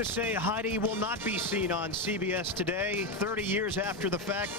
to say Heidi will not be seen on CBS today, 30 years after the fact.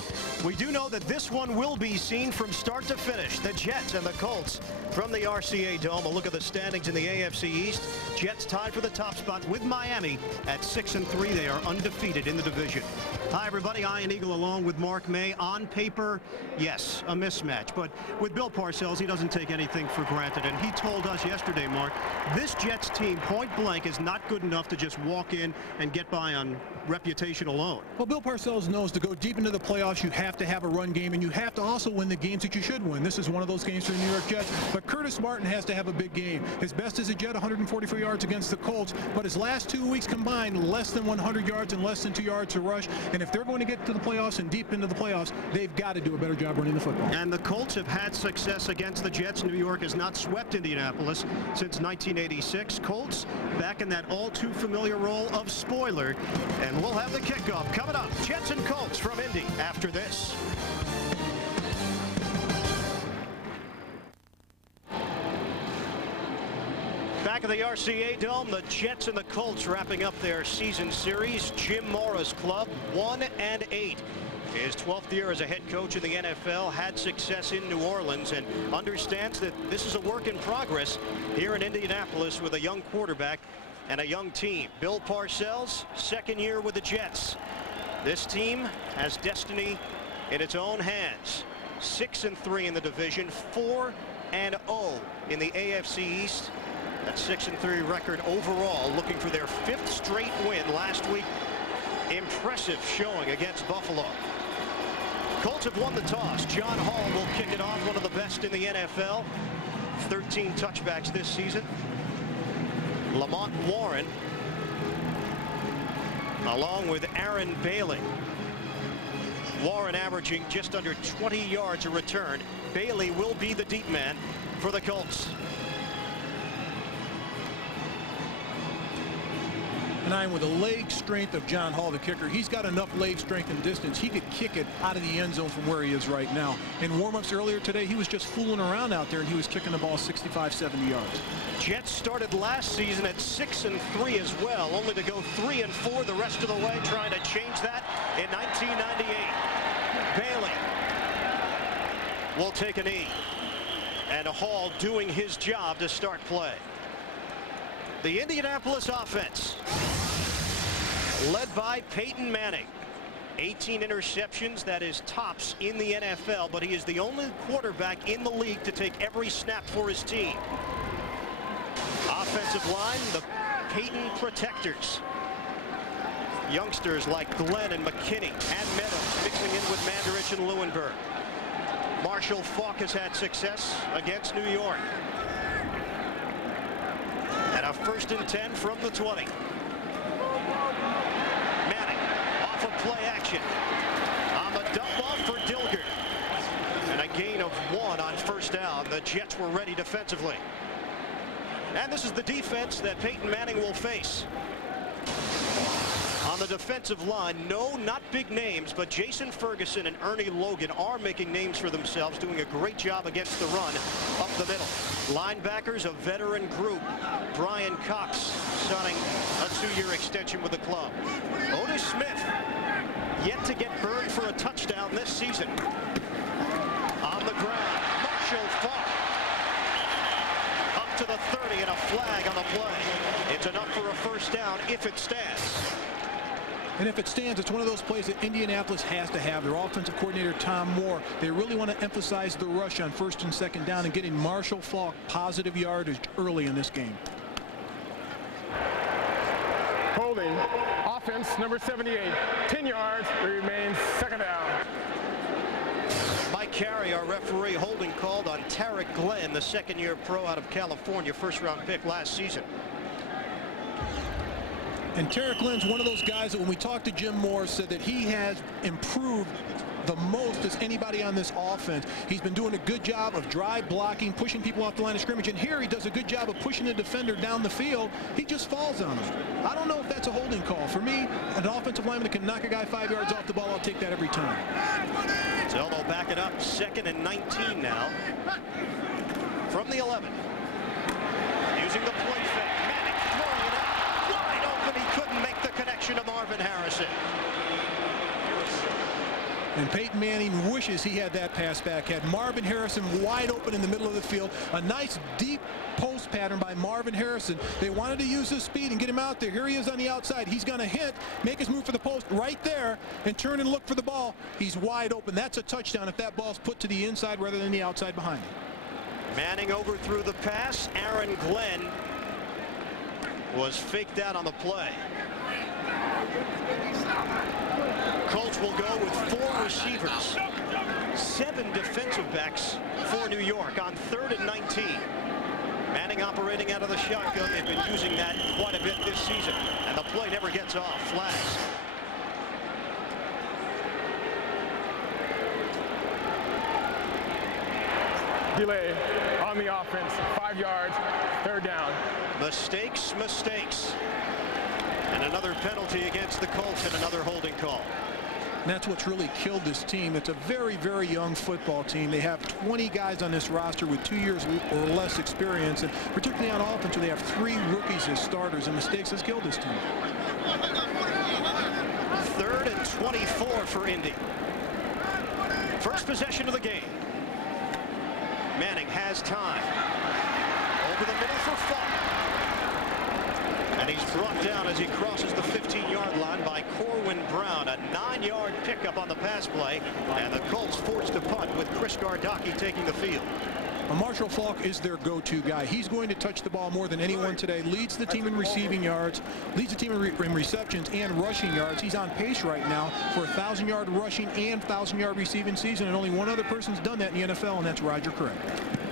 We do know that this one will be seen from start to finish. The Jets and the Colts from the RCA Dome. A look at the standings in the AFC East. Jets tied for the top spot with Miami at 6-3. They are undefeated in the division. Hi, everybody. Ian Eagle along with Mark May. On paper, yes, a mismatch. But with Bill Parcells, he doesn't take anything for granted. And he told us yesterday, Mark, this Jets team, point blank, is not good enough to just walk in and get by on reputation alone. Well, Bill Parcells knows to go deep into the playoffs, you have to have a run game, and you have to also win the games that you should win. This is one of those games for the New York Jets. But Curtis Martin has to have a big game. His best is a Jet, 144 yards against the Colts. But his last 2 weeks combined, less than 100 yards and less than 2 yards to rush. And if they're going to get to the playoffs and deep into the playoffs, they've got to do a better job running the football. And the Colts have had success against the Jets. New York has not swept Indianapolis since 1986. Colts back in that all-too familiar role of spoiler. And we'll have the kickoff coming up. Jets and Colts from Indy after this. Back at the RCA Dome, the Jets and the Colts wrapping up their season series. Jim Mora's club, 1-8. His 12th year as a head coach in the NFL, had success in New Orleans and understands that this is a work in progress here in Indianapolis with a young quarterback and a young team. Bill Parcells, second year with the Jets. This team has destiny in its own hands. 6-3 in the division, 4-0 in the AFC East. That 6-3 record overall, looking for their 5th straight win last week. Impressive showing against Buffalo. Colts have won the toss. John Hall will kick it off, one of the best in the NFL. 13 touchbacks this season. Lamont Warren along with Aaron Bailey. Warren averaging just under 20 yards a return. Bailey will be the deep man for the Colts. And with the leg strength of John Hall, the kicker, he's got enough leg strength and distance. He could kick it out of the end zone from where he is right now. In warm-ups earlier today, he was just fooling around out there, and he was kicking the ball 65, 70 yards. Jets started last season at 6-3 as well, only to go 3-4 the rest of the way, trying to change that in 1998. Bailey will take a knee, and Hall doing his job to start play. The Indianapolis Offense, led by Peyton Manning. 18 interceptions, that is tops in the NFL, but he is the only quarterback in the league to take every snap for his team. Offensive line, the Peyton Protectors. Youngsters like Glenn and McKinney and Meadows mixing in with Mandarich and Lewenberg. Marshall Faulk has had success against New York. And a 1st and 10 from the 20. Manning off of play action on the dump off for Dilgert. And a gain of 1 on 1st down. The Jets were ready defensively. And this is the defense that Peyton Manning will face. On the defensive line, no, not big names, but Jason Ferguson and Ernie Logan are making names for themselves, doing a great job against the run up the middle. Linebackers, a veteran group. Brian Cox signing a 2-year extension with the club. Otis Smith yet to get burned for a touchdown this season. On the ground, Marshall Faulk up to the 30 and a flag on the play. It's enough for a 1st down if it stands. And if it stands, it's one of those plays that Indianapolis has to have. Their offensive coordinator, Tom Moore, they really want to emphasize the rush on 1st and 2nd down and getting Marshall Faulk positive yardage early in this game. Holding, offense number 78, 10 yards, remains 2nd down. Mike Carey, our referee, holding called on Tarek Glenn, the 2nd-year pro out of California, 1st-round pick last season. And Tarek Glenn's one of those guys that when we talked to Jim Moore said that he has improved the most as anybody on this offense. He's been doing a good job of drive blocking, pushing people off the line of scrimmage, and here he does a good job of pushing the defender down the field. He just falls on him. I don't know if that's a holding call. For me, an offensive lineman that can knock a guy 5 yards off the ball, I'll take that every time. So they'll back it up. 2nd and 19 now from the 11. Using the play fake. Manning throwing it up wide open. He couldn't make protection to Marvin Harrison. And Peyton Manning wishes he had that pass back. Had Marvin Harrison wide open in the middle of the field. A nice deep post pattern by Marvin Harrison. They wanted to use his speed and get him out there. Here he is on the outside. He's going to hit, make his move for the post right there, and turn and look for the ball. He's wide open. That's a touchdown if that ball's put to the inside rather than the outside behind him. Manning overthrew the pass. Aaron Glenn was faked out on the play. Colts will go with 4 receivers, 7 defensive backs for New York on 3rd and 19. Manning operating out of the shotgun. They've been using that quite a bit this season, and the play never gets off. Flags. Delay on the offense, 5 yards, 3rd down. Mistakes. And another penalty against the Colts and another holding call. And that's what's really killed this team. It's a very, very young football team. They have 20 guys on this roster with 2 years or less experience, and particularly on offense, where they have 3 rookies as starters, and mistakes has killed this team. 3rd and 24 for Indy. First possession of the game. Manning has time. Over the middle for Falk. And he's brought down as he crosses the 15-yard line by Corwin Brown. A 9-yard pickup on the pass play. And the Colts forced a punt with Chris Gardocki taking the field. Marshall Faulk is their go-to guy. He's going to touch the ball more than anyone today. Leads the team in receiving yards, leads the team in receptions and rushing yards. He's on pace right now for a 1,000-yard rushing and 1,000-yard receiving season, and only one other person's done that in the NFL, and that's Roger Craig.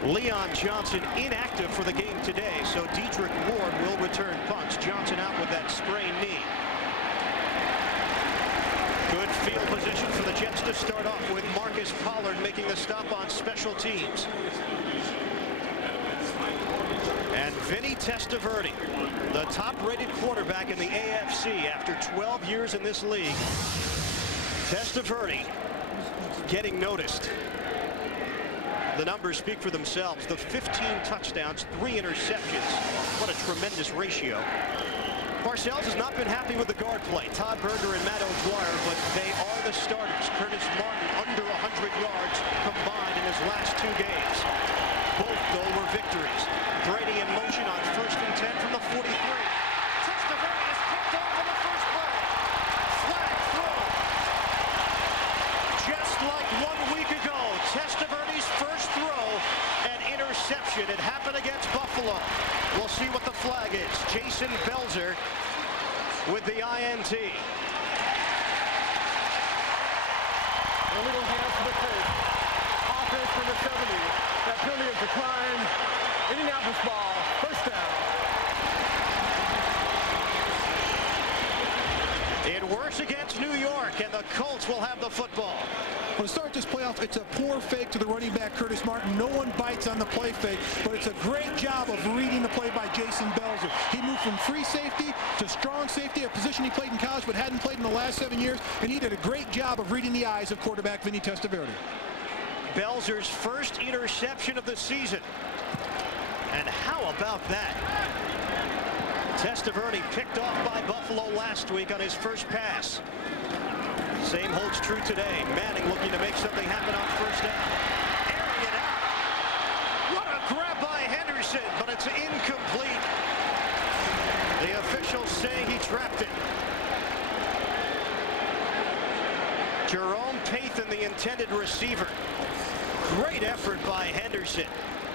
Leon Johnson inactive for the game today, so Dietrich Ward will return punts. Johnson out with that sprained knee. Good field position for the Jets to start off with Marcus Pollard making the stop on special teams. And Vinnie Testaverde, the top-rated quarterback in the AFC after 12 years in this league. Testaverde getting noticed. The numbers speak for themselves. The 15 touchdowns, 3 interceptions. What a tremendous ratio. Parcells has not been happy with the guard play. Todd Berger and Matt O'Dwyer, but they are the starters. Curtis Martin under 100 yards combined in his last 2 games. Both, though, were victories. Brady in motion on 1st and 10 from the 43. Testaverde is picked off on the first play. Flag throw. Just like 1 week ago, Testaverde's first throw, an interception. It happened against Buffalo. We'll see what the flag is. Jason Belzer with the INT. A little hands to the face. Offense from the 70. That penalty is declined. Indianapolis ball. First down. It works against New York, and the Colts will have the football. Well, to start this playoff, it's a poor fake to the running back, Curtis Martin. No one bites on the play fake, but it's a great job of reading the play by Jason Belzer. He moved from free safety to strong safety, a position he played in college but hadn't played in the last 7 years, and he did a great job of reading the eyes of quarterback Vinnie Testaverde. Belzer's first interception of the season. And how about that? Testaverde picked off by Buffalo last week on his first pass. Same holds true today. Manning looking to make something happen on first down. Airing it out. What a grab by Henderson, but it's incomplete. The officials say he trapped it. Jerome Payton, the intended receiver. Great effort by Henderson.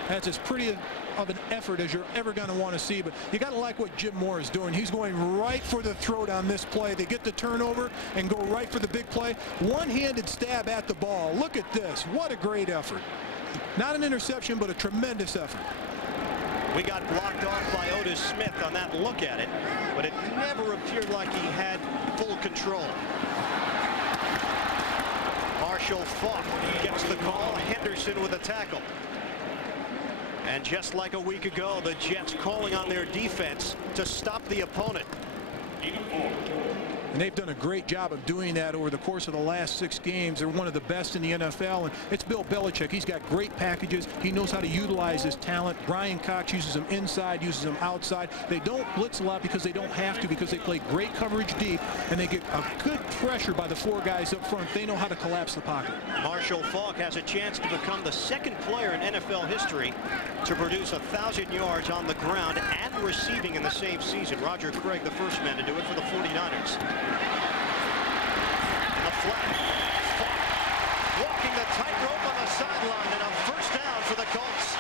That's as pretty of an effort as you're ever going to want to see, but you got to like what Jim Moore is doing. He's going right for the throat on this play. They get the turnover and go right for the big play. One-handed stab at the ball. Look at this. What a great effort. Not an interception, but a tremendous effort. We got blocked off by Otis Smith on that look at it, but it never appeared like he had full control. Marshall Faulk gets the call. Henderson with a tackle. And just like a week ago, the Jets calling on their defense to stop the opponent. And they've done a great job of doing that over the course of the last 6 games. They're one of the best in the NFL, and it's Bill Belichick. He's got great packages. He knows how to utilize his talent. Brian Cox uses them inside, uses them outside. They don't blitz a lot because they don't have to, because they play great coverage deep, and they get a good pressure by the 4 guys up front. They know how to collapse the pocket. Marshall Faulk has a chance to become the second player in NFL history to produce 1,000 yards on the ground and receiving in the same season. Roger Craig, the first man to do it for the 49ers. In the flat, Faulk walking the tightrope on the sideline, and a first down for the Colts.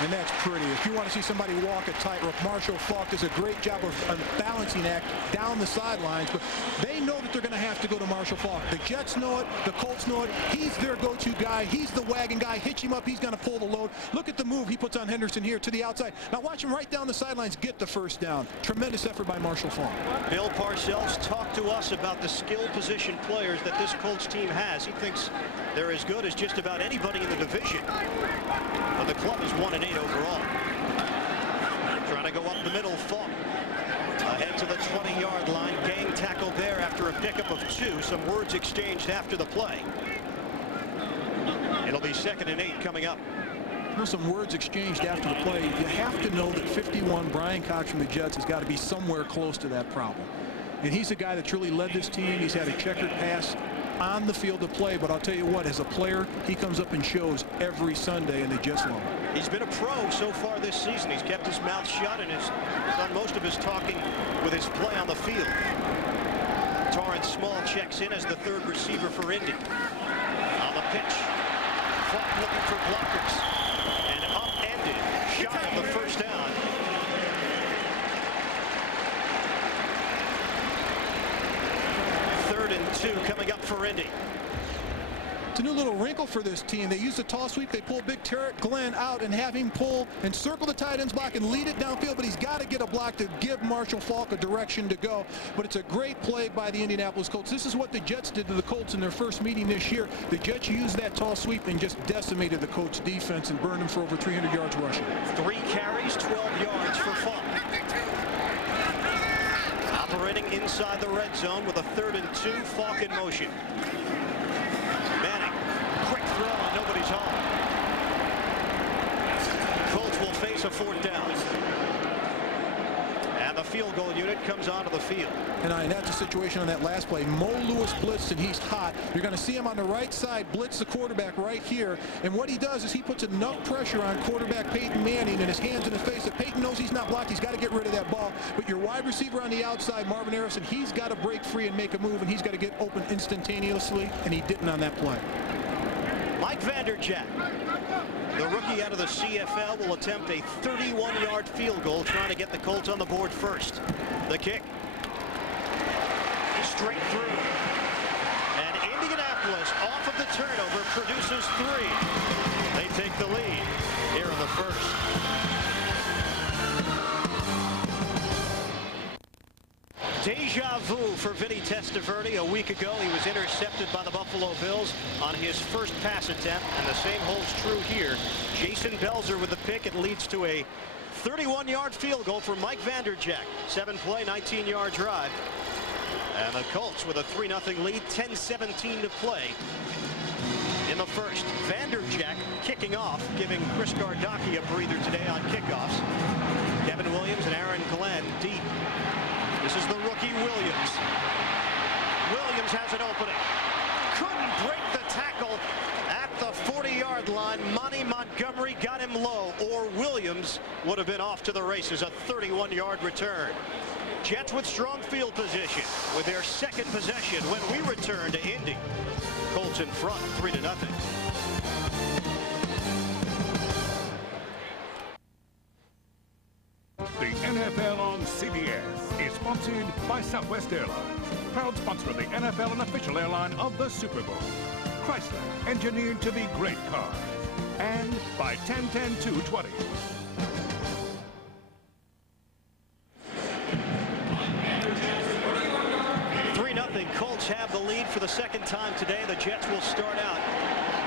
And that's pretty. If you want to see somebody walk a tightrope, Marshall Faulk does a great job of a balancing act down the sidelines, but they know that they're going to have to go to Marshall Faulk. The Jets know it. The Colts know it. He's their go-to guy. He's the wagon guy. Hitch him up. He's going to pull the load. Look at the move he puts on Henderson here to the outside. Now watch him right down the sidelines get the first down. Tremendous effort by Marshall Faulk. Bill Parcells talked to us about the skill position players that this Colts team has. He thinks they're as good as just about anybody in the division. But the club is 1-8 overall. Trying to go up the middle, Faulk. Ahead to the 20-yard line. Gang tackle there after a pickup of 2. Some words exchanged after the play. It'll be 2nd and 8 coming up. Some words exchanged after the play. You have to know that 51, Brian Cox from the Jets, has got to be somewhere close to that problem. And he's a guy that's really led this team. He's had a checkered pass on the field of play, but I'll tell you what, as a player, he comes up and shows every Sunday, and they just love him. He's been a pro so far this season. He's kept his mouth shut and has done most of his talking with his play on the field. Torrance Small checks in as the 3rd receiver for Indy. On the pitch, Faulk looking for blockers, and upended, shy of the first down. Third and 2 coming up for Indy. It's a new little wrinkle for this team. They use the toss sweep. They pull Big Tarek Glenn out and have him pull and circle the tight ends block and lead it downfield, but he's got to get a block to give Marshall Faulk a direction to go. But it's a great play by the Indianapolis Colts. This is what the Jets did to the Colts in their first meeting this year. The Jets used that toss sweep and just decimated the Colts defense and burned them for over 300 yards rushing. 3 carries, 12 yards for Faulk. Operating inside the red zone with a 3rd and 2, Faulk in motion. Manning, quick throw, and nobody's home. Colts will face a 4th down. And the field goal unit comes onto the field. And that's a situation on that last play. Mo Lewis blitzed, and he's hot. You're going to see him on the right side blitz the quarterback right here. And what he does is he puts enough pressure on quarterback Peyton Manning and his hands in his face that Peyton knows he's not blocked. He's got to get rid of that ball. But your wide receiver on the outside, Marvin Harrison, he's got to break free and make a move, and he's got to get open instantaneously, and he didn't on that play. Mike Vanderjagt, the rookie out of the CFL, will attempt a 31-yard field goal, trying to get the Colts on the board first. The kick. Straight through. And Indianapolis, off of the turnover, produces 3. They take the lead here in the first. Deja vu for Vinnie Testaverde. A week ago, he was intercepted by the Buffalo Bills on his first pass attempt, and the same holds true here. Jason Belzer with the pick. It leads to a 31-yard field goal for Mike Vanderjagt. 7-play, 19-yard drive. And the Colts with a 3-0 lead, 10:17 to play in the first. Vanderjagt kicking off, giving Chris Gardocki a breather today on kickoffs. Kevin Williams and Aaron Glenn deep. This is the rookie Williams. Williams has an opening. Couldn't break the tackle at the 40-yard line. Monty Montgomery got him low, or Williams would have been off to the races. A 31-yard return. Jets with strong field position with their 2nd possession when we return to Indy. Colts in front, 3-0. The NFL on CBS is sponsored by Southwest Airlines, proud sponsor of the NFL and official airline of the Super Bowl. Chrysler, engineered to be great cars. And by 10-10-2-20. 3-0. Colts have the lead for the 2nd time today. The Jets will start out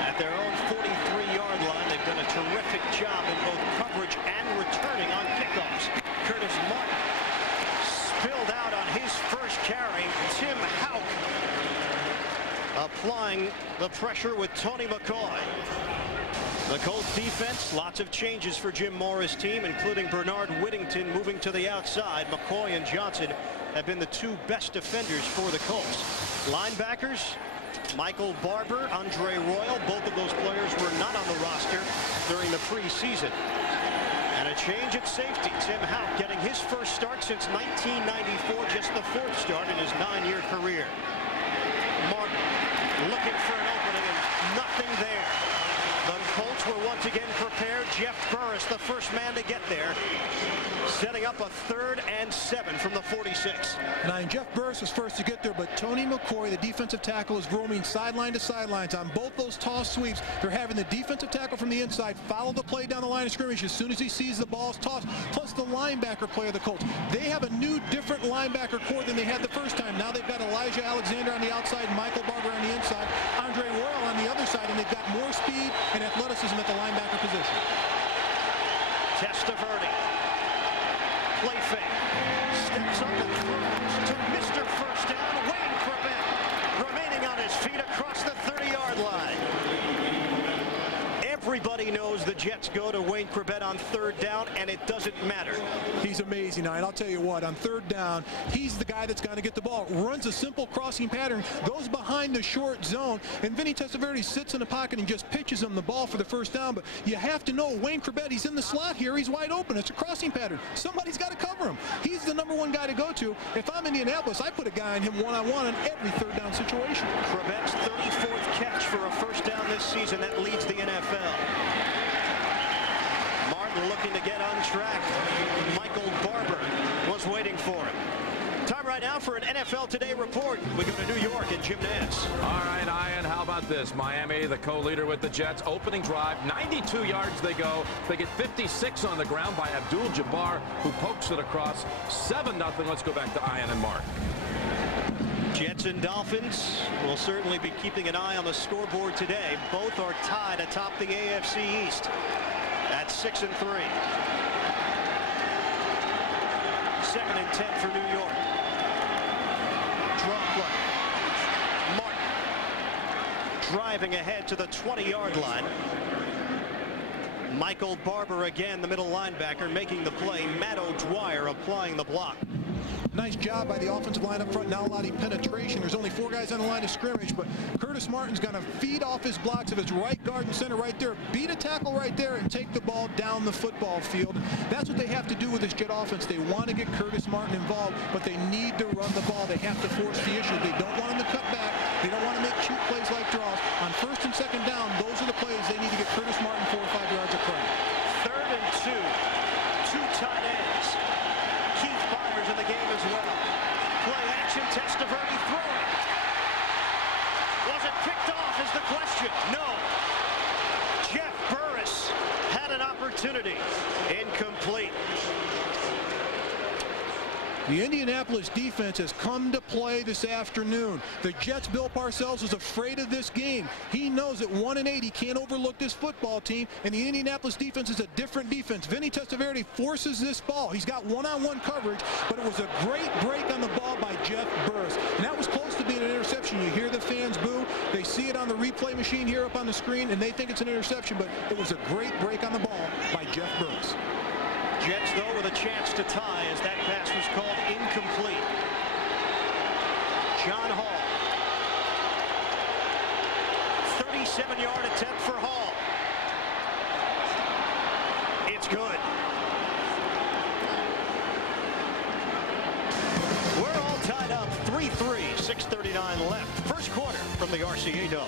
at their own 43-yard line. They've done a terrific job in both coverage and returning on kickoffs. Curtis Martin spilled out on his the pressure with Tony McCoy. The Colts defense, lots of changes for Jim Mora's team, including Bernard Whittington moving to the outside. McCoy and Johnson have been the two best defenders for the Colts. Linebackers, Michael Barber, Andre Royal, both of those players were not on the roster during the preseason. And a change at safety. Tim Houck getting his first start since 1994, just the fourth start in his 9-year career. Martin looking for an opening and nothing there. The Colts were once again prepared. Jeff Burris, the first man to get there, setting up a 3rd and 7 from the 46. And Jeff Burris was first to get there, but Tony McCoy, the defensive tackle, is roaming sideline to sidelines on both those toss sweeps. They're having the defensive tackle from the inside follow the play down the line of scrimmage as soon as he sees the ball's tossed, plus the linebacker play of the Colts. They have a new, different linebacker core than they had the first time. Now they've got Elijah Alexander on the outside, Michael Barber on the inside, Andre Royal on the other side, and they've got more speed and athleticism at the linebacker position. Testaverde, play fake, steps up and throws to Mr. First Down, Wayne Corbett, remaining on his feet across the 30-yard line. Everybody knows the Jets go to Wayne Corbett on 3rd down, and it doesn't matter. He's amazing now, and I'll tell you what, on 3rd down, he's the guy that's going to get the ball. Runs a simple crossing pattern, goes behind the short zone, and Vinnie Testaverde sits in the pocket and just pitches him the ball for the 1st down. But you have to know, Wayne Corbett, he's in the slot here. He's wide open. It's a crossing pattern. Somebody's got to cover him. He's the #1 guy to go to. If I'm Indianapolis, I put a guy on him one-on-one in every 3rd down situation. Corbett's 34th catch for a 1st down this season. That leads the NFL. Martin looking to get on track. Michael Barber was waiting for him. Time right now for an NFL Today report. We go to New York and Jim Nance. All right, Ian, how about this? Miami, the co-leader with the Jets, opening drive, 92 yards they go. They get 56 on the ground by Abdul-Jabbar, who pokes it across. 7-0. Let's go back to Ian and Mark. Jets and Dolphins will certainly be keeping an eye on the scoreboard today. Both are tied atop the AFC East at 6 and 3. 2nd and 10 for New York. Draw play. Martin driving ahead to the 20-yard line. Michael Barber again, the middle linebacker, making the play. Matt O'Dwyer applying the block. Nice job by the offensive line up front, not allowing penetration. There's only 4 guys on the line of scrimmage, but Curtis Martin's going to feed off his blocks of his right guard and center right there, beat a tackle right there, and take the ball down the football field. That's what they have to do with this Jet offense. They want to get Curtis Martin involved, but they need to run the ball. They have to force the issue. They don't want him to cut back. They don't want to make cheap plays like draws. On 1st and 2nd down, those are the plays they need to get Curtis Martin 4 or 5 yards of credit. 3rd and 2. 2 tight ends. Keith Byers in the game as well. Play action, Testaverde throwing. Was it picked off is the question. No. Jeff Burris had an opportunity. Incomplete. The Indianapolis defense has come to play this afternoon. The Jets' Bill Parcells was afraid of this game. He knows at 1-8 he can't overlook this football team, and the Indianapolis defense is a different defense. Vinnie Testaverde forces this ball. He's got one-on-one coverage, but it was a great break on the ball by Jeff Burris. And that was close to being an interception. You hear the fans boo. They see it on the replay machine here up on the screen, and they think it's an interception, but it was a great break on the ball by Jeff Burris. Jets, though, with a chance to tie as that pass was called incomplete. John Hall. 37-yard attempt for Hall. It's good. We're all tied up 3-3, 6:39 left. First quarter from the RCA Dome.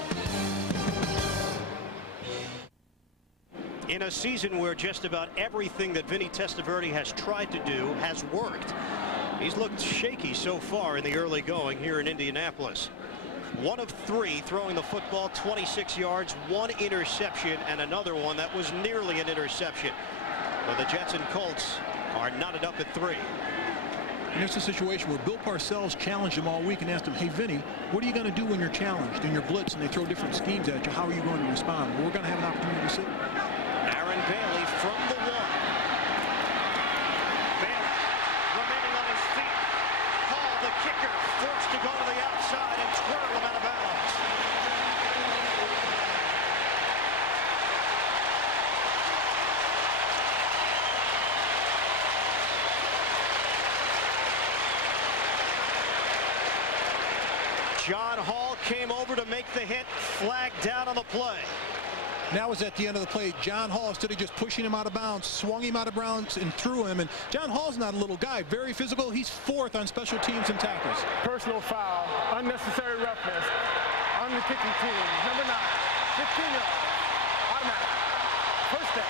In a season where just about everything that Vinnie Testaverde has tried to do has worked, he's looked shaky so far in the early going here in Indianapolis. 1 of 3 throwing the football, 26 yards, 1 interception, and another one that was nearly an interception. But the Jets and Colts are knotted up at 3. And it's a situation where Bill Parcells challenged him all week and asked him, hey, Vinnie, what are you going to do when you're challenged and you're blitzed and they throw different schemes at you? How are you going to respond? Well, we're going to have an opportunity to see. Aaron Bailey from the 1. Bailey remaining on his feet. Hall, the kicker, forced to go to the outside and twirl him out of bounds. John Hall came over to make the hit, flagged down on the play. Now is at the end of the play. John Hall, instead of just pushing him out of bounds, swung him out of bounds and threw him. And John Hall's not a little guy, very physical. He's 4th on special teams and tackles. Personal foul, unnecessary roughness on the kicking team. Number 9, 15 yards, automatic, first down.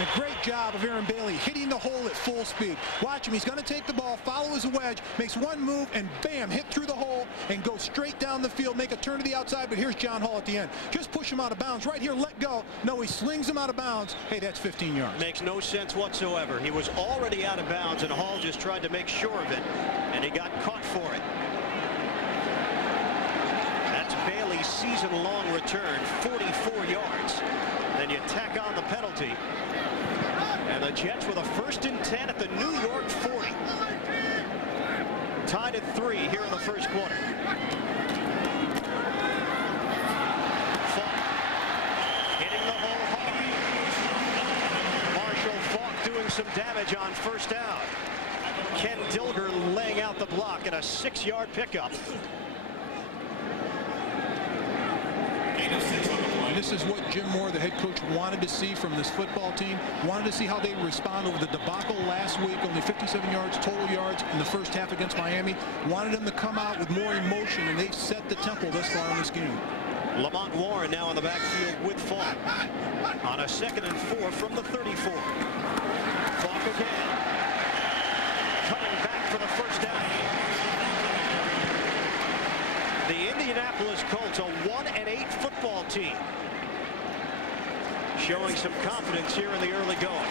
A great job of Aaron Bailey hitting the hole at full speed. Watch him. He's going to take the ball, follow his wedge, makes one move, and bam, hit through the hole and go straight down the field, make a turn to the outside. But here's John Hall at the end. Just push him out of bounds. Right here, let go. No, he slings him out of bounds. Hey, that's 15 yards. Makes no sense whatsoever. He was already out of bounds, and Hall just tried to make sure of it, and he got caught for it. That's Bailey's season-long return, 44 yards. Then you tack on the penalty. And the Jets with a 1st and 10 at the New York 40. Tied at 3 here in the first quarter. Falk hitting the hole hard. Marshall Falk doing some damage on first down. Ken Dilger laying out the block at a 6-yard pickup. This is what Jim Moore, the head coach, wanted to see from this football team. Wanted to see how they respond over the debacle last week. Only 57 yards, total yards in the first half against Miami. Wanted them to come out with more emotion, and they've set the tempo thus far in this game. Lamont Warren now in the backfield with Falk. On a 2nd and 4 from the 34. Falk again. Coming back for the first down. The Indianapolis Colts, a 1-8 football team. Showing some confidence here in the early going.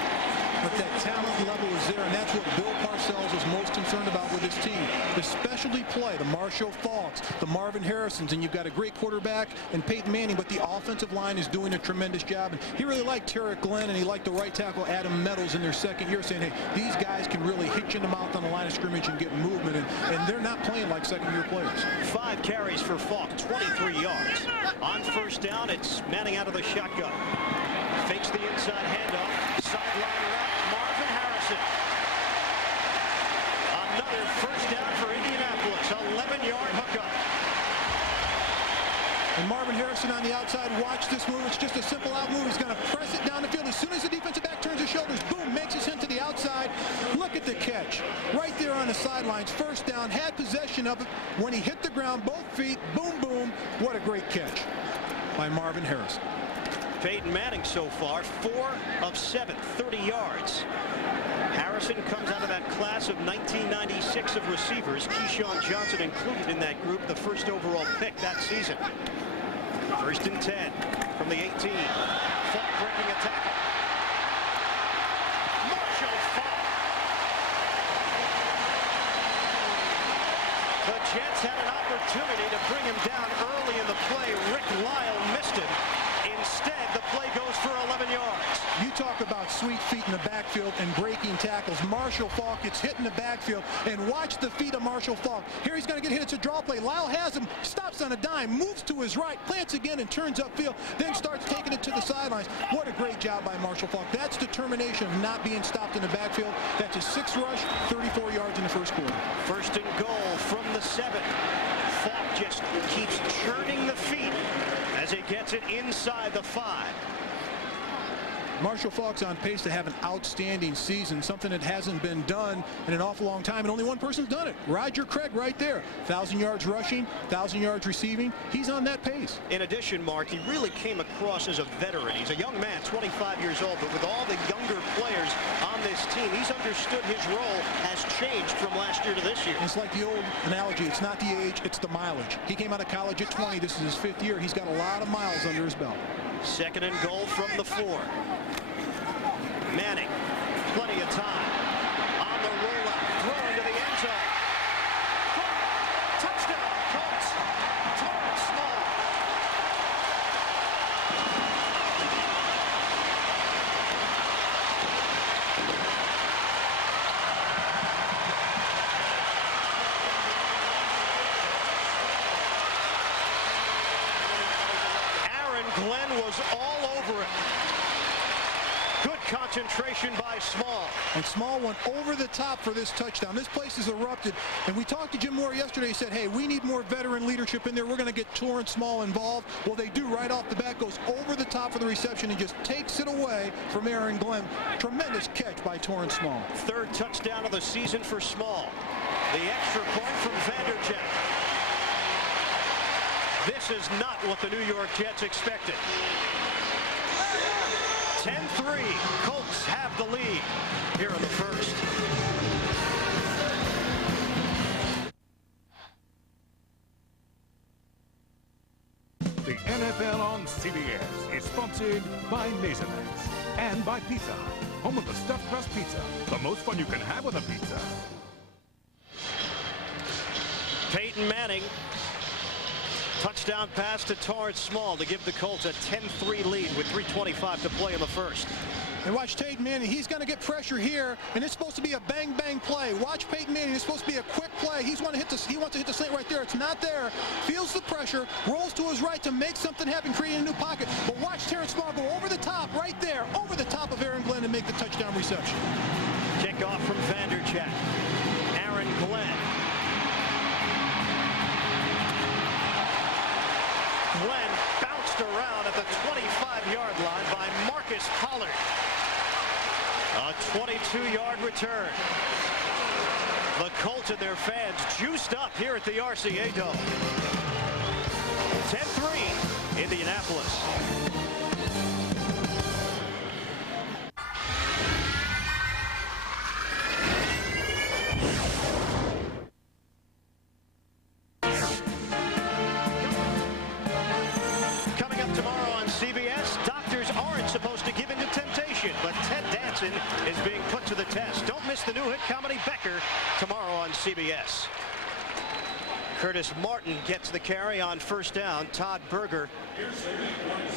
But that talent level is there, and that's what Bill Parcells is most concerned about with his team. The specialty play, the Marshall Falks, the Marvin Harrisons, and you've got a great quarterback in Peyton Manning, but the offensive line is doing a tremendous job. And he really liked Tarek Glenn, and he liked the right tackle Adam Meadows in their 2nd year, saying, hey, these guys can really hit you in the mouth on the line of scrimmage and get movement, and they're not playing like 2nd-year players. 5 carries for Falk, 23 yards. On first down, it's Manning out of the shotgun. Fakes the inside handoff. Sideline route, Marvin Harrison. Another first down for Indianapolis. 11-yard hookup. And Marvin Harrison on the outside, watch this move. It's just a simple out move. He's going to press it down the field. As soon as the defensive back turns his shoulders, boom, makes his hit to the outside. Look at the catch. Right there on the sidelines. First down, had possession of it. When he hit the ground, both feet, boom, boom. What a great catch by Marvin Harrison. Peyton Manning so far, 4 of 7, 30 yards. Harrison comes out of that class of 1996 of receivers. Keyshawn Johnson included in that group, the 1st overall pick that season. 1st and 10 from the 18. Falk breaking a tackle. Marshall Falk. The Jets had an opportunity to bring him down early in the play. Rick Lyle missed him. Instead, the play goes for 11 yards. You talk about sweet feet in the backfield and breaking tackles. Marshall Falk gets hit in the backfield, and watch the feet of Marshall Falk. Here he's going to get hit. It's a draw play. Lyle has him, stops on a dime, moves to his right, plants again and turns upfield, then starts taking it to the sidelines. What a great job by Marshall Falk. That's determination of not being stopped in the backfield. That's a 6 rush, 34 yards in the first quarter. 1st and goal from the 7. Falk just keeps churning the feet as he gets it inside the 5. Marshall Falk's on pace to have an outstanding season, something that hasn't been done in an awful long time, and only one person's done it. Roger Craig right there. 1,000 yards rushing, 1,000 yards receiving. He's on that pace. In addition, Mark, he really came across as a veteran. He's a young man, 25 years old, but with all the younger players on this team, he's understood his role has changed from last year to this year. It's like the old analogy. It's not the age, it's the mileage. He came out of college at 20. This is his 5th year. He's got a lot of miles under his belt. 2nd and goal from the 4. Manning, plenty of time. On the rollout, thrown to the end zone. Touchdown, Colts. Torrance Small. Aaron Glenn was all over it. Good concentration by Small. And Small went over the top for this touchdown. This place is erupted. And we talked to Jim Moore yesterday. He said, hey, we need more veteran leadership in there. We're going to get Torrance Small involved. Well, they do right off the bat. Goes over the top for the reception and just takes it away from Aaron Glenn. Tremendous catch by Torrance Small. Third touchdown of the season for Small. The extra point from Vanderjagt. This is not what the New York Jets expected. 10-3. Colts have the lead here in the first. The NFL on CBS is sponsored by Maisonette's and by Pizza Hut, home of the stuffed crust pizza, the most fun you can have with a pizza. Peyton Manning, touchdown pass to Torrance Small to give the Colts a 10-3 lead with 3:25 to play in the first. And watch Peyton Manning. He's going to get pressure here, and it's supposed to be a bang-bang play. Watch Peyton Manning. It's supposed to be a quick play. He wants to hit the slant right there. It's not there. Feels the pressure. Rolls to his right to make something happen, creating a new pocket. But watch Terrence Small go over the top right there, over the top of Aaron Glenn and make the touchdown reception. Kickoff from Vanderjagt. Aaron Glenn. Glenn bounced around at the 25-yard line by Marcus Pollard. A 22-yard return. The Colts and their fans juiced up here at the RCA Dome. 10-3, Indianapolis. Coming up tomorrow on CBS, doctors aren't supposed to give in to temptation, but Ted Danson is being put to the test. Don't miss the new hit comedy Becker tomorrow on CBS. Curtis Martin gets the carry on first down. Todd Berger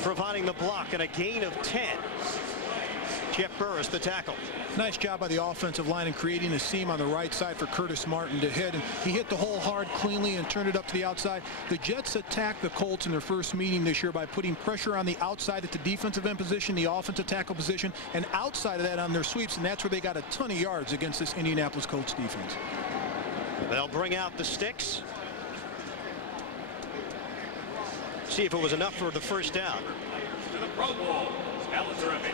providing the block and a gain of 10. Jeff Burris the tackle. Nice job by the offensive line in creating a seam on the right side for Curtis Martin to hit. And he hit the hole hard cleanly and turned it up to the outside. The Jets attacked the Colts in their first meeting this year by putting pressure on the outside at the defensive end position, the offensive tackle position, and outside of that on their sweeps. And that's where they got a ton of yards against this Indianapolis Colts defense. They'll bring out the sticks. See if it was enough for the first down. To the Pro Bowl, Alex Terrific.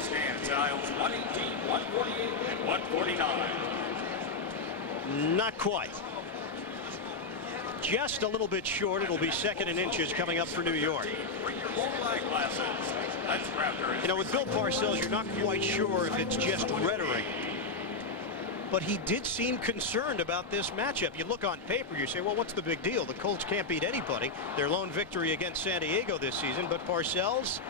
Stands aisles 118, 148, and 149. Not quite. Just a little bit short. It'll be second and inches coming up for New York. Bring your full eyeglasses. Let's Raptor. You know, with Bill Parcells, you're not quite sure if it's just rhetoric. But he did seem concerned about this matchup. You look on paper, you say, well, what's the big deal? The Colts can't beat anybody. Their lone victory against San Diego this season. But Parcells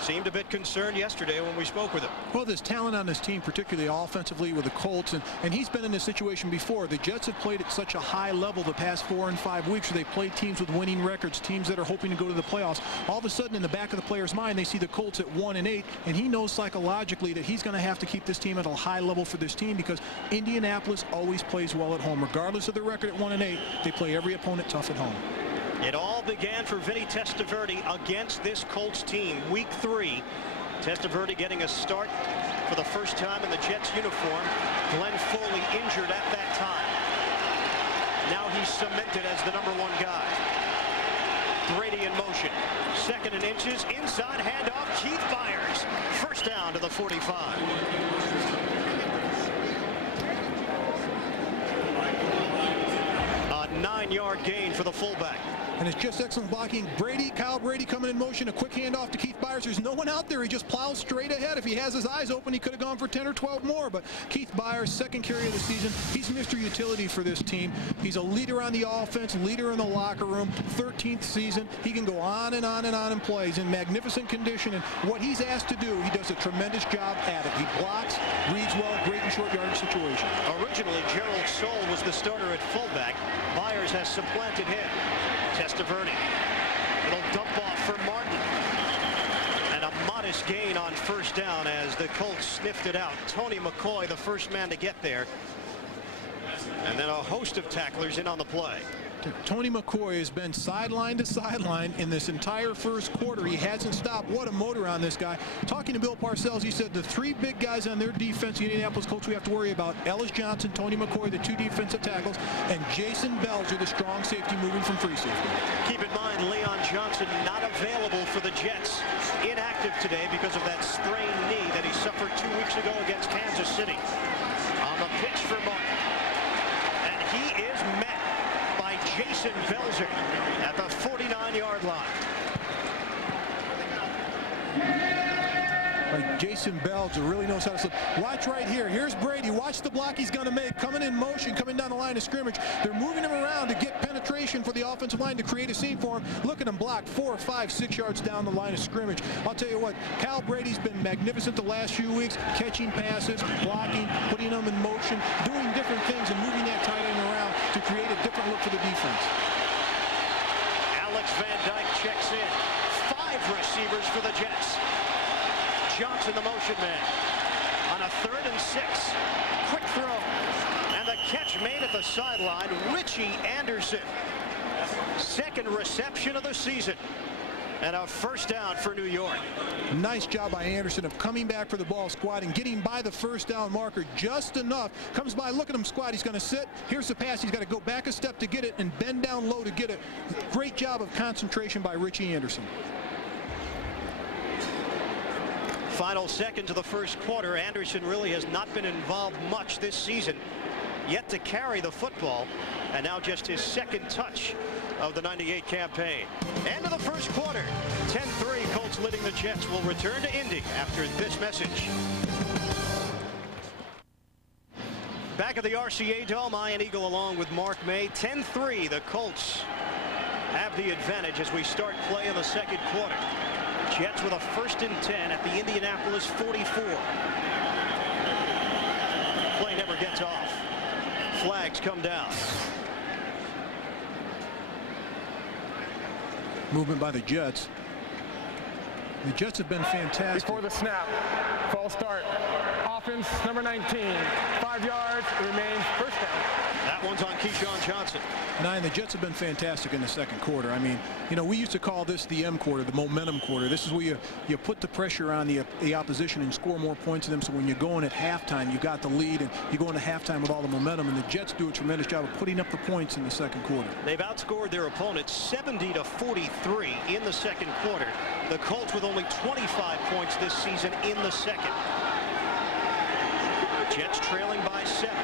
seemed a bit concerned yesterday when we spoke with him. Well, there's talent on this team, particularly offensively with the Colts, and he's been in this situation before. The Jets have played at such a high level the past 4 and 5 weeks where they've played teams with winning records, teams that are hoping to go to the playoffs. All of a sudden, in the back of the player's mind, they see the Colts at 1-8, and he knows psychologically that he's going to have to keep this team at a high level for this team because Indianapolis always plays well at home. Regardless of the record at 1-8, they play every opponent tough at home. It all began for Vinnie Testaverde against this Colts team. Week 3. Testaverde getting a start for the first time in the Jets uniform. Glenn Foley injured at that time. Now he's cemented as the #1 guy. Brady in motion. Second and inches. Inside handoff. Keith Byers. First down to the 45. A 9-yard gain for the fullback. And it's just excellent blocking. Kyle Brady coming in motion, a quick handoff to Keith Byers. There's no one out there. He just plows straight ahead. If he has his eyes open, he could have gone for 10 or 12 more. But Keith Byers, second carry of the season. He's Mr. Utility for this team. He's a leader on the offense, leader in the locker room. 13th season. He can go on and on and on and play. He's in magnificent condition. And what he's asked to do, he does a tremendous job at it. He blocks, reads well, great in short yardage situation. Originally, Gerald Soule was the starter at fullback. Byers has supplanted him. Testaverde. Little dump off for Martin. And a modest gain on first down as the Colts sniffed it out. Tony McCoy, the first man to get there. And then a host of tacklers in on the play. Tony McCoy has been sideline to sideline in this entire first quarter. He hasn't stopped. What a motor on this guy. Talking to Bill Parcells, he said the three big guys on their defense, the Indianapolis Colts, we have to worry about: Ellis Johnson, Tony McCoy, the two defensive tackles, and Jason Belzer, the strong safety moving from free safety. Keep in mind, Leon Johnson not available for the Jets. Inactive today because of that sprained knee that he suffered 2 weeks ago against Kansas City. On the pitch for Martin. And he is met by Jason Belzer at the 49-yard line. Like Jason Belzer really knows how to slip. Watch right here. Here's Brady. Watch the block he's going to make. Coming in motion, coming down the line of scrimmage. They're moving him around to get penetration for the offensive line to create a seam for him. Look at him block 4, 5, 6 yards down the line of scrimmage. I'll tell you what, Cal Brady's been magnificent the last few weeks, catching passes, blocking, putting them in motion, doing different things and moving that tight end around to create a different look for the defense. Alex Van Dyke checks in. 5 receivers for the Jets. Johnson, the motion man, on a 3rd and 6. Quick throw, and the catch made at the sideline. Richie Anderson, 2nd reception of the season, and a first down for New York. Nice job by Anderson of coming back for the ball, squatting, getting by the first down marker just enough. Comes by, look at him squat. He's going to sit. Here's the pass. He's got to go back a step to get it and bend down low to get it. Great job of concentration by Richie Anderson. Final seconds of the first quarter. Anderson really has not been involved much this season, yet to carry the football, and now just his 2nd touch of the 98 campaign. End of the first quarter. 10-3, Colts leading the Jets. Will return to Indy after this message. Back at the RCA Dome, Ian Eagle along with Mark May. 10-3, the Colts have the advantage as we start play in the second quarter. Jets with a 1st and 10 at the Indianapolis 44. Play never gets off. Flags come down. Movement by the Jets. The Jets have been fantastic. Before the snap, false start. Offense number 19, 5 yards. It remains first down. That one's on Keyshawn Johnson. And the Jets have been fantastic in the second quarter. I mean, you know, we used to call this the M quarter, the momentum quarter. This is where you put the pressure on the opposition and score more points to them. So when you're going at halftime, you got the lead, and you go into halftime with all the momentum. And the Jets do a tremendous job of putting up the points in the second quarter. They've outscored their opponents 70-43 in the second quarter. The Colts with only 25 points this season in the second. Jets trailing by 7.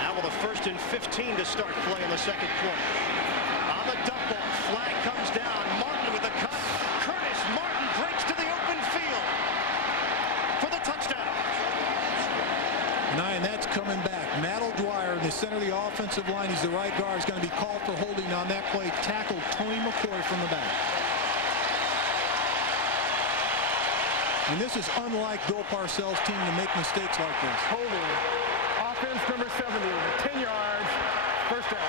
Now with a 1st and 15 to start play in the second quarter. On the dump ball, flag comes down. Martin with the cut. Curtis Martin breaks to the open field for the touchdown. And that's coming back. Matt O'Dwyer in the center of the offensive line. He's the right guard. He's going to be called for holding on that play. Tackled Tony McCoy from the back. And this is unlike Bill Parcells' team to make mistakes like this. Holding. Offense number 70, 10 yards, first down.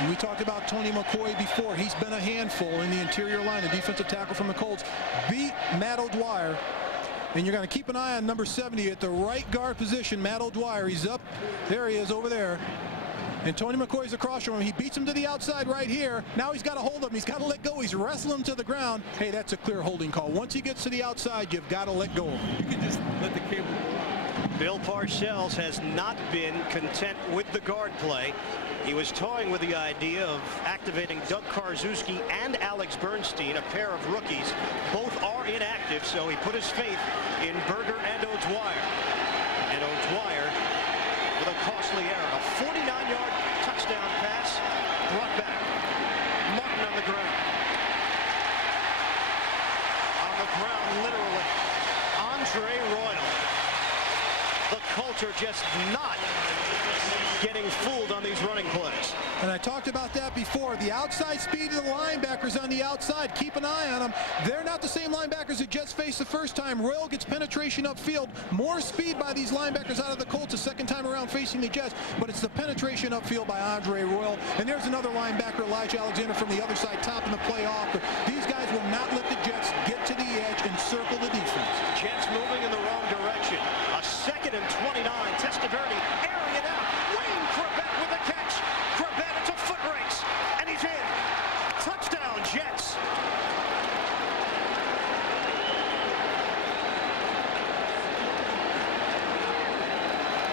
And we talked about Tony McCoy before. He's been a handful in the interior line. The defensive tackle from the Colts beat Matt O'Dwyer. And you're going to keep an eye on number 70 at the right guard position. Matt O'Dwyer, he's up. There he is over there. And Tony McCoy's across from him. He beats him to the outside right here. Now he's got to hold him. He's got to let go. He's wrestling him to the ground. Hey, that's a clear holding call. Once he gets to the outside, you've got to let go of him. You can just let the cable go. Bill Parcells has not been content with the guard play. He was toying with the idea of activating Doug Karczewski and Alex Bernstein, a pair of rookies. Both are inactive, so he put his faith in Berger and O'Dwyer. And O'Dwyer with a costly error. A 49-yard touchdown pass brought back. Martin on the ground. On the ground, literally. Andre Royal. The Colts are just not getting fooled on these running plays. And I talked about that before. The outside speed of the linebackers on the outside. Keep an eye on them. They're not the same linebackers that Jets faced the first time. Royal gets penetration upfield. More speed by these linebackers out of the Colts the second time around facing the Jets. But it's the penetration upfield by Andre Royal. And there's another linebacker, Elijah Alexander, from the other side, topping the play off. But these guys will not let the Jets get to the edge and circle the defense. Jets moving in the wrong direction. A 2nd and 29. Testaverde Testaverde airing it out. Wayne Corbett with the catch. Corbett, it's a foot race, and he's in. Touchdown, Jets.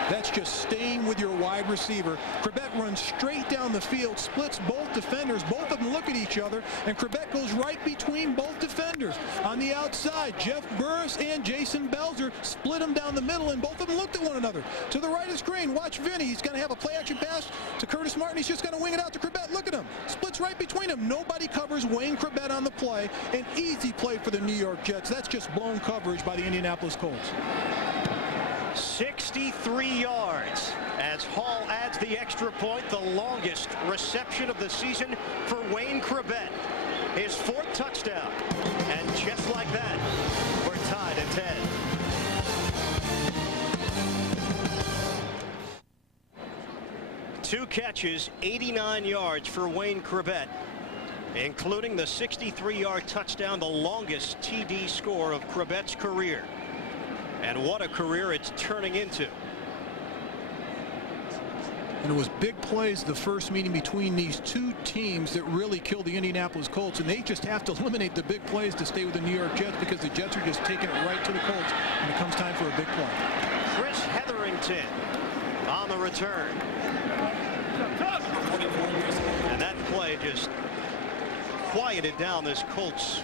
That's just staying with your wide receiver. Corbett runs straight down the field, splits both defenders. Both of them look at each other, and Corbett goes right between both defenders. On the outside, Jeff Burris and Jason Belzer split them down the middle, and both of them looked at one another. To the right of the screen, watch Vinnie. He's going to have a play-action pass to Curtis Martin. He's just going to wing it out to Corbett. Look at him. Splits right between them. Nobody covers Wayne Corbett on the play. An easy play for the New York Jets. That's just blown coverage by the Indianapolis Colts. 63 yards as Hall adds the extra point, the longest reception of the season for Wayne Corbett. His 4th touchdown. And just like that, we're tied at 10. Two catches, 89 yards for Wayne Corbett, including the 63-yard touchdown, the longest TD score of Corbett's career. And what a career it's turning into. And it was big plays the first meeting between these two teams that really killed the Indianapolis Colts, and they just have to eliminate the big plays to stay with the New York Jets, because the Jets are just taking it right to the Colts when it comes time for a big play. Chris Hetherington on the return. And that play just quieted down this Colts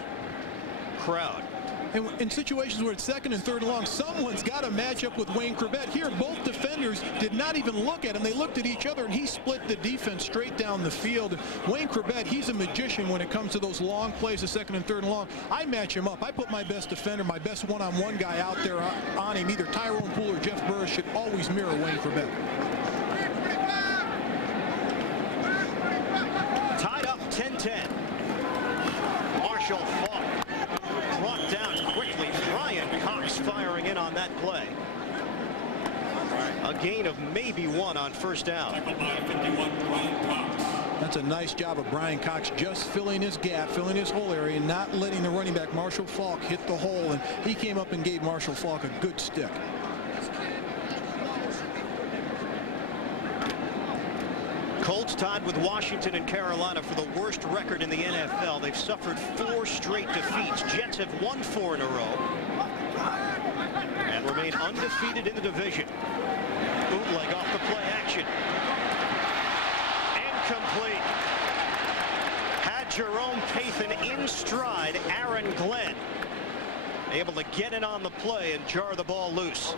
crowd. And in situations where it's 2nd and 3rd and long, someone's got to match up with Wayne Corbett. Here, both defenders did not even look at him. They looked at each other, and he split the defense straight down the field. And Wayne Corbett, he's a magician when it comes to those long plays of 2nd and 3rd and long. I match him up. I put my best defender, my best one-on-one guy out there on him. Either Tyrone Poole or Jeff Burris should always mirror Wayne Corbett. Tied up 10-10. Marshall Falk brought down quickly. Brian Cox firing in on that play. A gain of maybe 1 on 1st down. That's a nice job of Brian Cox, just filling his gap, filling his hole area, and not letting the running back Marshall Falk hit the hole. And he came up and gave Marshall Falk a good stick. Colts tied with Washington and Carolina for the worst record in the NFL. They've suffered 4 straight defeats. Jets have won 4 in a row and remain undefeated in the division. Bootleg off the play action. Incomplete. Had Jerome Payton in stride. Aaron Glenn able to get in on the play and jar the ball loose.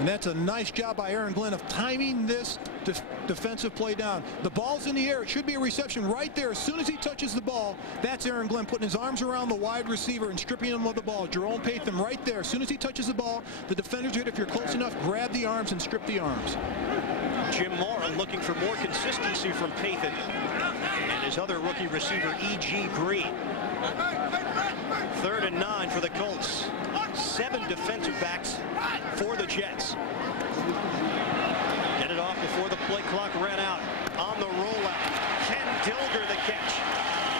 And that's a nice job by Aaron Glenn of timing this defensive play down. The ball's in the air. It should be a reception right there. As soon as he touches the ball, that's Aaron Glenn putting his arms around the wide receiver and stripping him of the ball. Jerome Payton right there. As soon as he touches the ball, the defenders hit. If you're close enough, grab the arms and strip the arms. Jim Mora looking for more consistency from Payton and his other rookie receiver, E.G. Green. 3rd and 9 for the Colts. 7 defensive backs for the Jets. Get it off before the play clock ran out. On the rollout, Ken Dilger the catch.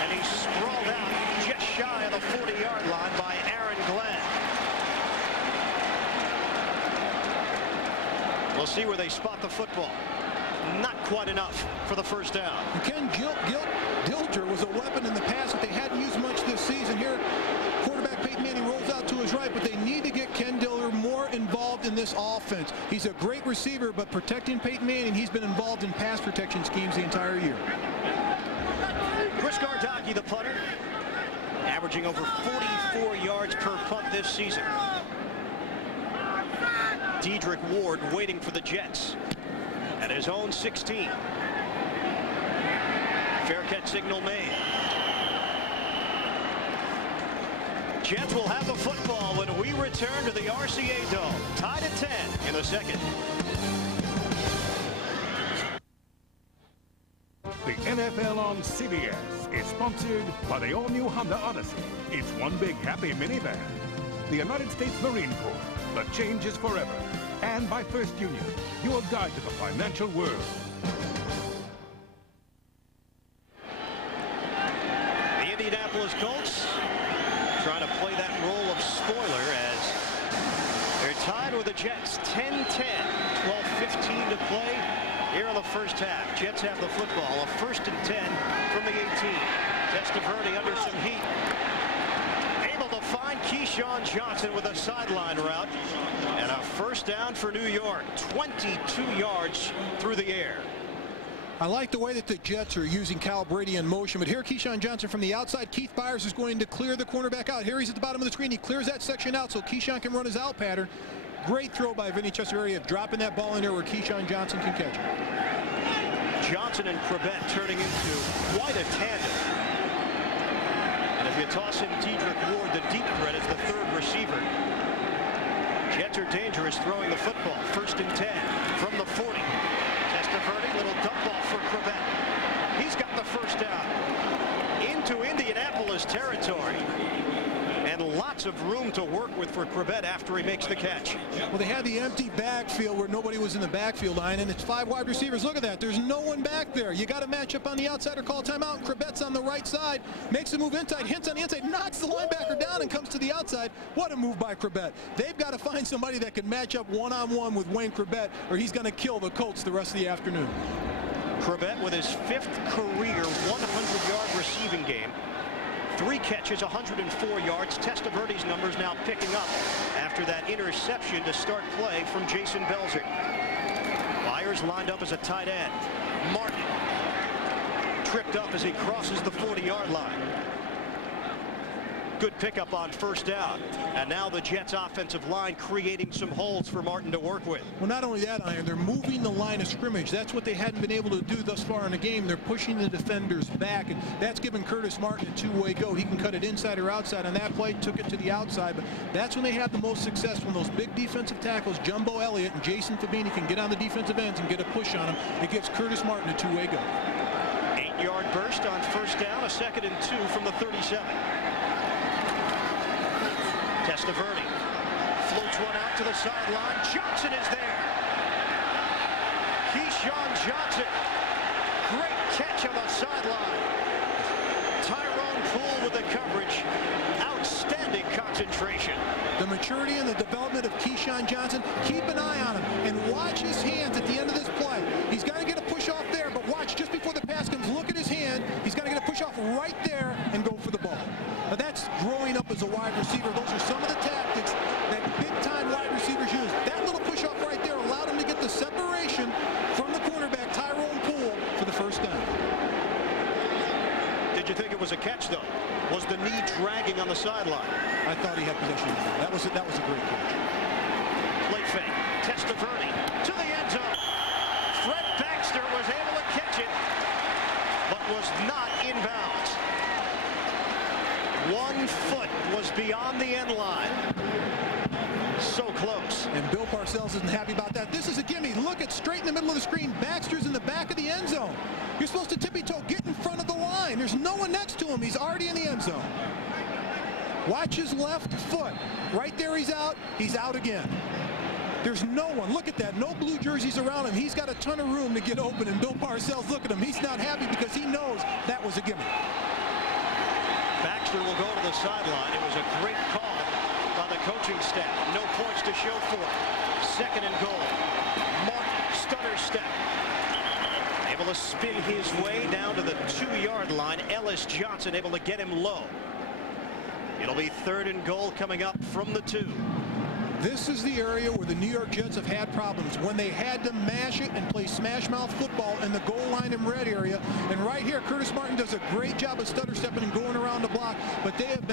And he's sprawled out just shy of the 40-yard line by Aaron Glenn. We'll see where they spot the football. Not quite enough for the 1st down. Ken Dilger was a weapon in the past that they hadn't used much this season. Here, quarterback Peyton Manning rolls out to his right, but they need to get Ken Dilger more involved in this offense. He's a great receiver, but protecting Peyton Manning, he's been involved in pass protection schemes the entire year. Chris Gardocki, the punter, averaging over 44 yards per punt this season. Dedrick Ward waiting for the Jets at his own 16. Fair catch signal made. Jets will have the football when we return to the RCA Dome. Tied at 10 in the 2nd. The NFL on CBS is sponsored by the all-new Honda Odyssey. It's one big happy minivan. The United States Marine Corps, the change is forever. And by First Union, your guide to the financial world. The Indianapolis Colts trying to play that role of spoiler as They're tied with the Jets, 10-10, 12-15 to play here in the first half. Jets have the football, a 1st and 10 from the 18. Testaverde under some heat. Able to find Keyshawn Johnson with a sideline route. And a first down for New York, 22 yards through the air. I like the way that the Jets are using Cal Brady in motion, but here Keyshawn Johnson from the outside. Keith Byers is going to clear the cornerback out. Here he's at the bottom of the screen. He clears that section out so Keyshawn can run his out pattern. Great throw by Vinnie Testaverde of dropping that ball in there where Keyshawn Johnson can catch it. Johnson and Corbett turning into quite a tandem. And if you toss in Dedrick Ward, the deep threat is the 3rd receiver. Jets are dangerous throwing the football. 1st and 10 from the 40. Testaverde, little dump off for Corbett. He's got the first down into Indianapolis territory. And lots of room to work with for Corbett after he makes the catch. Well, they had the empty backfield where nobody was in the backfield line, and it's 5 wide receivers. Look at that. There's no one back there. You got to match up on the outside or call timeout. Corbett's on the right side, makes a move inside, hints on the inside, knocks the linebacker down and comes to the outside. What a move by Corbett. They've got to find somebody that can match up one-on-one with Wayne Corbett, or he's going to kill the Colts the rest of the afternoon. Corbett with his 5th career 100-yard receiving game. 3 catches, 104 yards. Testaverde's numbers now picking up after that interception to start play from Jason Belzer. Byers lined up as a tight end. Martin tripped up as he crosses the 40-yard line. Good pickup on first down. And now the Jets offensive line creating some holes for Martin to work with. Well, not only that, Iron, they're moving the line of scrimmage. That's what they hadn't been able to do thus far in the game. They're pushing the defenders back, and that's given Curtis Martin a two-way go. He can cut it inside or outside. On that play, took it to the outside, but that's when they have the most success, when those big defensive tackles, Jumbo Elliott and Jason Fabini, can get on the defensive ends and get a push on him. It gives Curtis Martin a two-way go. 8-yard burst on first down, a 2nd and 2 from the 37. Testaverde floats one out to the sideline. Johnson is there. Keyshawn Johnson. Great catch on the sideline. Tyrone Poole with the coverage. Outstanding concentration. The maturity and the development of Keyshawn Johnson. Keep an eye on him and watch his hands at the end of this play. He's got to get a push off there, but watch just before the pass comes. Look at his hand. He's got to get a push off right there and go for the ball. Now that's growing up as a wide receiver. Those are some of the tactics that big-time wide receivers use. That little push-off right there allowed him to get the separation from the cornerback, Tyrone Poole, for the first down. Did you think it was a catch, though? Was the knee dragging on the sideline? I thought he had possession of it. That was a great catch. Late fake. Testaverde to the end zone. Fred Baxter was able to catch it, but was not inbounds. 1 foot was beyond the end line. So close. And Bill Parcells isn't happy about that. This is a gimme. Look at straight in the middle of the screen. Baxter's in the back of the end zone. You're supposed to tippy-toe, get in front of the line. There's no one next to him. He's already in the end zone. Watch his left foot. Right there he's out. He's out again. There's no one. Look at that. No blue jerseys around him. He's got a ton of room to get open. And Bill Parcells, look at him. He's not happy because he knows that was a gimme. Baxter will go to the sideline. It was a great call by the coaching staff. No points to show for it. 2nd and goal. Martin, stutter step. Able to spin his way down to the 2-yard line. Ellis Johnson able to get him low. It'll be 3rd and goal coming up from the 2. This is the area where the New York Jets have had problems, when they had to mash it and play smash mouth football in the goal line and red area. And right here, Curtis Martin does a great job of stutter stepping and going around the block, but they have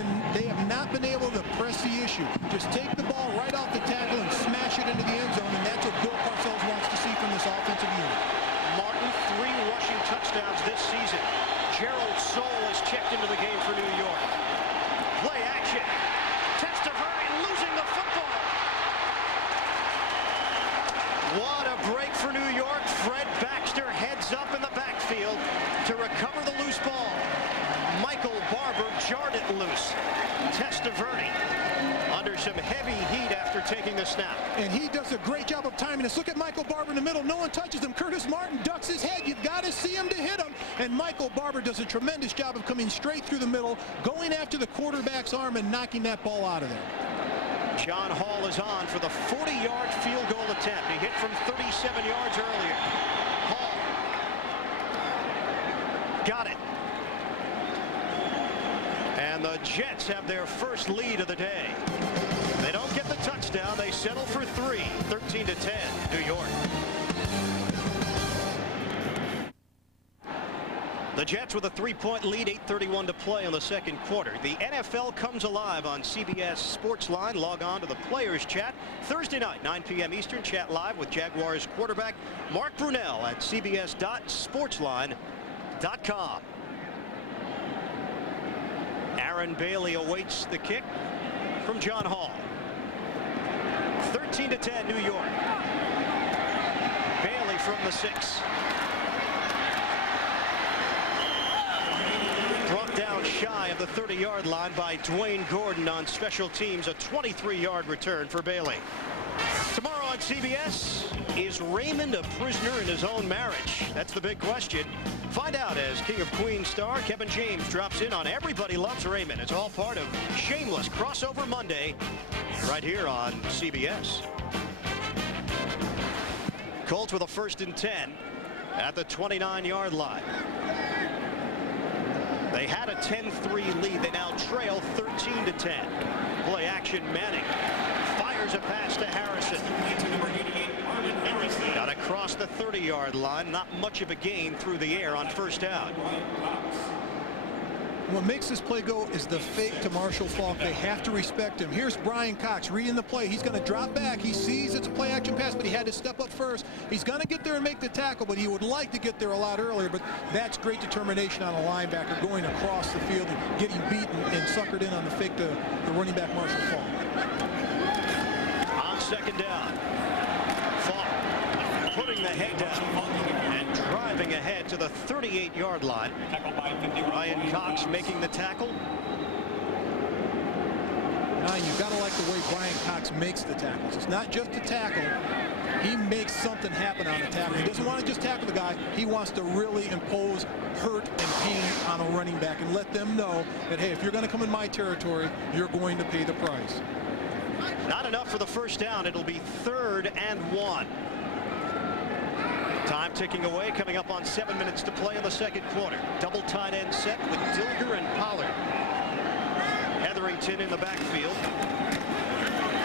not been able to press the issue. Just take the ball right off the tackle and smash it into the end zone, and that's what Bill Parcells wants to see from this offensive unit. Martin, 3 rushing touchdowns this season. Gerald Soule has checked into the game for New York. Play action. Testaverde losing the football. What a break for New York. Fred Baxter heads up in the backfield to recover the loose ball. Michael Barber jarred it loose. Testaverde under some heavy heat after taking the snap. And he does a great job of timing this. Look at Michael Barber in the middle. No one touches him. Curtis Martin ducks his head. You've got to see him to hit him. And Michael Barber does a tremendous job of coming straight through the middle, going after the quarterback's arm and knocking that ball out of there. John Hall Brunell is on for the 40-yard field goal attempt. He hit from 37 yards earlier. Hall got it. And the Jets have their first lead of the day. They don't get the touchdown. They settle for 3. 13-10, New York. The Jets with a 3-point lead, 8:31 to play in the second quarter. The NFL comes alive on CBS Sportsline. Log on to the Players Chat. Thursday night, 9 p.m. Eastern. Chat live with Jaguars quarterback Mark Brunell at cbs.sportsline.com. Aaron Bailey awaits the kick from John Hall. 13-10, New York. Bailey from the 6. Brought down shy of the 30-yard line by Dwayne Gordon on special teams. A 23-yard return for Bailey. Tomorrow on CBS, is Raymond a prisoner in his own marriage? That's the big question. Find out as King of Queens star Kevin James drops in on Everybody Loves Raymond. It's all part of Shameless Crossover Monday right here on CBS. Colts with a 1st and 10 at the 29-yard line. They had a 10-3 lead. They now trail 13-10. Play action. Manning fires a pass to Harrison. Got across the 30-yard line. Not much of a gain through the air on first down. What makes this play go is the fake to Marshall Faulk. They have to respect him. Here's Brian Cox reading the play. He's going to drop back. He sees it's a play action pass, but he had to step up first. He's going to get there and make the tackle, but he would like to get there a lot earlier. But that's great determination on a linebacker going across the field and getting beaten and suckered in on the fake to the running back Marshall Faulk. On second down, Faulk putting the head down and driving ahead to the 38-yard line. Brian Cox making the tackle. Now you've got to like the way Brian Cox makes the tackles. It's not just a tackle. He makes something happen on the tackle. He doesn't want to just tackle the guy. He wants to really impose hurt and pain on a running back and let them know that, hey, if you're going to come in my territory, you're going to pay the price. Not enough for the first down. It'll be 3rd and 1. Time ticking away, coming up on 7 minutes to play in the second quarter. Double tight end set with Dilger and Pollard. Hetherington in the backfield.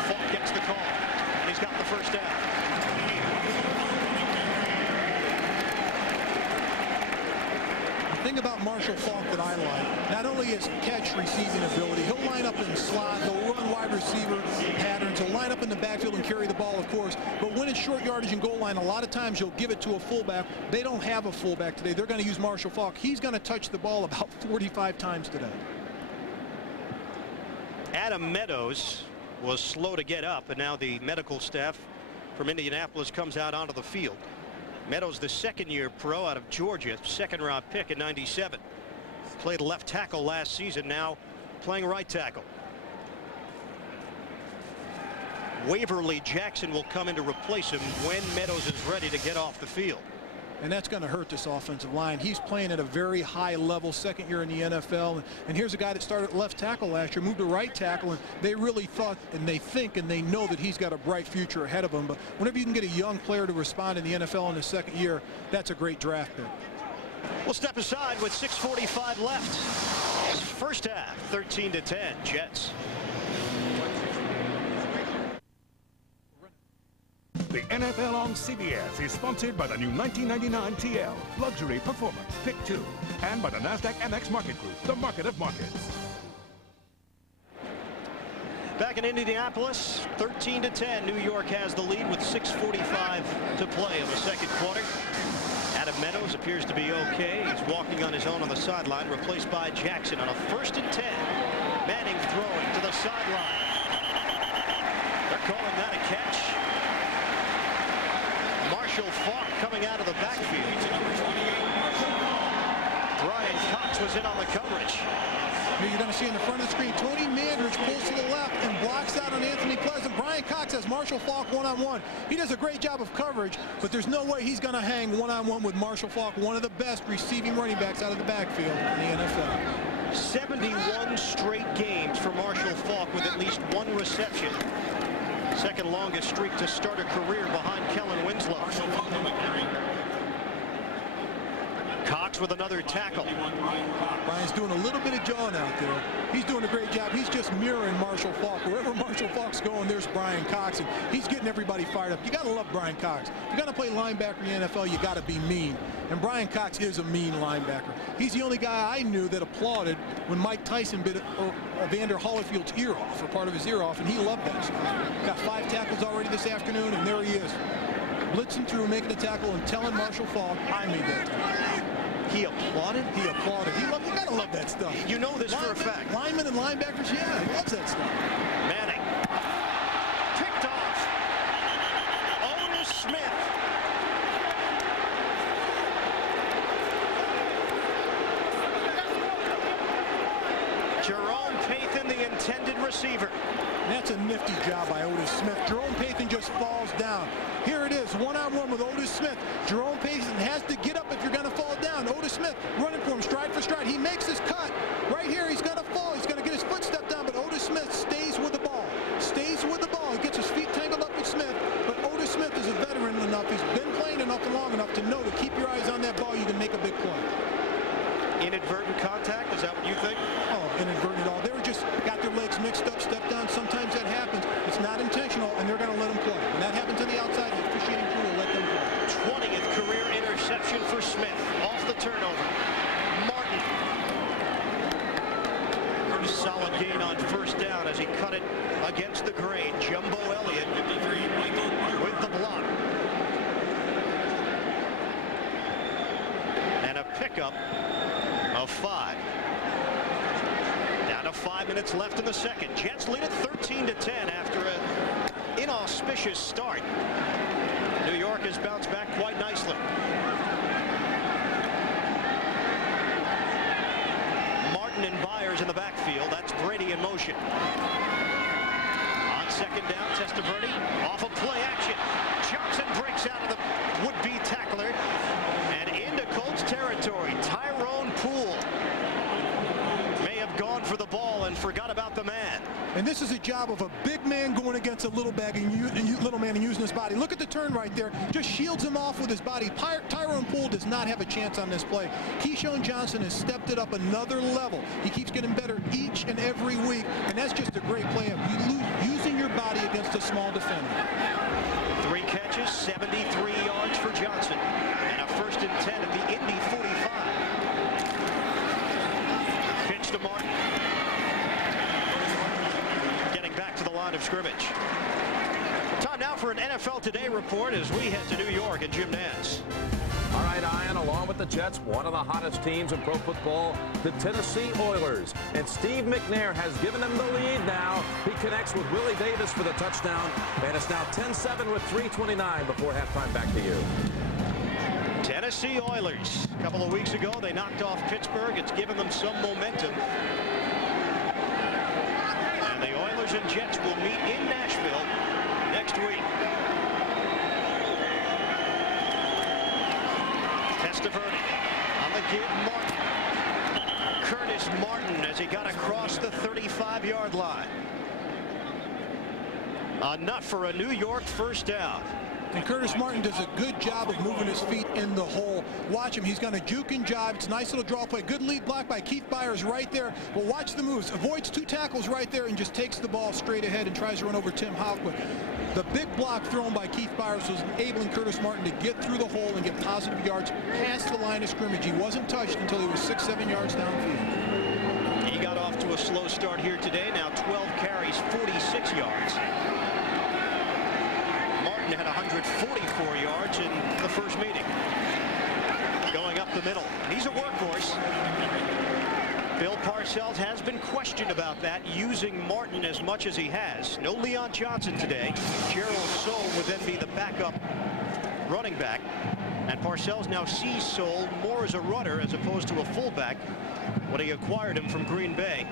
Faulk gets the call, and he's got the first down. The thing about Marshall Faulk that I like, not only his catch receiving ability, he'll line up in slot, he'll run wide receiver patterns, he'll line up in the backfield and carry the ball, of course, but when it's short yardage and goal line, a lot of times you'll give it to a fullback. They don't have a fullback today. They're going to use Marshall Faulk. He's going to touch the ball about 45 times today. Adam Meadows was slow to get up, and now the medical staff from Indianapolis comes out onto the field. Meadows, the second-year pro out of Georgia, second-round pick in '97. Played left tackle last season, now playing right tackle. Waverly Jackson will come in to replace him when Meadows is ready to get off the field. And that's going to hurt this offensive line. He's playing at a very high level, second year in the NFL. And here's a guy that started at left tackle last year, moved to right tackle, and they really thought and they think and they know that he's got a bright future ahead of him. But whenever you can get a young player to respond in the NFL in his second year, that's a great draft pick. We'll step aside with 6:45 left. First half, 13-10, Jets. The NFL on CBS is sponsored by the new 1999 TL Luxury Performance Pick 2 and by the NASDAQ MX Market Group, the market of markets. Back in Indianapolis, 13-10. New York has the lead with 6:45 to play in the second quarter. Adam Meadows appears to be okay. He's walking on his own on the sideline, replaced by Jackson on a 1st and 10. Manning throwing to the sideline. They're calling that a catch. Marshall Faulk coming out of the backfield. Brian Cox was in on the coverage. You're going to see in the front of the screen, Tony Mandridge pulls to the left and blocks out on Anthony Pleasant. Brian Cox has Marshall Faulk one-on-one. He does a great job of coverage, but there's no way he's going to hang one-on-one with Marshall Faulk, one of the best receiving running backs out of the backfield in the NFL. 71 straight games for Marshall Faulk with at least one reception. Second longest streak to start a career behind Kellen Winslow. Cox with another tackle. Brian's doing a little bit of jawing out there. He's doing a great job. He's just mirroring Marshall Faulk. Wherever Marshall Faulk's going, there's Brian Cox, and he's getting everybody fired up. You got to love Brian Cox. If you're going to play linebacker in the NFL, you got to be mean. And Brian Cox is a mean linebacker. He's the only guy I knew that applauded when Mike Tyson bit Evander Holyfield's ear off, or part of his ear off, and he loved that stuff. Got 5 tackles already this afternoon, and there he is, blitzing through, making a tackle, and telling Marshall Faulk, I made that tackle. He applauded? He applauded. You gotta love that stuff. You know this for a fact. Linemen and linebackers, yeah, he loves that stuff. Manning. Picked off. Otis Smith. Jerome Payton, the intended receiver. That's a nifty job by Otis Smith. Jerome Payton just falls down. Here it is, one-on-one with Otis Smith. Jerome Payton has to get up if you're going to fall down. Otis Smith running for him stride for stride. He makes his cut. Right here, he's going to fall. He's going to get his foot stepped down, but Otis Smith stays with the ball. Stays with the ball. He gets his feet tangled up with Smith, but Otis Smith is a veteran enough. He's been playing enough and long enough to know to keep your eyes on that ball. You can make a big play. Inadvertent contact, is that what you think? Oh, inadvertent at all. They were just got their legs mixed up, stepped down. Sometimes that happens. It's not intentional, and they're going to let them play. When that happens on the outside, the officiating crew will let them play. 20th career interception for Smith. Off the turnover. Martin. Solid gain on first down as he cut it against the grain. Jumbo Elliott with the block. And a pickup of 5. Down to 5 minutes left in the second. Jets lead it 13-10 after an inauspicious start. New York has bounced back quite nicely. Martin and Byers in the backfield. That's Brady in motion. On second down, Testaverde off of play action. Johnson breaks out of the would-be tackler and into Colts territory. Tyrone Poole may have gone for the ball and forgot about the man. And this is a job of a big man going against a little man and using his body. Look at the turn right there. Just shields him off with his body. Tyrone Poole does not have a chance on this play. Keyshawn Johnson has stepped it up another level. He keeps getting better each and every week, and that's just a great play of using your body against a small defender. 3 catches, 73 yards for Johnson, and a 1st and 10 at the Indy 45. Pitch to Martin. Getting back to the line of scrimmage. Time now for an NFL Today report as we head to New York and Jim Nantz. All right, Ian, along with the Jets, one of the hottest teams in pro football, the Tennessee Oilers. And Steve McNair has given them the lead now. He connects with Willie Davis for the touchdown. And it's now 10-7 with 3:29 before halftime. Back to you. Tennessee Oilers. A couple of weeks ago, they knocked off Pittsburgh. It's given them some momentum. And the Oilers and Jets will meet in Nashville next week. Testaverde on the give, Martin. Curtis Martin as he got across the 35-yard line. Enough for a New York first down. And Curtis Martin does a good job of moving his feet in the hole. Watch him. He's going to juke and jive. It's a nice little draw play. Good lead block by Keith Byers right there. Well, watch the moves. Avoids 2 tackles right there and just takes the ball straight ahead and tries to run over Tim Houck. The big block thrown by Keith Byers was enabling Curtis Martin to get through the hole and get positive yards past the line of scrimmage. He wasn't touched until he was 6-7 yards downfield. He got off to a slow start here today. Now 12 carries, 46 yards. Martin had 144 yards in the first meeting. Going up the middle. He's a workhorse. Bill Parcells has been questioned about that, using Martin as much as he has. No Leon Johnson today. Gerald Soule would then be the backup running back. And Parcells now sees Soule more as a runner as opposed to a fullback when he acquired him from Green Bay.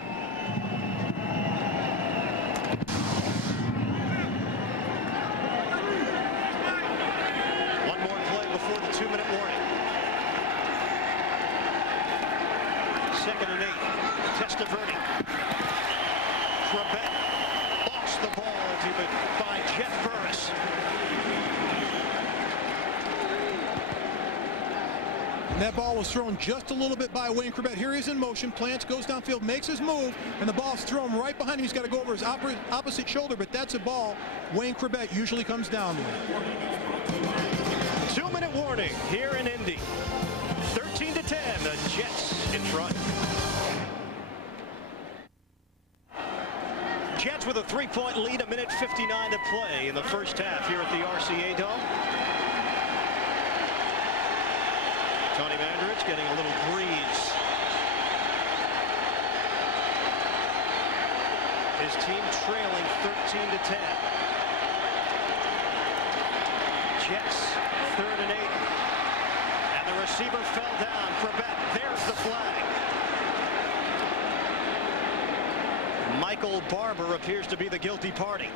One more play before the 2-minute warning. 2nd and 8. Testaverde. Trebek. Ball lost the ball by Jeff Burris. And that ball was thrown just a little bit by Wayne Corbett. Here he is in motion. Plants, goes downfield, makes his move, and the ball's thrown right behind him. He's got to go over his opposite shoulder, but that's a ball Wayne Corbett usually comes down with. 2-minute warning here in Indy. 13-10, the Jets in front. Jets with a 3-point lead, 1:59 to play in the first half here at the RCA Dome. Tony Mandarich getting a little breeze. His team trailing 13-10. Jets 3rd and 8. And the receiver fell down. Corbett, there's the flag. Michael Barber appears to be the guilty party.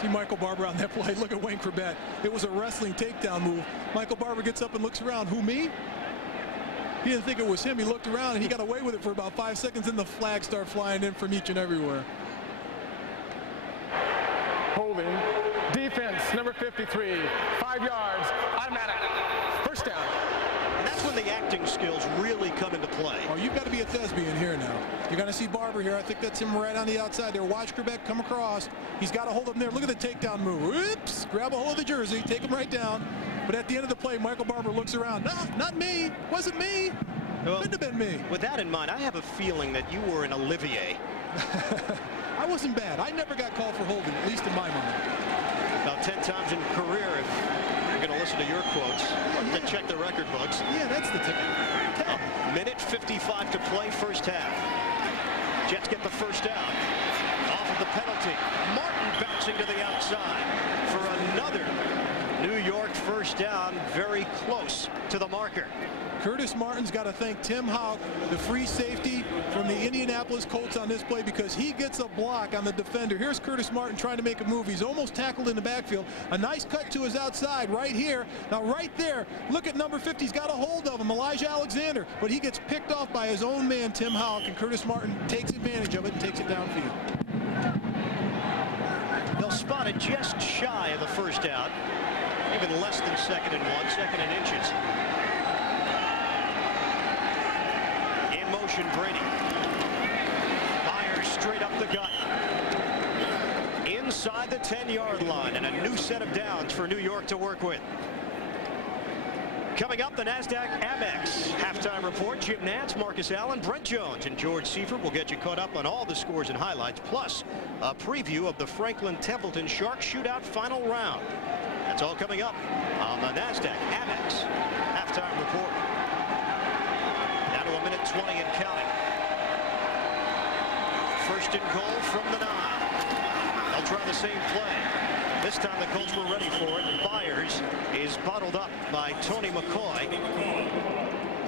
See Michael Barber on that play. Look at Wayne Corbett. It was a wrestling takedown move. Michael Barber gets up and looks around. Who, me? He didn't think it was him. He looked around and he got away with it for about 5 seconds, and the flags start flying in from each and everywhere. Holding. Defense, number 53. 5 yards. Automatic. First down. That's when the acting skills really come into play. Oh, you've got to be a thespian here now. You're going to see Barber here. I think that's him right on the outside there. Watch Corbett come across. He's got to hold him there. Look at the takedown move. Whoops. Grab a hold of the jersey. Take him right down. But at the end of the play, Michael Barber looks around. No, not me. Wasn't me. Well, couldn't have been me. With that in mind, I have a feeling that you were an Olivier. I wasn't bad. I never got called for holding, at least in my mind. About 10 times in career, if you're going to listen to your quotes, to check the record books. Yeah, that's the ticket. 1:55 to play, first half. Jets get the first down off of the penalty. Martin bouncing to the outside for another New York first down, very close to the marker. Curtis Martin's got to thank Tim Houck, the free safety from the Indianapolis Colts, on this play, because he gets a block on the defender. Here's Curtis Martin trying to make a move. He's almost tackled in the backfield. A nice cut to his outside right here. Now right there, look at number 50. He's got a hold of him, Elijah Alexander, but he gets picked off by his own man, Tim Houck, and Curtis Martin takes advantage of it and takes it downfield. They'll spot it just shy of the first down. Even less than 2nd and 1, 2nd and inches. In motion, Brady. Fires straight up the gut. Inside the 10-yard line, and a new set of downs for New York to work with. Coming up, the NASDAQ Amex halftime report. Jim Nantz, Marcus Allen, Brent Jones, and George Seifert will get you caught up on all the scores and highlights, plus a preview of the Franklin Templeton Shark Shootout final round. That's all coming up on the NASDAQ Amex halftime report. Down to 1:20 and counting. First and goal from the 9. They'll try the same play. This time the Colts were ready for it. Byers is bottled up by Tony McCoy,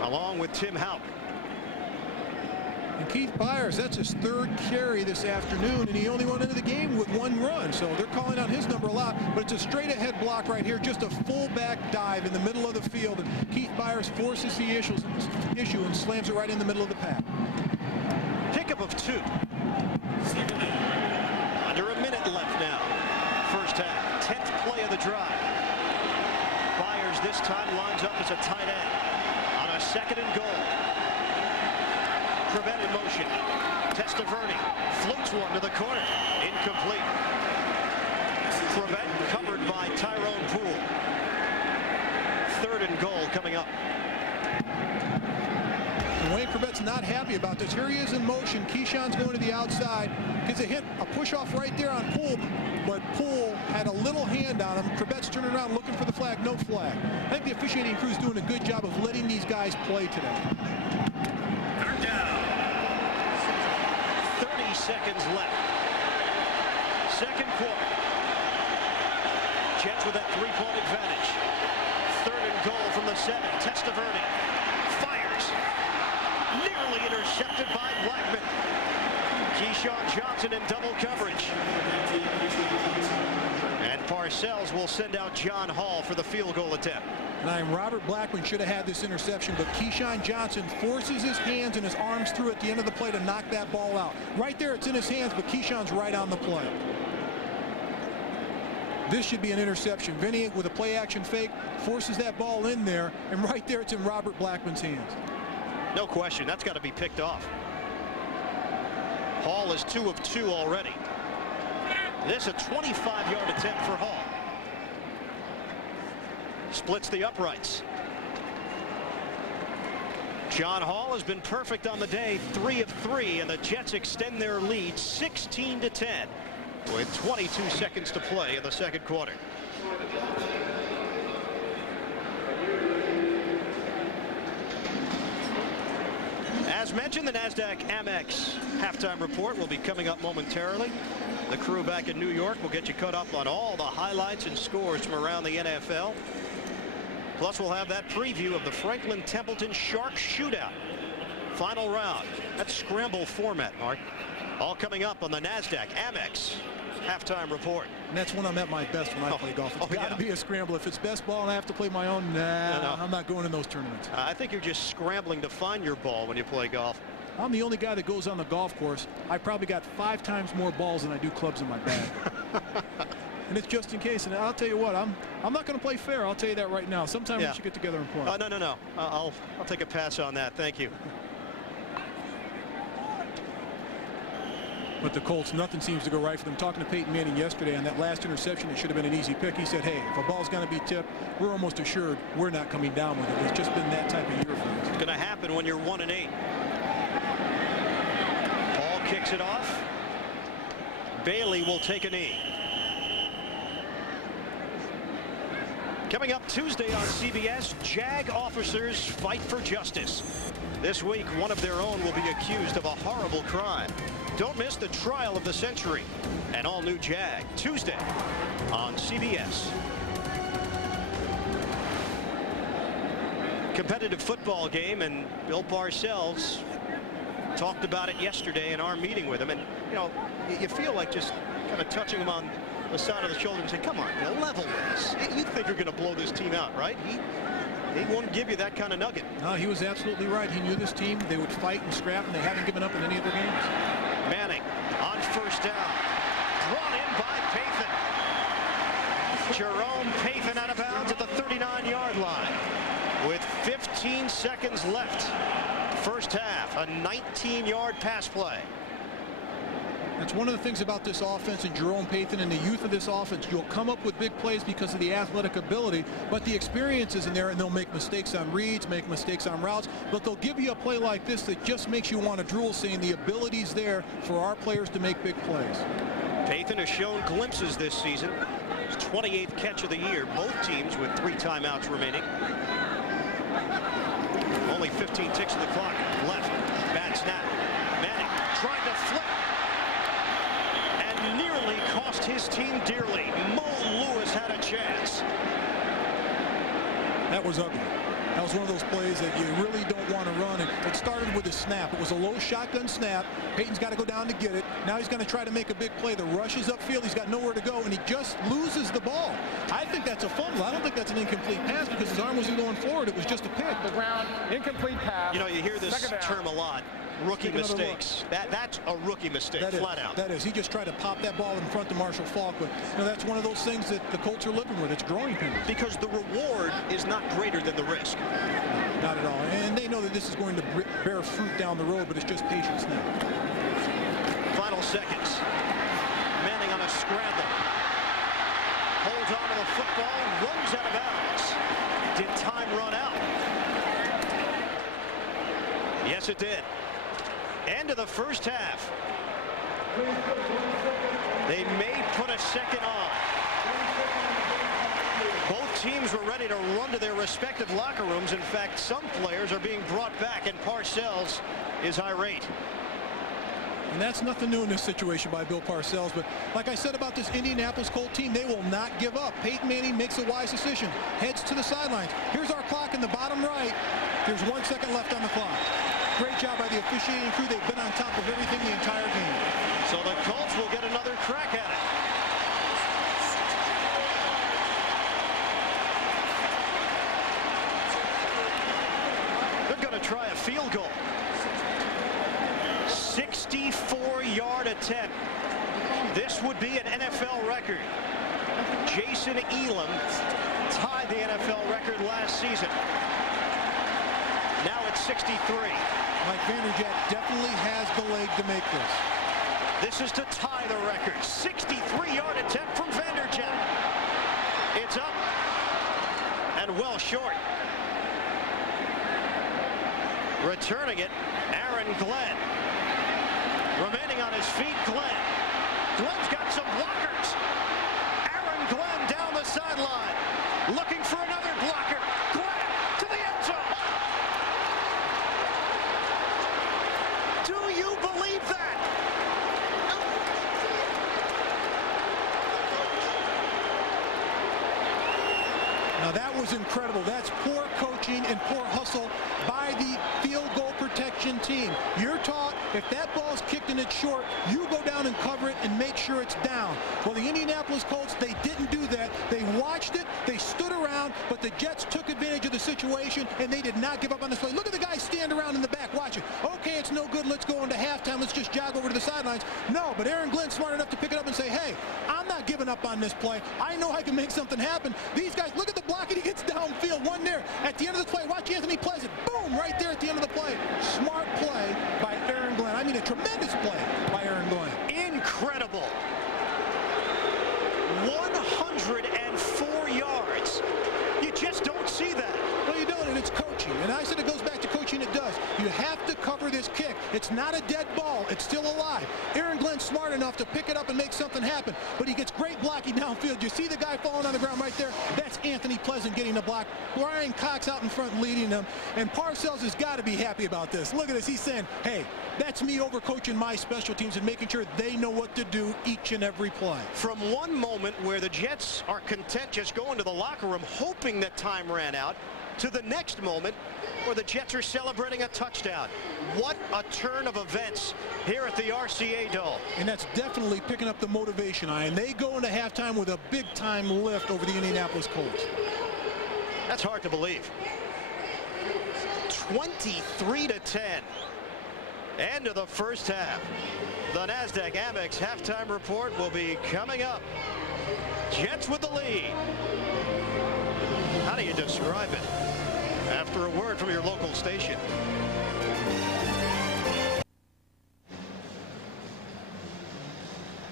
along with Tim Houck. And Keith Byers, that's his 3rd carry this afternoon, and he only went into the game with 1 run, so they're calling on his number a lot. But it's a straight ahead block right here, just a fullback dive in the middle of the field, and Keith Byers forces the issue and slams it right in the middle of the pack. Pickup of 2. Under a minute left now. First half, 10th play of the drive. Byers this time lines up as a tight end on a 2nd and goal. Corbett in motion. Testaverde floats one to the corner. Incomplete. Corbett covered by Tyrone Poole. 3rd and goal coming up. Wayne Corbett's not happy about this. Here he is in motion. Keyshawn's going to the outside. Gets a hit, a push off right there on Poole, but Poole had a little hand on him. Corbett's turning around looking for the flag. No flag. I think the officiating crew is doing a good job of letting these guys play today. 30 seconds left. 2nd quarter. Jets with that 3-point advantage. 3rd and goal from the 7. Testaverde fires. Nearly intercepted by Blackman. Keyshawn Johnson in double coverage. And Parcells will send out John Hall for the field goal attempt. And Robert Blackman should have had this interception, but Keyshawn Johnson forces his hands and his arms through at the end of the play to knock that ball out. Right there, it's in his hands, but Keyshawn's right on the play. This should be an interception. Vinnie, with a play-action fake, forces that ball in there, and right there it's in Robert Blackman's hands. No question. That's got to be picked off. Hall is 2 of 2 already. This a 25-yard attempt for Hall. Splits the uprights. John Hall has been perfect on the day, 3 of 3, and the Jets extend their lead 16-10 with 22 seconds to play in the second quarter. As mentioned, the NASDAQ Amex halftime report will be coming up momentarily. The crew back in New York will get you caught up on all the highlights and scores from around the NFL. Plus, we'll have that preview of the Franklin Templeton Sharks shootout. Final round. That's scramble format, Mark. All coming up on the NASDAQ Amex halftime report. And that's when I'm at my best when I play golf. It's got to be a scramble. If it's best ball and I have to play my own, nah, I'm not going in those tournaments. I think you're just scrambling to find your ball when you play golf. I'm the only guy that goes on the golf course. I probably got 5 times more balls than I do clubs in my bag. And it's just in case. And I'll tell you what, I'm not going to play fair. I'll tell you that right now. Sometime we should get together and play. No. I'll take a pass on that. Thank you. But the Colts, nothing seems to go right for them. Talking to Peyton Manning yesterday on that last interception, it should have been an easy pick. He said, hey, if a ball's going to be tipped, we're almost assured we're not coming down with it. It's just been that type of year for us. It's going to happen when you're 1-8. Ball kicks it off. Bailey will take a knee. Coming up Tuesday on CBS, JAG officers fight for justice. This week, one of their own will be accused of a horrible crime. Don't miss the trial of the century. An all-new JAG, Tuesday on CBS. Competitive football game, and Bill Parcells talked about it yesterday in our meeting with him. And, you know, you feel like just kind of touching him on the side of the shoulder and say, come on, level this. You think you're going to blow this team out, right? He won't give you that kind of nugget. No, he was absolutely right. He knew this team, they would fight and scrap, and they haven't given up in any of their games. Manning on first down. Brought in by Payton. Jerome Payton out of bounds at the 39-yard line with 15 seconds left. First half, a 19-yard pass play. That's one of the things about this offense and Jerome Payton and the youth of this offense. You'll come up with big plays because of the athletic ability, but the experience isn't there, and they'll make mistakes on reads, make mistakes on routes, but they'll give you a play like this that just makes you want to drool, saying the ability's there for our players to make big plays. Payton has shown glimpses this season. His 28th catch of the year, both teams with 3 timeouts remaining. Only 15 ticks of the clock left. Bad snap. Manning trying to flip. Nearly cost his team dearly. Mo Lewis had a chance. That was ugly. That was one of those plays that you really don't want to run. And it started with a snap. It was a low shotgun snap. Peyton's got to go down to get it. Now he's going to try to make a big play. The rush is upfield. He's got nowhere to go, and he just loses the ball. I think that's a fumble. I don't think that's an incomplete pass because his arm wasn't going forward. It was just a pick. The ground, incomplete pass. You know, you hear this term a lot. Rookie mistakes. That's a rookie mistake, flat out. That is. He just tried to pop that ball in front of Marshall Faulk. But you know, that's one of those things that the Colts are living with. It's growing pains. Because the reward is not greater than the risk. Not at all. And they know that this is going to bear fruit down the road, but it's just patience now. Final seconds. Manning on a scramble. Holds on to the football, runs out of bounds. Did time run out? Yes, it did. End of the first half. They may put a second on. Both teams were ready to run to their respective locker rooms. In fact, some players are being brought back, and Parcells is irate. And that's nothing new in this situation by Bill Parcells. But like I said about this Indianapolis Colts team, they will not give up. Peyton Manning makes a wise decision. Heads to the sidelines. Here's our clock in the bottom right. There's 1 second left on the clock. Great job by the officiating crew. They've been on top of everything the entire game. So the Colts will get another crack at it. They're going to try a field goal. 64-yard attempt. This would be an NFL record. Jason Elam tied the NFL record last season. Now it's 63. Mike Vanderjagt definitely has the leg to make this. This is to tie the record. 63-yard attempt from Vanderjagt. It's up and well short. Returning it, Aaron Glenn. Remaining on his feet, Glenn. Glenn's got some blockers. Aaron Glenn down the sideline. Looking for another blocker. Glenn to the end zone. Do you believe that? Now that was incredible. That's poor coaching and poor hustle by the field goal protection team. You're taught if that ball's kicked and it's short, you go down and cover it and make sure it's down. Well, the Indianapolis Colts, they didn't do that. They watched it, they stood around, but the Jets took advantage of the situation and they did not give up on this play. Look at the guy stand around in the back, watch it. Okay, it's no good, let's go into halftime, let's just jog over to the sidelines. No, but Aaron Glenn's smart enough to pick it up and say, hey, I'm not giving up on this play. I know I can make something happen. These guys, look at the block and he gets downfield, one there. At the end of the play, watch Anthony Pleasant, boom, right there at the end of the play. Smart play by Aaron Glenn. I mean, a tremendous play by Aaron Glenn. Incredible. 104 yards. You just don't see that. Well, you don't, and it's coaching. And I said it goes back to coaching. It does. You have to cover this kick. It's not a dead ball. It's still alive. Aaron Glenn's smart enough to pick it up and make something happen, but he gets great blocking downfield. You see the guy falling on the ground right there? That's Anthony Pleasant getting the block. Brian Cox out in front leading them, and Parcells has got to be happy about this. Look at this. He's saying, hey, that's me over coaching my special teams and making sure they know what to do each and every play. From one moment where the Jets are content just going to the locker room hoping that time ran out, to the next moment where the Jets are celebrating a touchdown. What a turn of events here at the RCA Dome. And that's definitely picking up the motivation, and they go into halftime with a big-time lift over the Indianapolis Colts. That's hard to believe. 23-10. End of the first half. The NASDAQ Amex halftime report will be coming up. Jets with the lead. How do you describe it? After a word from your local station.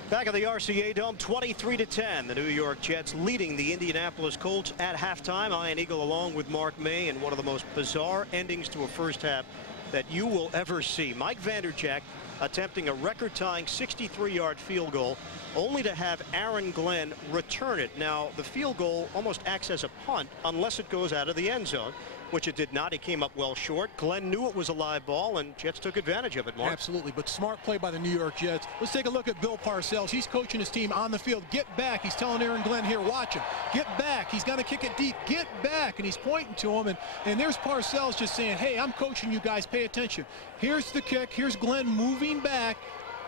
Back at the RCA Dome, 23-10. The New York Jets leading the Indianapolis Colts at halftime. Ian Eagle along with Mark May, and one of the most bizarre endings to a first half that you will ever see. Mike Vanderjagt attempting a record-tying 63-yard field goal, only to have Aaron Glenn return it. Now, the field goal almost acts as a punt unless it goes out of the end zone, which it did not. It came up well short. Glenn knew it was a live ball, and Jets took advantage of it, Mark. Absolutely, but smart play by the New York Jets. Let's take a look at Bill Parcells. He's coaching his team on the field. Get back. He's telling Aaron Glenn here, watch him. Get back. He's going to kick it deep. Get back. And he's pointing to him, and there's Parcells just saying, hey, I'm coaching you guys. Pay attention. Here's the kick. Here's Glenn moving back.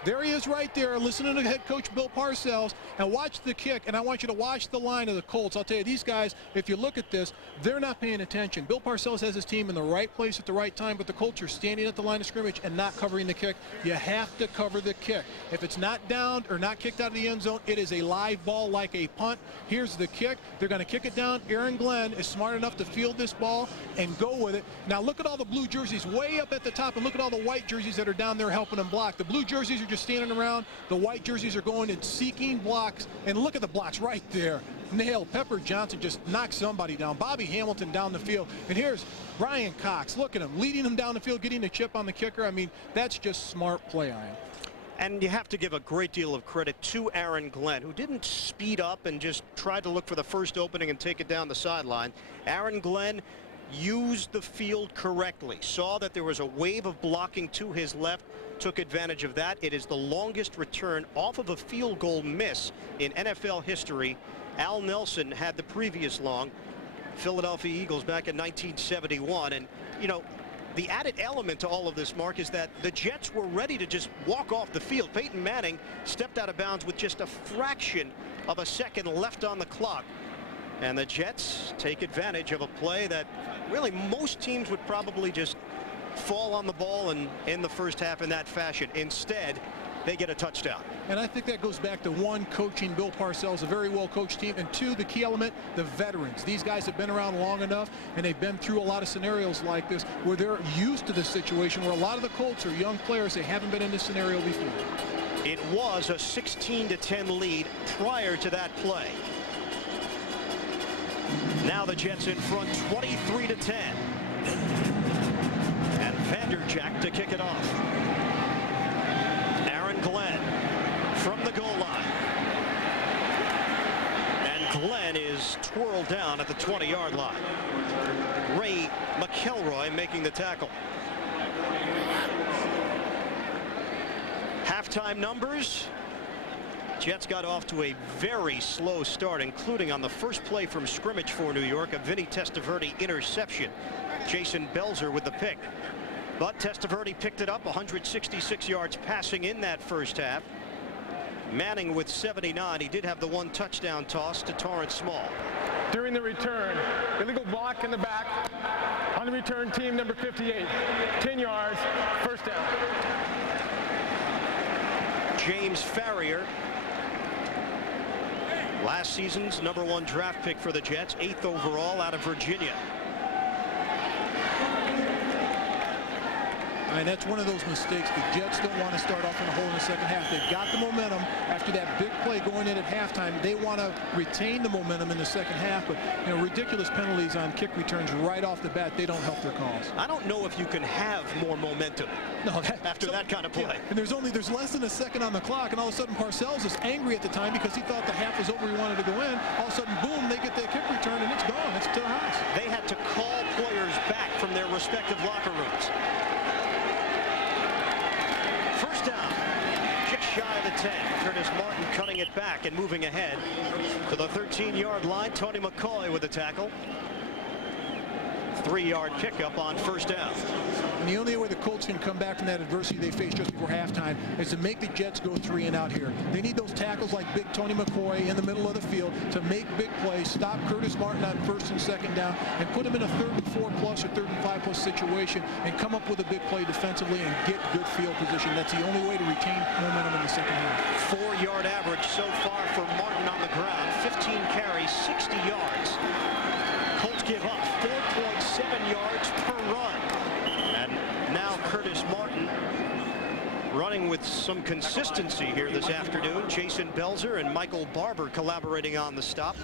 There he is right there, listening to head coach Bill Parcells, and watch the kick. And I want you to watch the line of the Colts. I'll tell you, these guys, if you look at this, they're not paying attention. Bill Parcells has his team in the right place at the right time, but the Colts are standing at the line of scrimmage and not covering the kick. You have to cover the kick. If it's not downed or not kicked out of the end zone, it is a live ball like a punt. Here's the kick. They're going to kick it down. Aaron Glenn is smart enough to field this ball and go with it. Now look at all the blue jerseys way up at the top, and look at all the white jerseys that are down there helping them block. The blue jerseys are just standing around. The white jerseys are going and seeking blocks, and look at the blocks right there. Nailed. Pepper Johnson just knocked somebody down. Bobby Hamilton down the field, and here's Brian Cox. Look at him leading him down the field, getting the chip on the kicker. I mean, that's just smart play, Ian. And you have to give a great deal of credit to Aaron Glenn, who didn't speed up and just tried to look for the first opening and take it down the sideline. Aaron Glenn used the field correctly, saw that there was a wave of blocking to his left, took advantage of that. It is the longest return off of a field goal miss in NFL history. Al Nelson had the previous long. Philadelphia Eagles back in 1971. And, you know, the added element to all of this, Mark, is that the Jets were ready to just walk off the field. Peyton Manning stepped out of bounds with just a fraction of a second left on the clock. And the Jets take advantage of a play that really most teams would probably just fall on the ball and in the first half in that fashion. Instead, they get a touchdown. And I think that goes back to one, coaching Bill Parcells, a very well coached team, and two, the key element, the veterans. These guys have been around long enough, and they've been through a lot of scenarios like this where they're used to this situation, where a lot of the Colts are young players. They haven't been in this scenario before. It was a 16-10 lead prior to that play. Now the Jets in front 23-10. And Vanderjagt to kick it off. Aaron Glenn from the goal line. And Glenn is twirled down at the 20-yard line. Ray McElroy making the tackle. Halftime numbers. Jets got off to a very slow start, including on the first play from scrimmage for New York, a Vinnie Testaverde interception. Jason Belzer with the pick. But Testaverde picked it up, 166 yards passing in that first half. Manning with 79. He did have the one touchdown toss to Torrance Small. During the return, illegal block in the back on the return, team number 58. 10 yards, first down. James Ferrier, last season's #1 draft pick for the Jets, 8th overall out of Virginia. And that's one of those mistakes. The Jets don't want to start off in a hole in the second half. They've got the momentum after that big play going in at halftime. They want to retain the momentum in the second half, but ridiculous penalties on kick returns right off the bat, they don't help their cause. I don't know if you can have more momentum after that kind of play. Yeah, and there's less than a second on the clock, and all of a sudden Parcells is angry at the time because he thought the half was over, he wanted to go in. All of a sudden, boom, they get that kick return and it's gone. It's to the house. They had to call players back from their respective locker rooms. First down, just shy of the 10. Curtis Martin cutting it back and moving ahead to the 13-yard line. Tony McCoy with the tackle. 3-yard pickup on first down. And the only way the Colts can come back from that adversity they faced just before halftime is to make the Jets go 3 and out here. They need those tackles like big Tony McCoy in the middle of the field to make big plays, stop Curtis Martin on first and second down, and put him in a 3rd and 4 plus or 3rd and 5 plus situation and come up with a big play defensively and get good field position. That's the only way to retain momentum in the second half. 4-yard average so far for Martin on the ground. 15 carries, 60 yards. Colts give up 4.7 yards per run. And now Curtis Martin running with some consistency here this afternoon. Jason Belzer and Michael Barber collaborating on the stop.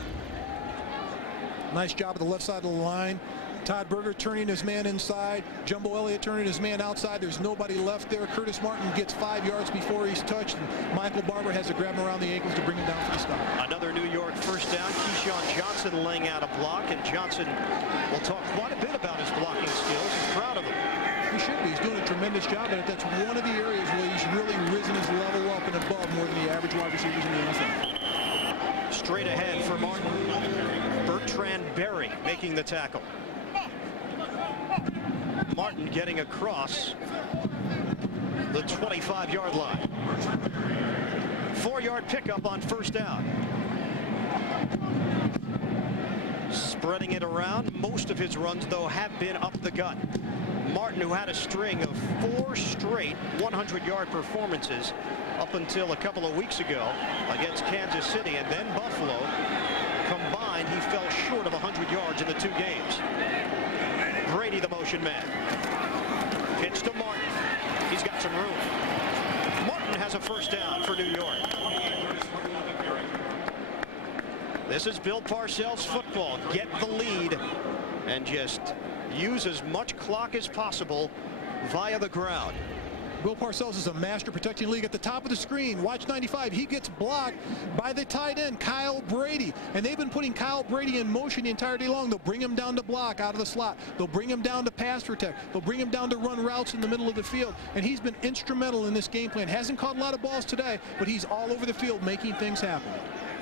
Nice job at the left side of the line. Todd Berger turning his man inside. Jumbo Elliott turning his man outside. There's nobody left there. Curtis Martin gets 5 yards before he's touched. And Michael Barber has to grab him around the ankles to bring him down for the stop. Another New York first down. Keyshawn Johnson laying out a block. And Johnson will talk quite a bit about his blocking skills. He's proud of them. He should be. He's doing a tremendous job at it. That's one of the areas where he's really risen his level up and above more than the average wide receivers in the NFL. Straight ahead for Martin. Bertrand Berry making the tackle. Martin getting across the 25-yard line. 4-yard pickup on first down. Spreading it around. Most of his runs, though, have been up the gut. Martin, who had a string of 4 straight 100-yard performances up until a couple of weeks ago against Kansas City and then Buffalo. Combined, he fell short of 100 yards in the 2 games. Brady, the motion man. Pitch to Martin. He's got some room. Martin has a first down for New York. This is Bill Parcells football. Get the lead and just use as much clock as possible via the ground. Bill Parcells is a master protecting the league. At the top of the screen, watch 95. He gets blocked by the tight end, Kyle Brady. And they've been putting Kyle Brady in motion the entire day long. They'll bring him down to block out of the slot. They'll bring him down to pass protect. They'll bring him down to run routes in the middle of the field. And he's been instrumental in this game plan. Hasn't caught a lot of balls today, but he's all over the field making things happen.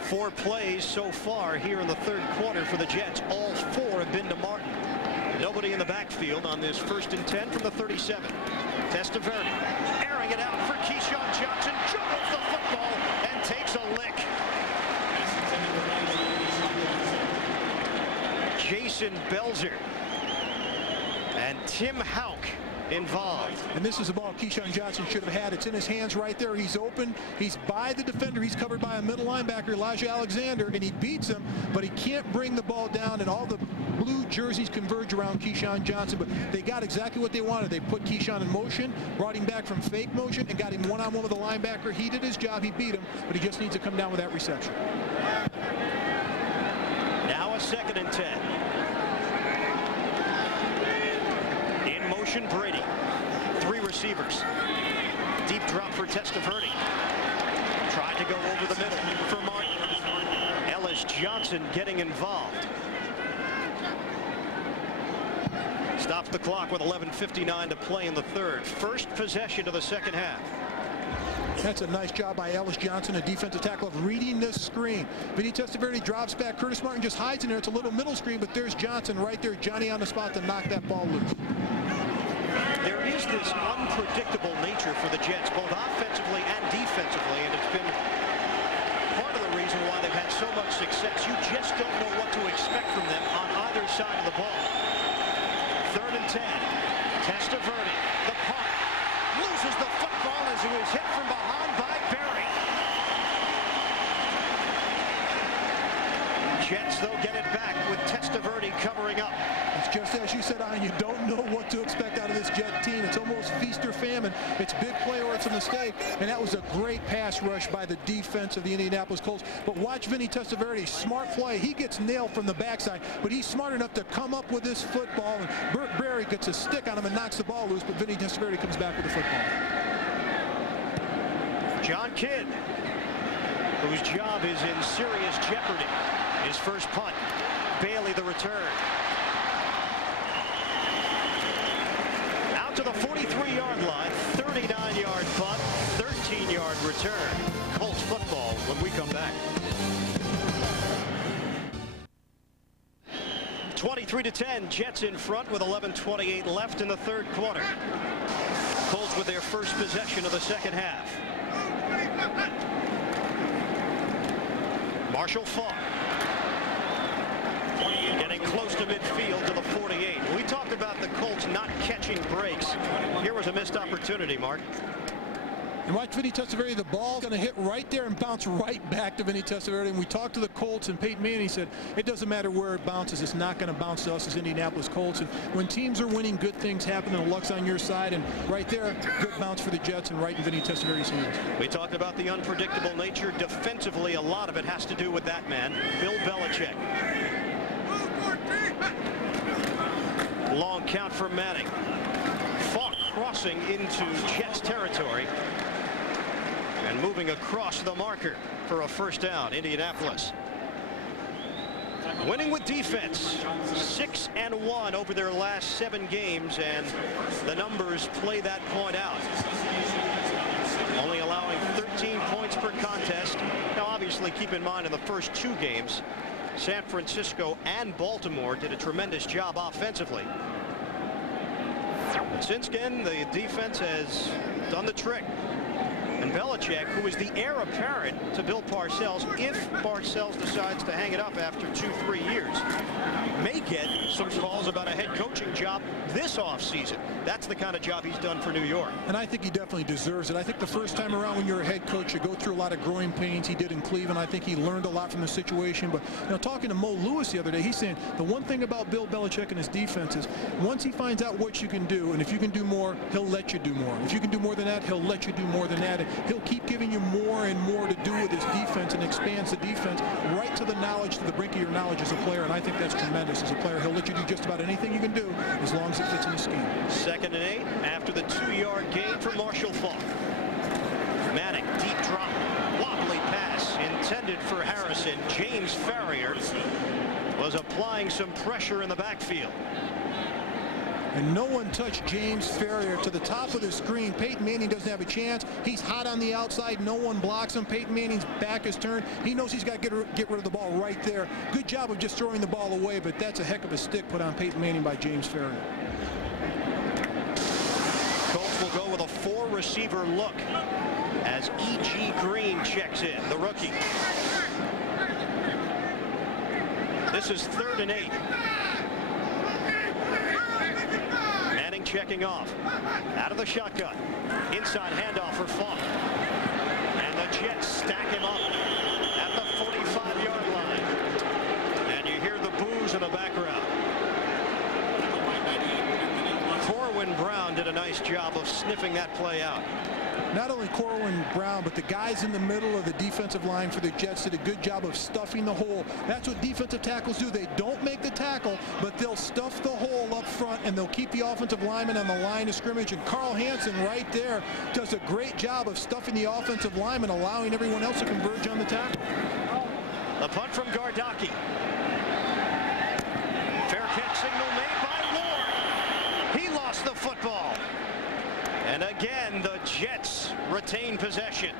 4 plays so far here in the 3rd quarter for the Jets. All 4 have been to Martin. Nobody in the backfield on this 1st and 10 from the 37. Testaverde airing it out for Keyshawn Johnson. Juggles the football and takes a lick. Jason Belzer and Tim Houck involved. And this is the ball Keyshawn Johnson should have had. It's in his hands right there. He's open. He's by the defender. He's covered by a middle linebacker, Elijah Alexander, and he beats him, but he can't bring the ball down, and all the blue jerseys converge around Keyshawn Johnson. But they got exactly what they wanted. They put Keyshawn in motion, brought him back from fake motion, and got him one-on-one with the linebacker. He did his job. He beat him, but he just needs to come down with that reception. Now a 2nd and 10. In motion, Brady. 3 receivers. Deep drop for Testaverde. Tried to go over the middle for Martin. Ellis Johnson getting involved. Stops the clock with 11:59 to play in the 3rd. First possession of the 2nd half. That's a nice job by Ellis Johnson, a defensive tackle, of reading this screen. Vinnie Testaverde drops back. Curtis Martin just hides in there. It's a little middle screen, but there's Johnson right there, Johnny on the spot to knock that ball loose. There is this unpredictable nature for the Jets, both offensively and defensively, and it's been part of the reason why they've had so much success. You just don't know what to expect from them on either side of the ball. 3rd and 10. Testaverde, the punt, loses the football as he was hit from behind by Barry. Jets, though, get it back with Testaverde covering up. It's just as you said, Ian, you don't know what to expect out of this Jet team. It's almost feast or famine. It's big play or it's a mistake. And that was a great pass rush by the defense of the Indianapolis Colts. But watch Vinnie Testaverde, smart play. He gets nailed from the backside, but he's smart enough to come up with this football. And Burt Barry gets a stick on him and knocks the ball loose, but Vinnie Testaverde comes back with the football. John Kidd, whose job is in serious jeopardy. His first punt. Bailey the return. Out to the 43-yard line. 39-yard punt. 13-yard return. Colts football when we come back. 23-10. Jets in front with 11:28 left in the 3rd quarter. Colts with their first possession of the 2nd half. Marshall Faulk getting close to midfield to the 48. We talked about the Colts not catching breaks. Here was a missed opportunity, Mark. And watch Vinnie Testaverde. The ball's going to hit right there and bounce right back to Vinnie Testaverde. And we talked to the Colts, and Peyton Manning said, it doesn't matter where it bounces. It's not going to bounce to us as Indianapolis Colts. And when teams are winning, good things happen, and the luck's on your side. And right there, good bounce for the Jets and right in Vinnie Testaverde's hands. We talked about the unpredictable nature. Defensively, a lot of it has to do with that man, Bill Belichick. Long count for Manning. Faulk crossing into Jets territory and moving across the marker for a first down. Indianapolis winning with defense, 6-1 over their last 7 games, and the numbers play that point out. Only allowing 13 points per contest. Now obviously keep in mind in the first 2 games San Francisco and Baltimore did a tremendous job offensively. But since then, the defense has done the trick. And Belichick, who is the heir apparent to Bill Parcells, if Parcells decides to hang it up after 2-3 years, may get some calls about a head coaching job this offseason. That's the kind of job he's done for New York. And I think he definitely deserves it. I think the first time around when you're a head coach, you go through a lot of growing pains. He did in Cleveland. I think he learned a lot from the situation. But talking to Mo Lewis the other day, he's saying the one thing about Bill Belichick and his defense is once he finds out what you can do, and if you can do more, he'll let you do more. If you can do more than that, he'll let you do more than that. He'll keep giving you more and more to do with his defense and expands the defense right to the knowledge, to the brink of your knowledge as a player. And I think that's tremendous as a player. He'll let you do just about anything you can do as long as it fits in the scheme. 2nd and 8 after the 2-yard gain for Marshall Faulk. Manning, deep drop, wobbly pass intended for Harrison. James Ferrier was applying some pressure in the backfield. And no one touched James Ferrier to the top of the screen. Peyton Manning doesn't have a chance. He's hot on the outside. No one blocks him. Peyton Manning's back is turned. He knows he's got to get rid of the ball right there. Good job of just throwing the ball away, but that's a heck of a stick put on Peyton Manning by James Ferrier. Colts will go with a 4-receiver look as E.G. Green checks in, the rookie. This is 3rd and 8. checking off. Out of the shotgun. Inside handoff for Falk. And the Jets stack him up at the 45-yard line. And you hear the boos in the background. Corwin Brown did a nice job of sniffing that play out. Not only Corwin Brown, but the guys in the middle of the defensive line for the Jets did a good job of stuffing the hole. That's what defensive tackles do. They don't make the tackle, but they'll stuff the hole up front, and they'll keep the offensive lineman on the line of scrimmage. And Carl Hansen right there does a great job of stuffing the offensive lineman, allowing everyone else to converge on the tackle. The punt from Gardocki. Fair catch signal made by Ward. He lost the football. And again, the Jets retain possession.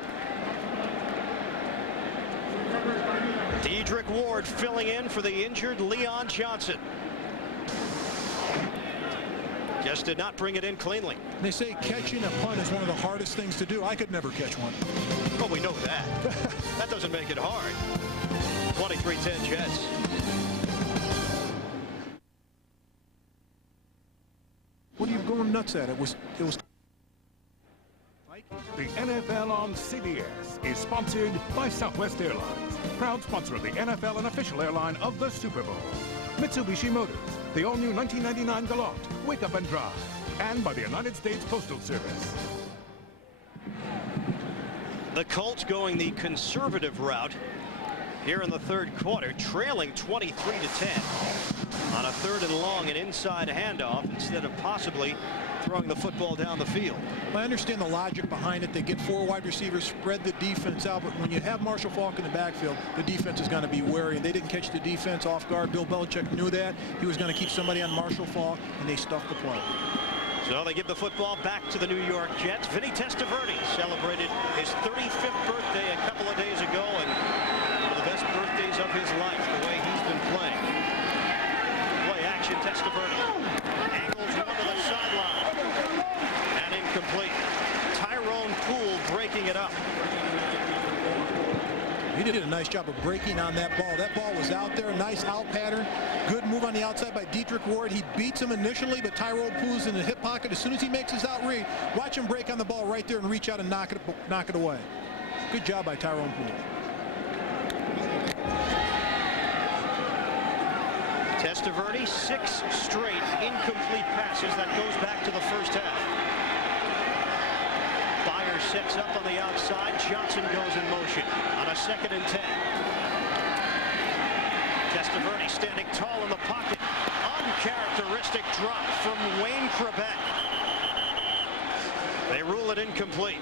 Dedrick Ward filling in for the injured Leon Johnson. Just did not bring it in cleanly. They say catching a punt is one of the hardest things to do. I could never catch one. Well, we know that. That doesn't make it hard. 23-10 Jets. What are you going nuts at? It was. The NFL on CBS is sponsored by Southwest Airlines, proud sponsor of the NFL and official airline of the Super Bowl. Mitsubishi Motors, the all-new 1999 Galant, wake up and drive, and by the United States Postal Service. The Colts going the conservative route here in the third quarter, trailing 23-10 on a 3rd and long, an inside handoff instead of possibly throwing the football down the field. I understand the logic behind it. They get 4 wide receivers, spread the defense out, but when you have Marshall Faulk in the backfield, the defense is going to be wary, and they didn't catch the defense off guard. Bill Belichick knew that. He was going to keep somebody on Marshall Faulk, and they stuffed the play. So they give the football back to the New York Jets. Vinnie Testaverde celebrated his 35th birthday a couple of days ago, and one of the best birthdays of his life, the way he's been playing. Play action, Testaverde. Angles one to the sideline. And incomplete. Tyrone Poole breaking it up. He did a nice job of breaking on that ball. That ball was out there. Nice out pattern. Good move on the outside by Dedrick Ward. He beats him initially, but Tyrone Poole's in the hip pocket. As soon as he makes his out read, watch him break on the ball right there and reach out and knock it away. Good job by Tyrone Poole. Testaverde, 6 straight incomplete passes. That goes back to the first half. Byers sets up on the outside. Johnson goes in motion on a 2nd and 10. Testaverde standing tall in the pocket. Uncharacteristic drop from Wayne Krebet. They rule it incomplete.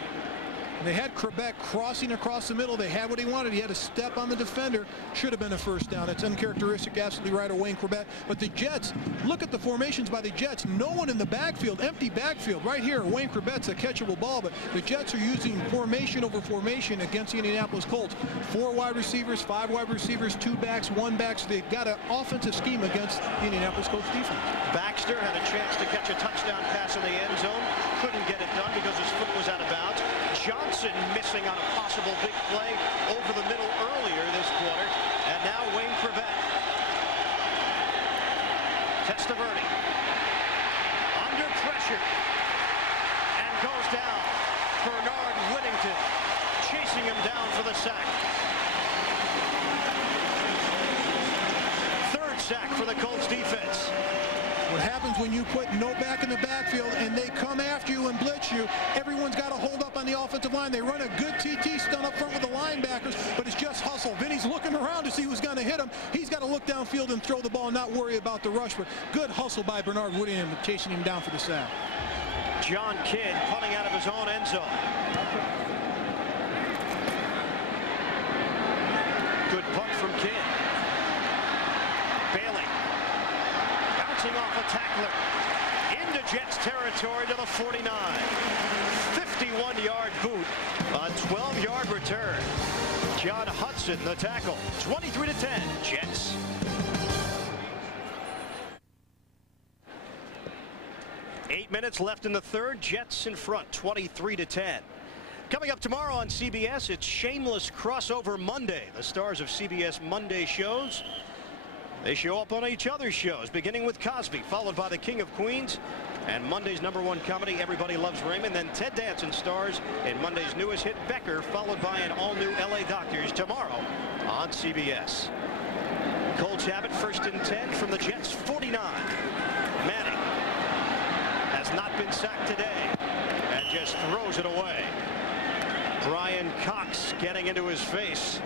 They had Krebet crossing across the middle. They had what he wanted. He had a step on the defender. Should have been a first down. It's uncharacteristic, absolutely right, of Wayne Krebet. But the Jets, look at the formations by the Jets. No one in the backfield, empty backfield. Right here, Wayne Krebet's a catchable ball, but the Jets are using formation over formation against the Indianapolis Colts. 4 wide receivers, 5 wide receivers, 2 backs, 1 back. So they've got an offensive scheme against the Indianapolis Colts defense. Baxter had a chance to catch a touchdown pass in the end zone. Couldn't get it done because his foot was out of bounds. Johnson missing on a possible big play over the middle earlier this quarter. And now Wayne Krebet. Testaverde under pressure and goes down. Bernard Whittington chasing him down for the sack. 3rd sack for the Colts defense. What happens when you put no back in the backfield and they come after you and blitz you, everyone's got to hold up on the offensive line. They run a good TT stunt up front with the linebackers, but it's just hustle. Vinny's looking around to see who's going to hit him. He's got to look downfield and throw the ball and not worry about the rush, but good hustle by Bernard Whittingham chasing him down for the sack. John Kidd punting out of his own end zone. Good punt from Kidd. Bailey bouncing off a tackler into Jets territory to the 49. 51-yard boot, a 12-yard return. John Hudson the tackle. 23-10 Jets. Eight minutes left in the third. Jets in front, 23-10. Coming up tomorrow on CBS, it's Shameless Crossover Monday. The stars of CBS Monday shows, they show up on each other's shows, beginning with Cosby, followed by the King of Queens, And Monday's #1 comedy, Everybody Loves Raymond. Then Ted Danson stars in Monday's newest hit, Becker, followed by an all-new LA Doctors tomorrow on CBS. Colts have it 1st and 10 from the Jets' 49. Manning has not been sacked today and just throws it away. Brian Cox getting into his face.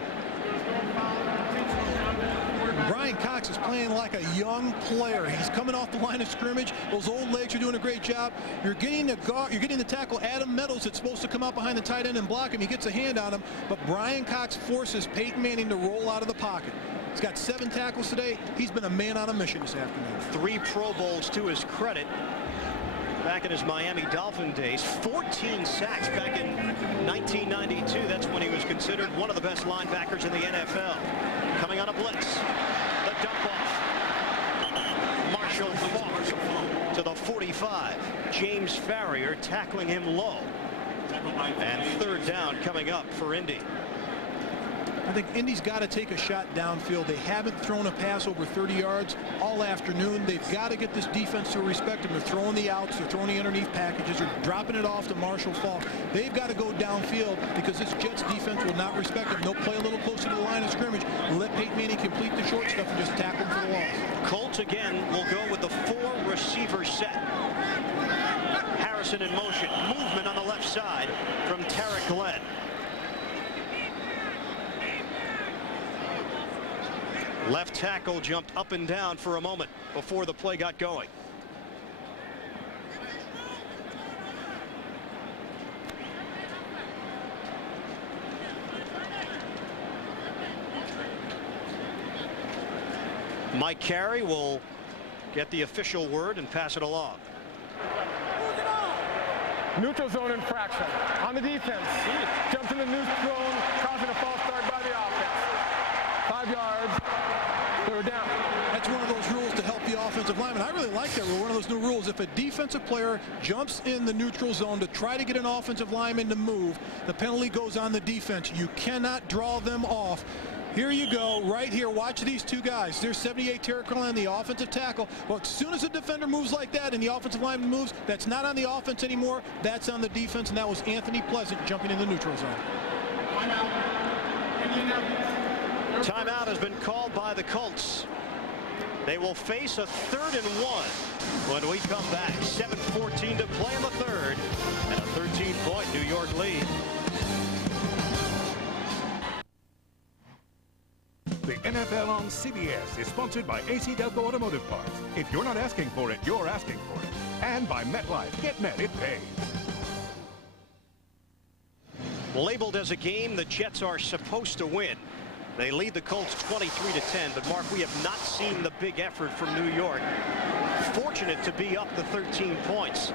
Brian Cox is playing like a young player. He's coming off the line of scrimmage. Those old legs are doing a great job. You're getting the tackle Adam Meadows that's supposed to come out behind the tight end and block him. He gets a hand on him, but Brian Cox forces Peyton Manning to roll out of the pocket. He's got 7 tackles today. He's been a man on a mission this afternoon. 3 Pro Bowls to his credit. Back in his Miami Dolphin days, 14 sacks back in 1992. That's when he was considered one of the best linebackers in the NFL. Coming on a blitz. The dump off. Marshall Faulk to the 45. James Ferrier tackling him low. And 3rd down coming up for Indy. I think Indy's got to take a shot downfield. They haven't thrown a pass over 30 yards all afternoon. They've got to get this defense to respect them. They're throwing the outs. They're throwing the underneath packages. They're dropping it off to Marshall Faulk. They've got to go downfield because this Jets defense will not respect them. They'll play a little closer to the line of scrimmage. Let Peyton Manning complete the short stuff and just tackle him for the loss. Colts again will go with the 4-receiver set. Harrison in motion. Movement on the left side from Tarek Glenn. Left tackle jumped up and down for a moment before the play got going. Mike Carey will get the official word and pass it along. Neutral zone infraction on the defense. Jumps in the neutral zone, causing a false start by the offense. 5 yards. They're down. That's one of those rules to help the offensive lineman. I really like that rule. One of those new rules. If a defensive player jumps in the neutral zone to try to get an offensive lineman to move, the penalty goes on the defense. You cannot draw them off. Here you go, right here. Watch these 2 guys. There's 78 Tarek Glenn, the offensive tackle. Well, as soon as a defender moves like that and the offensive lineman moves, that's not on the offense anymore. That's on the defense, and that was Anthony Pleasant jumping in the neutral zone. Timeout has been called by the Colts. They will face a 3rd and 1 when we come back. 7:14 to play in the 3rd and a 13-point New York lead. The NFL on CBS is sponsored by AC Delco Automotive Parts. If you're not asking for it, you're asking for it. And by MetLife. Get Met, it pays. Labeled as a game the Jets are supposed to win. They lead the Colts 23-10, but Mark, we have not seen the big effort from New York. Fortunate to be up to 13 points.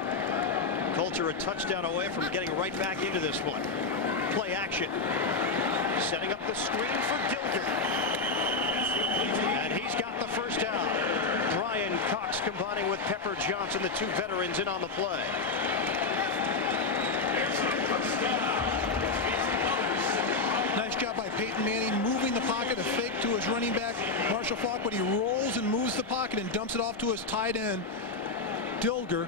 Colts are a touchdown away from getting right back into this one. Play action. Setting up the screen for Dilger. And he's got the 1st down. Brian Cox combining with Pepper Johnson, the 2 veterans in on the play. Nice job by Peyton Manning moving the pocket, a fake to his running back, Marshall Faulk, but he rolls and moves the pocket and dumps it off to his tight end, Dilger.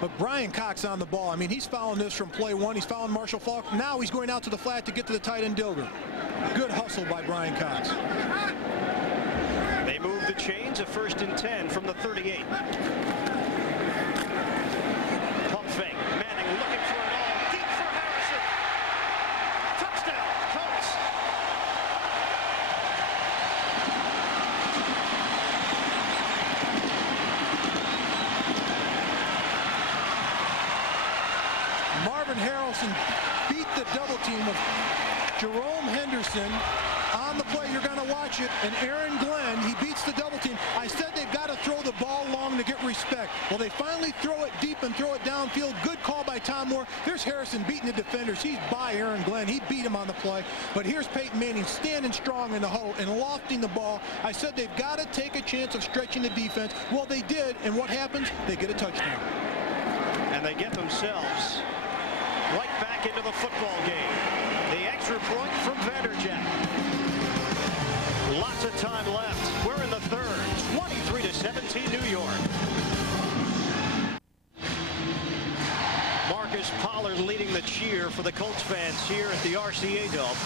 But Brian Cox on the ball. I mean, he's following this from play 1. He's following Marshall Faulk. Now he's going out to the flat to get to the tight end, Dilger. Good hustle by Brian Cox. They move the chains, a 1st and 10 from the 38. Pump fake. Manning looking for it all. Deep for Harrison. Touchdown, Colts. Marvin Harrelson beat the double team of Jerome Henderson on the play. You're going to watch it. And Aaron Glenn, he beats the double team. I said they've got to throw the ball long to get respect. Well, they finally throw it deep and throw it downfield. Good call by Tom Moore. There's Harrison beating the defenders. He's by Aaron Glenn. He beat him on the play. But here's Peyton Manning standing strong in the huddle and lofting the ball. I said they've got to take a chance of stretching the defense. Well, they did. And what happens? They get a touchdown. And they get themselves right back into the football game. The extra point from Vanderjagt. Lots of time left. We're in the 3rd. 23-17 New York. leading the cheer for the Colts fans here at the RCA Dome.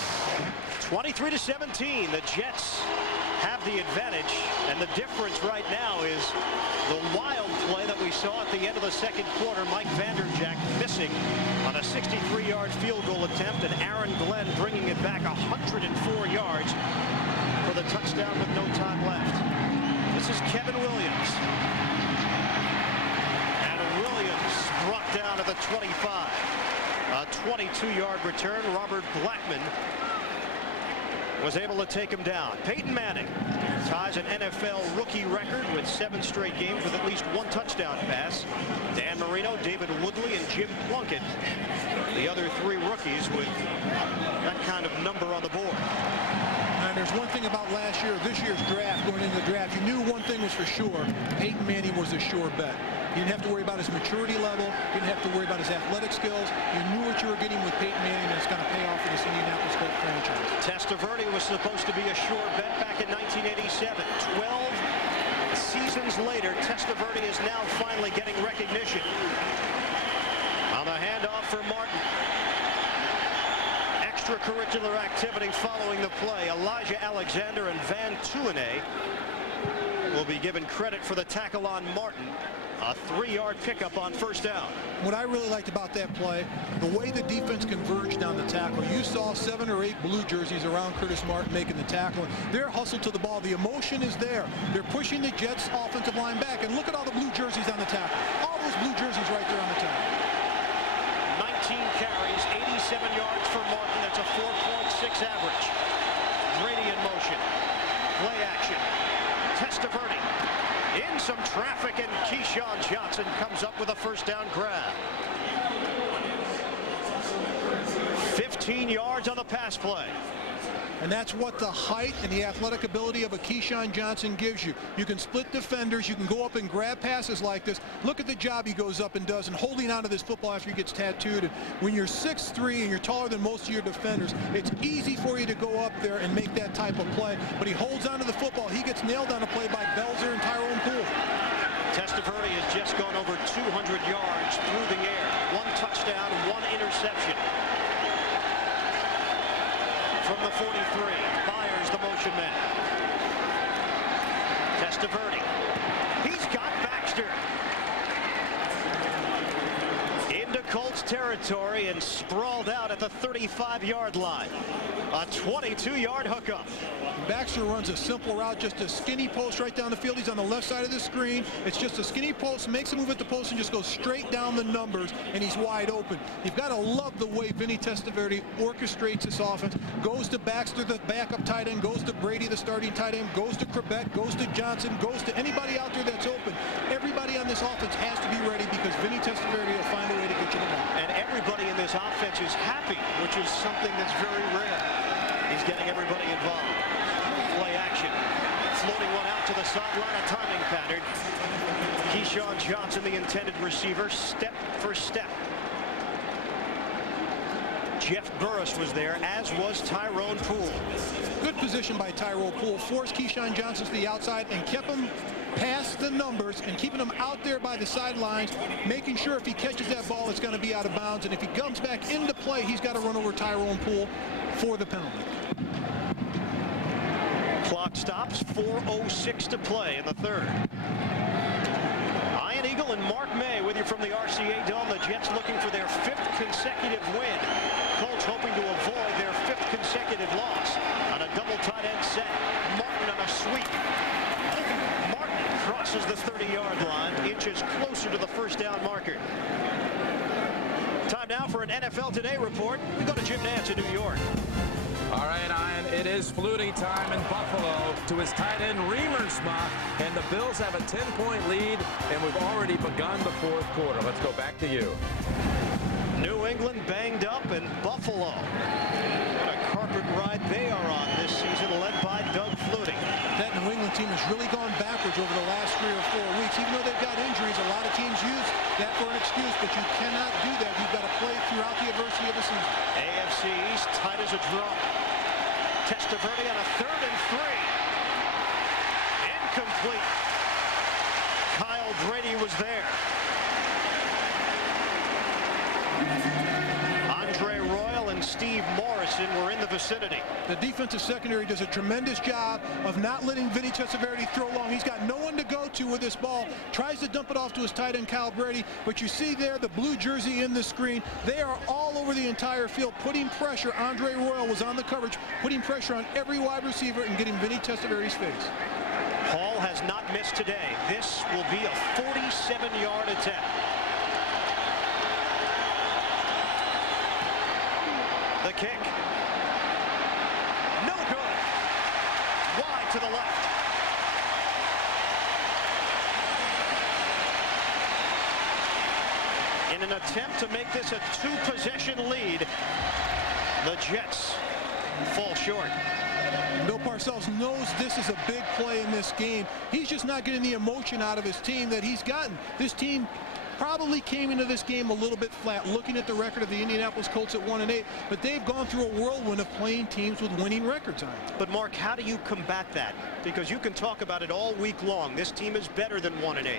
23-17, the Jets have the advantage, and the difference right now is the wild play that we saw at the end of the second quarter. Mike Vanderjagt missing on a 63-yard field goal attempt, and Aaron Glenn bringing it back 104 yards for the touchdown with no time left. This is Kevin Williams. And Williams brought down to the 25. A 22-yard return. Robert Blackman was able to take him down. Peyton Manning ties an NFL rookie record with 7 straight games with at least 1 touchdown pass. Dan Marino, David Woodley, and Jim Plunkett, the other 3 rookies with that kind of number on the board. And there's one thing about this year's draft, going into the draft, you knew one thing was for sure. Peyton Manning was a sure bet. You didn't have to worry about his maturity level. You didn't have to worry about his athletic skills. You knew what you were getting with Peyton Manning, and it's going to pay off for this Indianapolis Colts franchise. Testaverde was supposed to be a sure bet back in 1987. 12 seasons later, Testaverde is now finally getting recognition. On the handoff for Martin. Extracurricular activity following the play. Elijah Alexander and Van Tuene will be given credit for the tackle on Martin. A 3-yard pickup on first down. What I really liked about that play, the way the defense converged on the tackle. You saw 7 or 8 blue jerseys around Curtis Martin making the tackle. They're hustled to the ball. The emotion is there. They're pushing the Jets offensive line back. And look at all the blue jerseys on the tackle. All those blue jerseys right there on the tackle. 19 carries, 87 yards for Martin. That's a 4.6 average. Brady in motion. Play action. Testaverde in some traffic, and Keyshawn Johnson comes up with a first down grab. 15 yards on the pass play. And that's what the height and the athletic ability of a Keyshawn Johnson gives you. You can split defenders. You can go up and grab passes like this. Look at the job he goes up and does and holding onto this football after he gets tattooed. And when you're 6'3" and you're taller than most of your defenders, it's easy for you to go up there and make that type of play. But he holds onto the football. He gets nailed on a play by Belzer and Tyrone Poole. Testaverde has just gone over 200 yards through the air. 1 touchdown, 1 interception. From the 43, fires the motion man. Testaverde. He's got Baxter. Into Colts territory and sprawled out at the 35-yard line. A 22-yard hookup. Baxter runs a simple route, just a skinny post right down the field. He's on the left side of the screen. It's just a skinny post, makes a move at the post, and just goes straight down the numbers, and he's wide open. You've got to love the way Vinnie Testaverde orchestrates this offense. Goes to Baxter, the backup tight end, goes to Brady, the starting tight end, goes to Crabette, goes to Johnson, goes to anybody out there that's open. Everybody on this offense has to be ready because Vinnie Testaverde will find a way to get you the ball. And everybody in this offense is happy, which is something that's very rare. He's getting everybody involved. Play action. Floating one out to the sideline, a timing pattern. Keyshawn Johnson, the intended receiver, step for step. Jeff Burris was there, as was Tyrone Poole. Good position by Tyrone Poole. Forced Keyshawn Johnson to the outside and kept him past the numbers and keeping him out there by the sidelines, making sure if he catches that ball, it's going to be out of bounds. And if he comes back into play, he's got to run over Tyrone Poole for the penalty. Clock stops, 4:06 to play in the third. Ian Eagle and Mark May with you from the RCA Dome. The Jets looking for their 5th consecutive win. Colts hoping to avoid their 5th consecutive loss on a double tight end set. Martin on a sweep. Martin crosses the 30-yard line, inches closer to the first down marker. Time now for an NFL Today report. We go to Jim Nantz in New York. All right, Ian, it is Flutie time in Buffalo to his tight end Remersma, and the Bills have a 10-point lead, and we've already begun the 4th quarter. Let's go back to you. New England banged up, and Buffalo. What a carpet ride they are on this season, led by Doug Flutie. That New England team has really gone backwards over the last 3 or 4 weeks. Even though they've got injuries, a lot of teams use that for an excuse, but you cannot do that. You've got to play throughout the adversity of the season. AFC East tight as a drum. Testaverde on a 3rd and 3. Incomplete. Kyle Brady was there. and Steve Morrison were in the vicinity. The defensive secondary does a tremendous job of not letting Vinnie Testaverde throw long. He's got no one to go to with this ball. Tries to dump it off to his tight end, Kyle Brady. But you see there the blue jersey in the screen. They are all over the entire field, putting pressure. Andre Royal was on the coverage, putting pressure on every wide receiver and getting Vinnie Testaverde's face. Hall has not missed today. This will be a 47-yard attempt. The kick. No good. Wide to the left. In an attempt to make this a two-possession lead, the Jets fall short. Bill Parcells knows this is a big play in this game. He's just not getting the emotion out of his team that he's gotten. This team probably came into this game a little bit flat, looking at the record of the Indianapolis Colts at 1-8, but they've gone through a whirlwind of playing teams with winning records on it. But Mark, how do you combat that? Because you can talk about it all week long. This team is better than 1-8.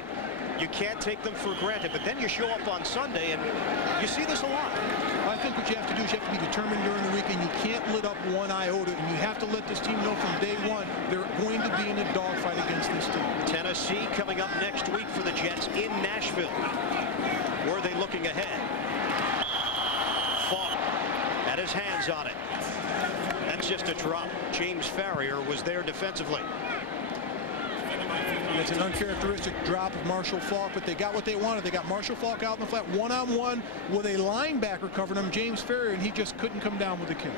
You can't take them for granted, but then you show up on Sunday and you see this a lot. I think what you have to do is you have to be determined during the week, and you can't let up one iota, and you have to let this team know from day one they're going to be in a dogfight against this team. Tennessee coming up next week for the Jets in Nashville. Were they looking ahead? Falk had his hands on it. That's just a drop. James Ferrier was there defensively. It's an uncharacteristic drop of Marshall Falk, but they got what they wanted. They got Marshall Falk out in the flat, one-on-one with a linebacker covering him, James Ferrier, and he just couldn't come down with the kick.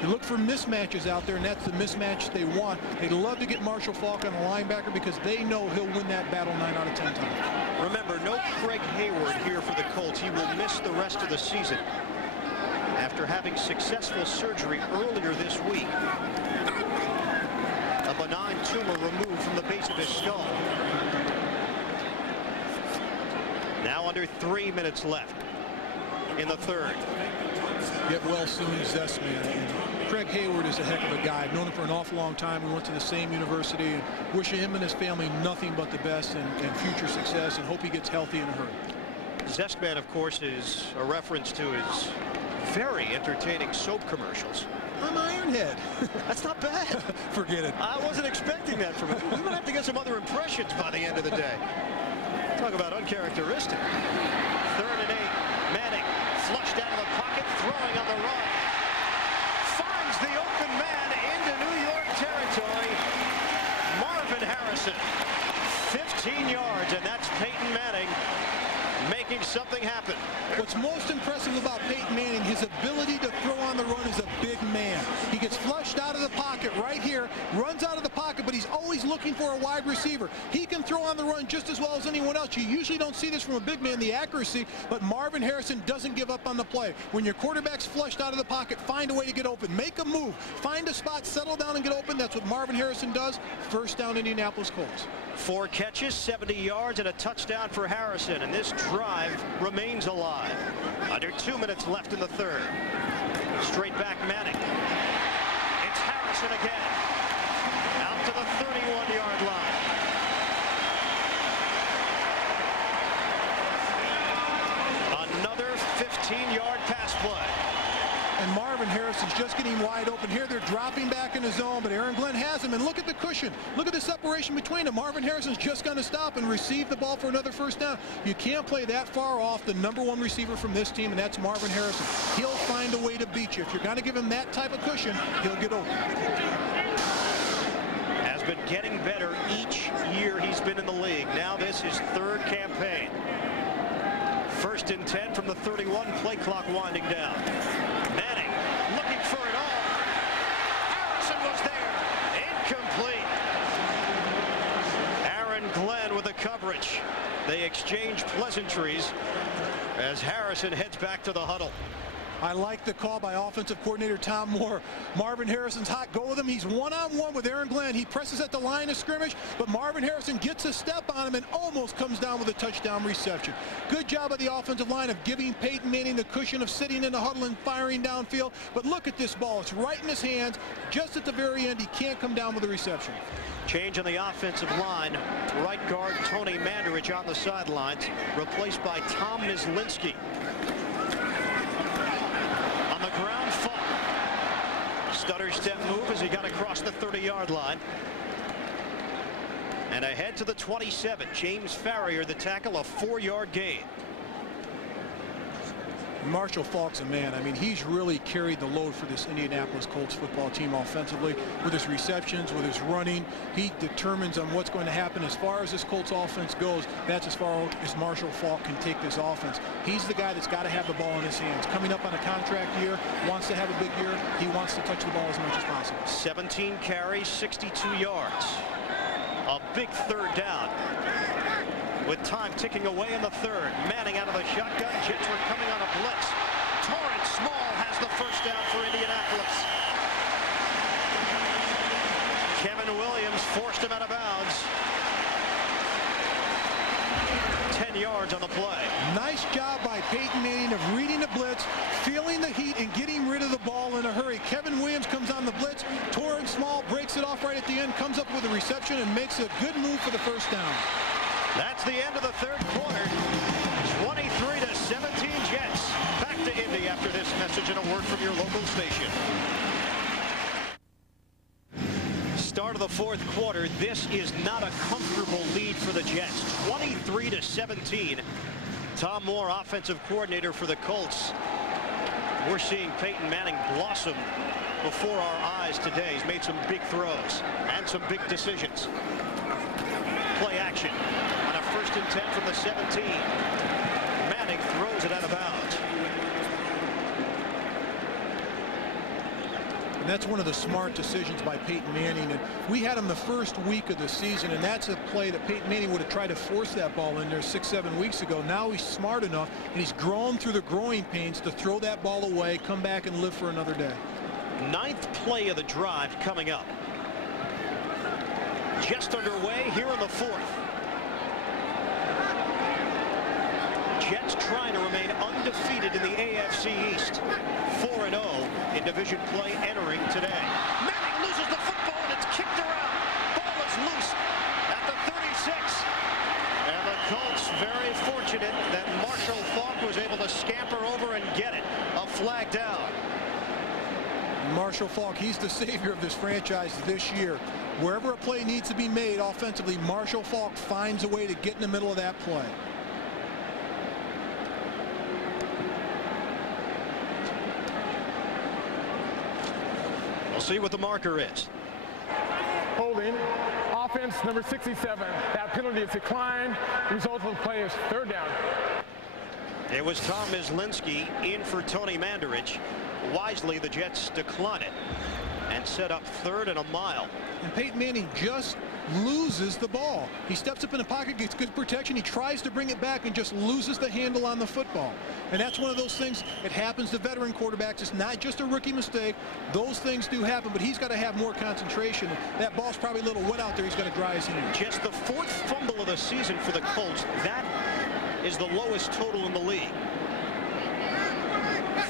You look for mismatches out there, and that's the mismatch they want. They'd love to get Marshall Falk on the linebacker because they know he'll win that battle 9 out of 10 times. Remember, no Craig Hayward here for the Colts. He will miss the rest of the season after having successful surgery earlier this week. A benign tumor removed from the base of his skull. Now under 3 minutes left in the third. Get well soon, Zestman. Craig Hayward is a heck of a guy. I've known him for an awful long time. We went to the same university, and wishing him and his family nothing but the best and future success, and hope he gets healthy in a hurry. Zestman, of course, is a reference to his very entertaining soap commercials. I'm Ironhead. That's not bad. Forget it. I wasn't expecting that from him. We're going to have to get some other impressions by the end of the day. Talk about uncharacteristic. 3rd and 8. Manning flushed out of the pocket, throwing on the run. Finds the open man into New York territory. Marvin Harrison. 15 yards, and that's Peyton Manning making something happen. What's most impressive about Peyton Manning, his ability to throw on the run as a big man. He gets flushed out of the pocket right here, runs out of the pocket, but he's always looking for a wide receiver. He can throw on the run just as well as anyone else. You usually don't see this from a big man, the accuracy, but Marvin Harrison doesn't give up on the play. When your quarterback's flushed out of the pocket, find a way to get open. Make a move. Find a spot, settle down and get open. That's what Marvin Harrison does. First down, Indianapolis Colts. 4 catches, 70 yards, and a touchdown for Harrison, and this drive remains alive. Under 2 minutes left in the third. Straight back Manning. It's Harrison again. Out to the 31-yard line. Another 15-yard pass play. And Marvin Harrison's just getting wide open. Here they're dropping back in the zone, but Aaron Glenn has him. And look at the cushion. Look at the separation between them. Marvin Harrison's just going to stop and receive the ball for another first down. You can't play that far off the #1 receiver from this team, and that's Marvin Harrison. He'll find a way to beat you. If you're going to give him that type of cushion, he'll get open. Has been getting better each year he's been in the league. Now this is 3rd campaign. 1st and 10 from the 31, play clock winding down. Manning looking for it all. Harrison was there. Incomplete. Aaron Glenn with the coverage. They exchange pleasantries as Harrison heads back to the huddle. I like the call by offensive coordinator Tom Moore. Marvin Harrison's hot. Go with him. He's one-on-one with Aaron Glenn. He presses at the line of scrimmage, but Marvin Harrison gets a step on him and almost comes down with a touchdown reception. Good job by the offensive line of giving Peyton Manning the cushion of sitting in the huddle and firing downfield. But look at this ball. It's right in his hands. Just at the very end, he can't come down with a reception. Change on the offensive line. Right guard Tony Mandarich on the sidelines, replaced by Tom Myslinski. Stutter step move as he got across the 30-yard line. And ahead to the 27. James Ferrier, the tackle, a 4-yard gain. Marshall Faulk's a man. I mean, he's really carried the load for this Indianapolis Colts football team offensively with his receptions, with his running. He determines on what's going to happen. As far as this Colts offense goes, that's as far as Marshall Faulk can take this offense. He's the guy that's got to have the ball in his hands. Coming up on a contract year, wants to have a big year. He wants to touch the ball as much as possible. 17 carries, 62 yards. A big third down. With time ticking away in the third. Manning out of the shotgun. Jets were coming on a blitz. Torrance Small has the first down for Indianapolis. Kevin Williams forced him out of bounds. 10 yards on the play. Nice job by Peyton Manning of reading the blitz, feeling the heat, and getting rid of the ball in a hurry. Kevin Williams comes on the blitz. Torrance Small breaks it off right at the end, comes up with a reception, and makes a good move for the first down. That's the end of the third quarter. 23-17 Jets. Back to Indy after this message and a word from your local station. Start of the fourth quarter. This is not a comfortable lead for the Jets. 23-17. Tom Moore, offensive coordinator for the Colts. We're seeing Peyton Manning blossom before our eyes today. He's made some big throws and some big decisions. Play action on a 1st and 10 from the 17. Manning throws it out of bounds. And that's one of the smart decisions by Peyton Manning. And we had him the first week of the season, and that's a play that Peyton Manning would have tried to force that ball in there 6-7 weeks ago. Now he's smart enough, and he's grown through the growing pains to throw that ball away, come back and live for another day. 9th play of the drive coming up. Just underway here in the 4th. Jets trying to remain undefeated in the AFC East. 4-0 in division play entering today. Manning loses the football and it's kicked around. Ball is loose at the 36. And the Colts very fortunate that Marshall Faulk was able to scamper over and get it. A flag down. Marshall Faulk, he's the savior of this franchise this year. Wherever a play needs to be made offensively, Marshall Faulk finds a way to get in the middle of that play. We'll see what the marker is. Holding. Offense number 67. That penalty is declined. The result of the play is 3rd down. It was Tom Myslinski in for Tony Mandarich. Wisely, the Jets decline it and set up 3rd and a mile. And Peyton Manning just loses the ball. He steps up in the pocket, gets good protection. He tries to bring it back and just loses the handle on the football. And that's one of those things that happens to veteran quarterbacks. It's not just a rookie mistake. Those things do happen, but he's got to have more concentration. That ball's probably a little wet out there. He's got to dry his hands. Just the 4th fumble of the season for the Colts. That is the lowest total in the league.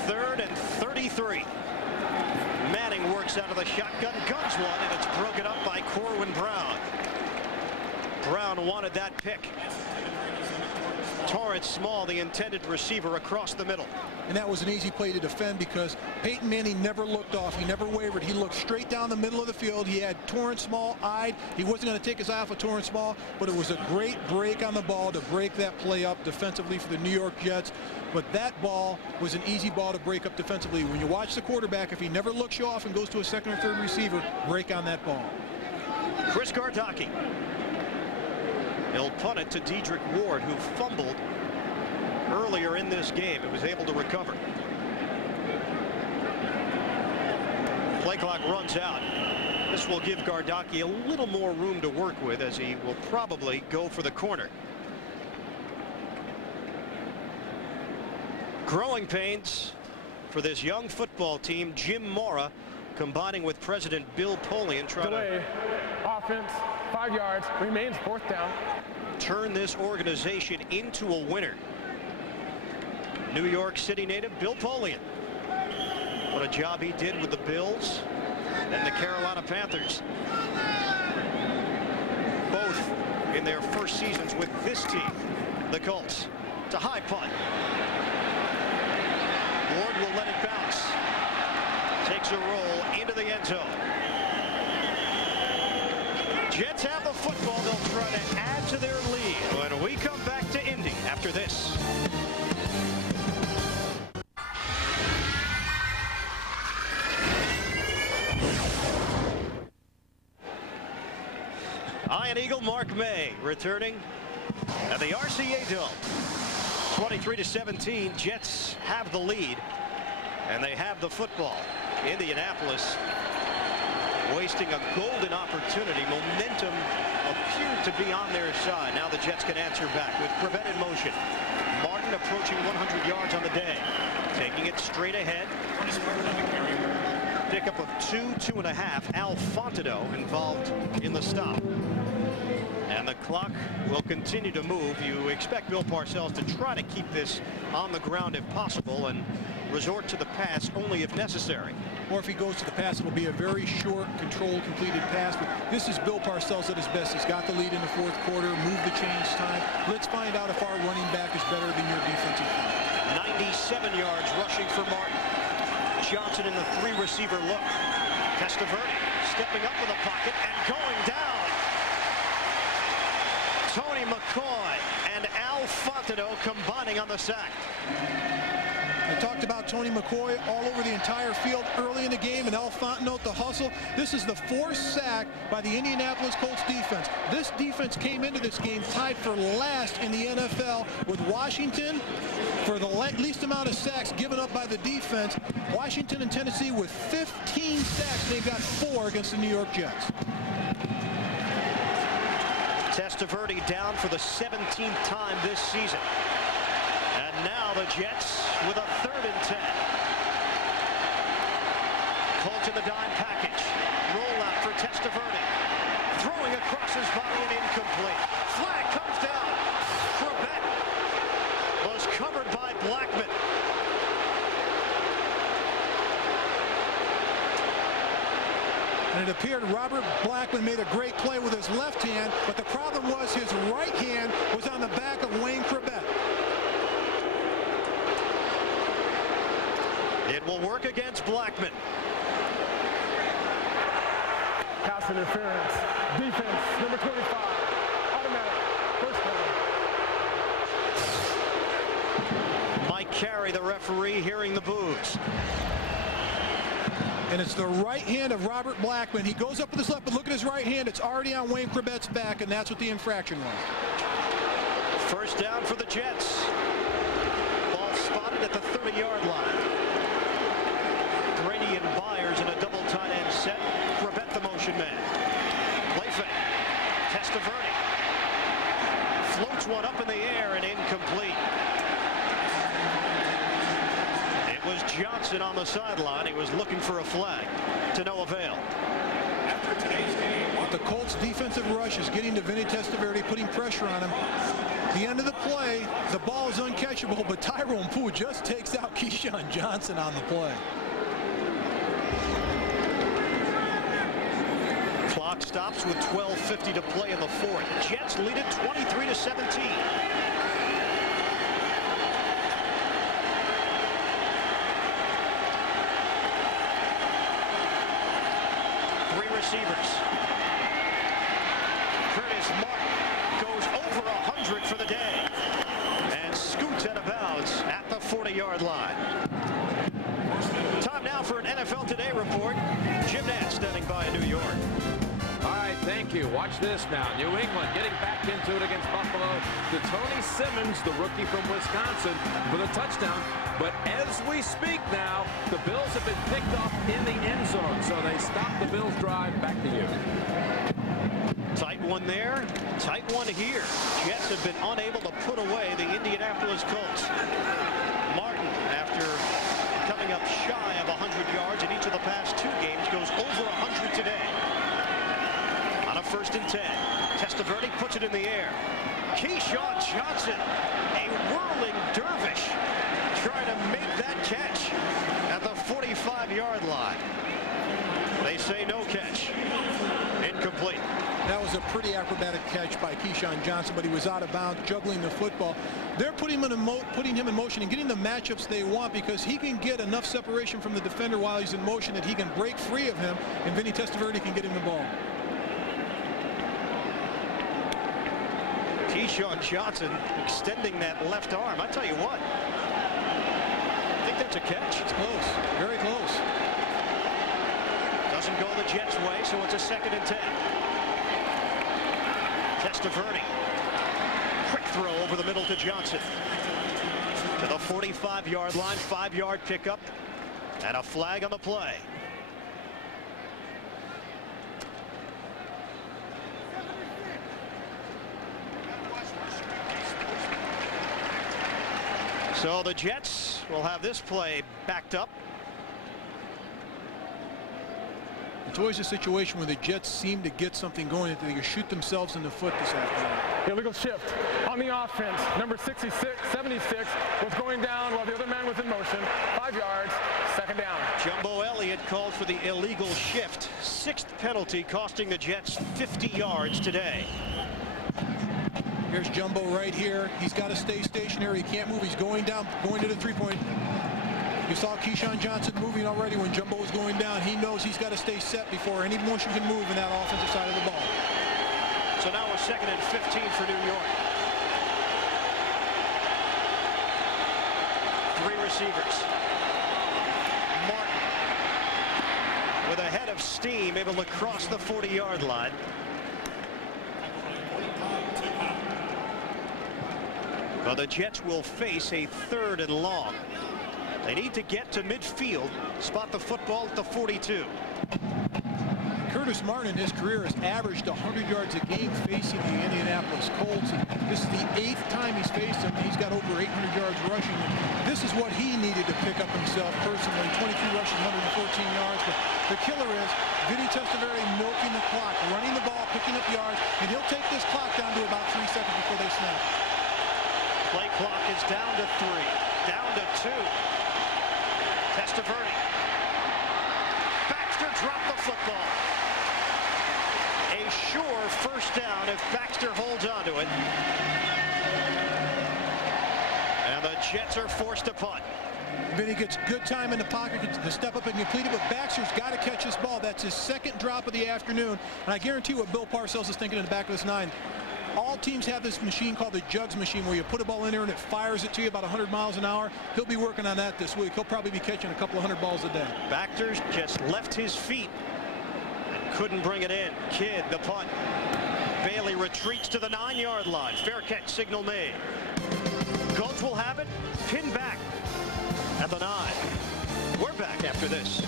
3rd and 33. Manning works out of the shotgun, guns one, and it's broken up by Corwin Brown. Brown wanted that pick. Torrance Small, the intended receiver, across the middle. And that was an easy play to defend because Peyton Manning never looked off. He never wavered. He looked straight down the middle of the field. He had Torrance Small eyed. He wasn't going to take his eye off of Torrance Small, but it was a great break on the ball to break that play up defensively for the New York Jets. But that ball was an easy ball to break up defensively. When you watch the quarterback, if he never looks you off and goes to a 2nd or 3rd receiver, break on that ball. Chris Gardocki. He'll punt it to Dedrick Ward, who fumbled earlier in this game. It was able to recover. Play clock runs out. This will give Gardocki a little more room to work with as he will probably go for the corner. Growing pains for this young football team. Jim Mora combining with President Bill Polian trying to offense 5 yards, remains 4th down. Turn this organization into a winner. New York City native Bill Polian. What a job he did with the Bills and the Carolina Panthers. Both in their first seasons with this team, the Colts. It's a high punt. Ward will let it bounce. takes a roll into the end zone. Jets have the football. They'll try to add to their lead when we come back to Indy after this. Iron Eagle Mark May returning at the RCA Dome. 23-17. Jets have the lead, and they have the football. Indianapolis wasting a golden opportunity. Momentum appeared to be on their side. Now the Jets can answer back with Crevette in motion. Martin approaching 100 yards on the day, taking it straight ahead. Pickup of 2.5. Al Fontenot involved in the stop. And the clock will continue to move. You expect Bill Parcells to try to keep this on the ground if possible and resort to the pass only if necessary. Or if he goes to the pass, it will be a very short, controlled, completed pass. But this is Bill Parcells at his best. He's got the lead in the fourth quarter, moved the change time. Let's find out if our running back is better than your defensive front. 97 yards rushing for Martin. Johnson in the three-receiver look. Testaverde stepping up with a pocket and going down. Tony McCoy and Al Fontenot combining on the sack. I talked about Tony McCoy all over the entire field early in the game, and Al Fontenot the hustle. This is the fourth sack by the Indianapolis Colts defense. This defense came into this game tied for last in the NFL with Washington for the least amount of sacks given up by the defense. Washington and Tennessee with 15 sacks. They've got 4 against the New York Jets. Testaverde down for the 17th time this season. And now the Jets with a 3rd and 10. Colts in the dime package. Roll out for Testaverde. Throwing across his body and incomplete. Flag comes down. Crevette was covered by Blackman. And it appeared Robert Blackman made a great play with his left hand, but the problem was his right hand was on the back of Wayne Crevette. It will work against Blackman. Pass interference. Defense, number 25. Automatic. First down. Mike Carey, the referee, hearing the boos. And it's the right hand of Robert Blackman. He goes up with his left, but look at his right hand. It's already on Wayne Crevette's back, and that's what the infraction was. First down for the Jets. Ball spotted at the 30-yard line. Brady and Byers in a double tight end set. Crevette the motion man. Play fake. Testaverde floats one up in the air and incomplete. It was Johnson on the sideline. He was looking for a flag to no avail. After today's game, But the Colts defensive rush is getting to Vinnie Testaverde, putting pressure on him. The end of the play, the ball is uncatchable, but Tyrone Poole just takes out Keyshawn Johnson on the play. Clock stops with 12:50 to play in the fourth. Jets lead it 23-17. Receivers. Curtis Martin goes over 100 for the day and scoots out of bounds at the 40-yard line. Time now for an NFL Today report. Jim Nantz standing by in New York. All right, thank you. Watch this now. New England getting back into it against Buffalo. To Tony Simmons, the rookie from Wisconsin, with a touchdown. But as we speak now, the Bills have been picked off in the end zone, so they stop the Bills drive. Back to you. Tight one there, tight one here. Jets have been unable to put away the Indianapolis Colts. Martin, after coming up shy of 100 yards in each of the past 2 games, goes over 100 today. On a 1st and 10, Testaverde puts it in the air. Keyshawn Johnson, a whirling dervish, trying to make that catch at the 45-yard line. They say no catch. Incomplete. That was a pretty acrobatic catch by Keyshawn Johnson, but he was out of bounds, juggling the football. They're putting him in motion and getting the matchups they want, because he can get enough separation from the defender while he's in motion that he can break free of him, and Vinnie Testaverde can get him the ball. Keyshawn Johnson extending that left arm. I tell you what, I think that's a catch. It's close, very close. Doesn't go the Jets' way, so it's a 2nd and 10. Testaverde, quick throw over the middle to Johnson. To the 45-yard line, 5-yard pickup, and a flag on the play. So the Jets will have this play backed up. It's always a situation where the Jets seem to get something going that they can shoot themselves in the foot this afternoon. Illegal shift on the offense. Number 76 was going down while the other man was in motion. 5 yards, 2nd down. Jumbo Elliott called for the illegal shift. 6th penalty costing the Jets 50 yards today. Here's Jumbo right here. He's got to stay stationary. He can't move. He's going down, going to the 3-point. You saw Keyshawn Johnson moving already when Jumbo was going down. He knows he's got to stay set before any motion can move in that offensive side of the ball. So now a 2nd and 15 for New York. 3 receivers. Martin with a head of steam, able to cross the 40-yard line. Well, the Jets will face a 3rd and long. They need to get to midfield, spot the football at the 42. Curtis Martin in his career has averaged 100 yards a game facing the Indianapolis Colts. This is the 8th time he's faced them. He's got over 800 yards rushing. This is what he needed to pick up himself personally. 23 rushes, 114 yards. But the killer is Vinnie Testaverde milking the clock, running the ball, picking up yards, and he'll take this clock down to about 3 seconds before they snap. Play clock is down to 3, down to 2. Testaverde. Baxter dropped the football. A sure 1st down if Baxter holds on to it. And the Jets are forced to punt. Vinnie gets good time in the pocket to step up and complete it, but Baxter's got to catch this ball. That's his 2nd drop of the afternoon. And I guarantee what Bill Parcells is thinking in the back of this 9. All teams have this machine called the jugs machine, where you put a ball in there and it fires it to you about 100 miles an hour. He'll be working on that this week. He'll probably be catching a couple of 100 balls a day. Baxter just left his feet and couldn't bring it in. Kidd the punt. Bailey retreats to the 9-yard line. Fair catch signal made. Colts will have it pinned back at the 9. We're back after this.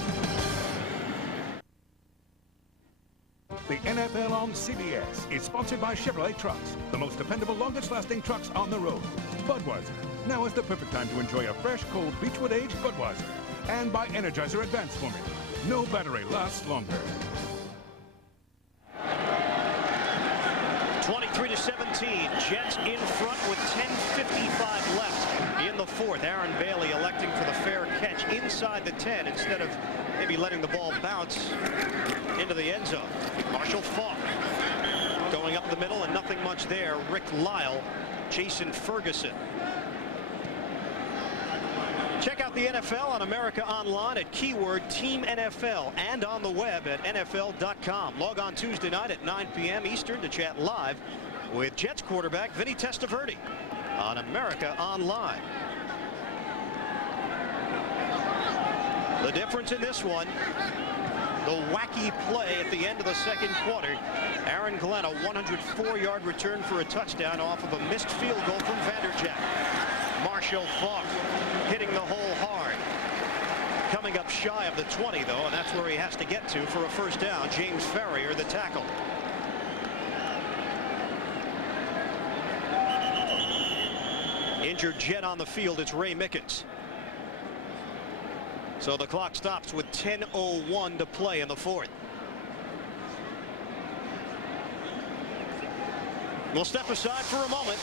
The NFL on CBS is sponsored by Chevrolet Trucks, the most dependable, longest-lasting trucks on the road. Budweiser. Now is the perfect time to enjoy a fresh, cold, Beechwood-aged Budweiser. And by Energizer Advanced Formula. No battery lasts longer. 23-17. Jets in front with 10:55 left in the 4th. Aaron Bailey electing for the fair catch inside the 10 instead of maybe letting the ball bounce into the end zone. Marshall Faulk going up the middle and nothing much there. Rick Lyle, Jason Ferguson. Check out the NFL on America Online at keyword Team NFL and on the web at NFL.com. Log on Tuesday night at 9 p.m. Eastern to chat live with Jets quarterback Vinnie Testaverde on America Online. The difference in this one, the wacky play at the end of the 2nd quarter. Aaron Glenn, a 104-yard return for a touchdown off of a missed field goal from Vanderjagt. Marshall Faulk hitting the hole hard. Coming up shy of the 20, though, and that's where he has to get to for a 1st down. James Ferrier, the tackle. Injured Jet on the field. It's Ray Mickens. So the clock stops with 10:01 to play in the 4th. We'll step aside for a moment.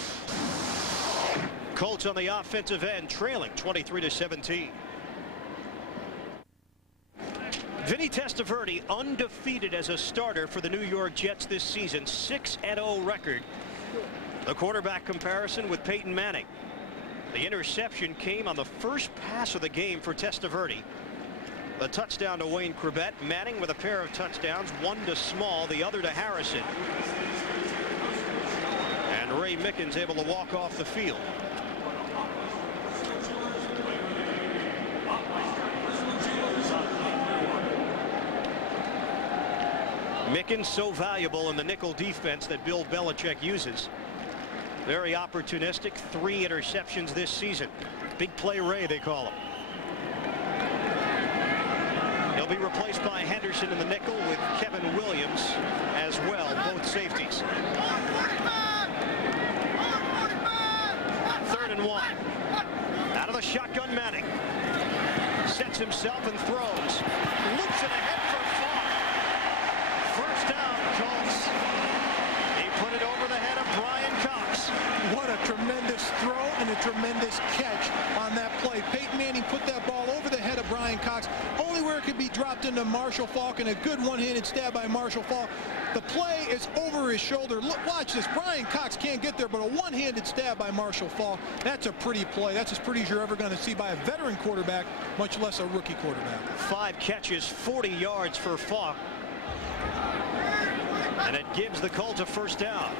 Colts on the offensive end trailing 23-17. Vinnie Testaverde undefeated as a starter for the New York Jets this season. 6-0 record. The quarterback comparison with Peyton Manning. The interception came on the first pass of the game for Testaverde. The touchdown to Wayne Corbett. Manning with a pair of touchdowns, one to Small, the other to Harrison. And Ray Mickens able to walk off the field. Mickens so valuable in the nickel defense that Bill Belichick uses. Very opportunistic. 3 interceptions this season. Big play Ray, they call him. He'll be replaced by Henderson in the nickel with Kevin Williams as well, both safeties. 3rd and 1. Out of the shotgun, Manning sets himself and throws. Loops it ahead for far. First down, Colts. He put it over the head of Brian Cox. What a tremendous throw and a tremendous catch on that play. Peyton Manning put that ball over the head of Brian Cox, only where it could be dropped into Marshall Faulk, and a good one-handed stab by Marshall Faulk. The play is over his shoulder. Look, watch this. Brian Cox can't get there, but a one-handed stab by Marshall Faulk. That's a pretty play. That's as pretty as you're ever going to see by a veteran quarterback, much less a rookie quarterback. 5 catches, 40 yards for Faulk. And it gives the Colts a first down.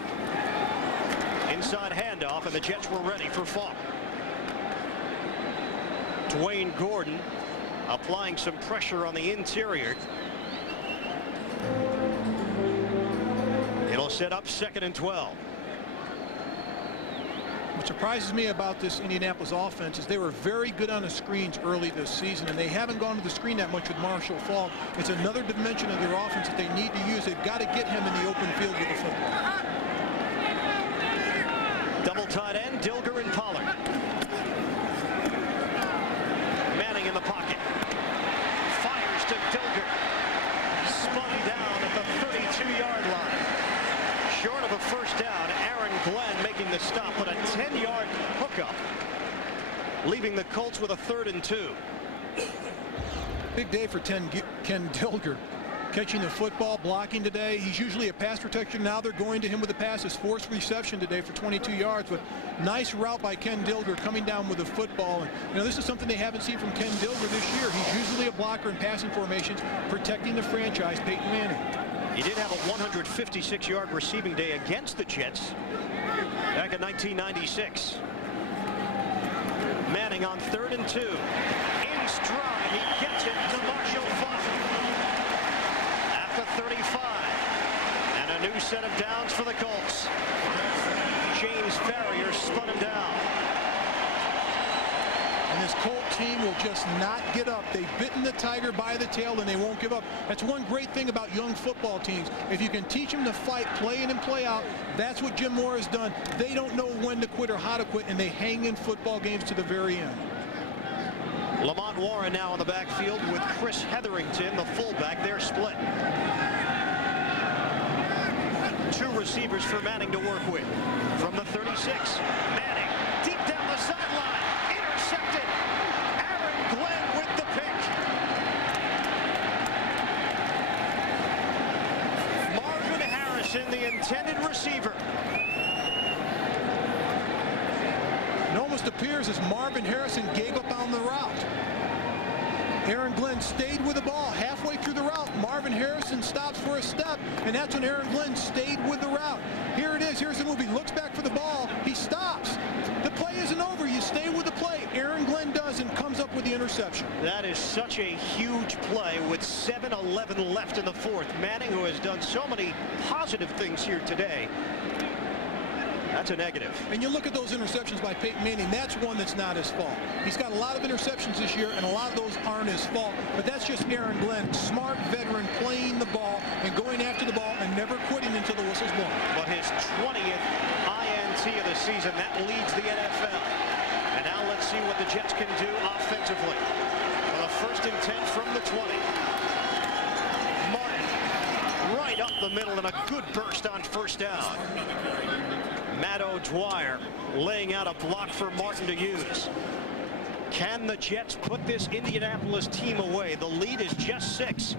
Inside handoff, and the Jets were ready for Faulk. Dwayne Gordon applying some pressure on the interior. It'll set up 2nd and 12. What surprises me about this Indianapolis offense is they were very good on the screens early this season, and they haven't gone to the screen that much with Marshall Faulk. It's another dimension of their offense that they need to use. They've got to get him in the open field with the football. Double tight end, Dilger and Pollard. Manning in the pocket. Fires to Dilger. Spun down at the 32-yard line. Short of a first down. Aaron Glenn making the stop, but a 10-yard hookup, leaving the Colts with a 3rd and 2. Big day for Ken Dilger. Catching the football, blocking today. He's usually a pass protector. Now they're going to him with the pass. His 4th reception today for 22 yards. But nice route by Ken Dilger coming down with the football. And, you know, this is something they haven't seen from Ken Dilger this year. He's usually a blocker in passing formations, protecting the franchise, Peyton Manning. He did have a 156-yard receiving day against the Jets back in 1996. Manning on 3rd and 2. In stride, he gets it to Marshall Faulk at the 35. And a new set of downs for the Colts. James Ferrier spun him down. And this Colt team will just not get up. They've bitten the tiger by the tail, and they won't give up. That's one great thing about young football teams. If you can teach them to fight, play in and play out, that's what Jim Moore has done. They don't know when to quit or how to quit, and they hang in football games to the very end. Lamont Warren now on the backfield with Chris Hetherington, the fullback. They're split. 2 receivers for Manning to work with. From the 36, Manning deep down the sideline. Intercepted. Aaron Glenn with the pick. Marvin Harrison, the intended receiver. It almost appears as Marvin Harrison gave up on the route. Aaron Glenn stayed with the ball halfway through the route. Marvin Harrison stops for a step, and that's when Aaron Glenn stayed with the route. Here it is. Here's the move. He looks back for the ball. He stops. The play isn't over. You stay with the play. Aaron Glenn does and comes up with the interception. That is such a huge play with 7:11 left in the 4th. Manning, who has done so many positive things here today, that's a negative. And you look at those interceptions by Peyton Manning, that's one that's not his fault. He's got a lot of interceptions this year, and a lot of those aren't his fault. But that's just Aaron Glenn, smart veteran, playing the ball and going after the ball and never quitting until the whistle's blown. But his 20th INT of the season, that leads the NFL. And now let's see what the Jets can do offensively. For the 1st and 10 from the 20. Martin right up the middle and a good burst on first down. Matt O'Dwyer laying out a block for Martin to use. Can the Jets put this Indianapolis team away? The lead is just 6.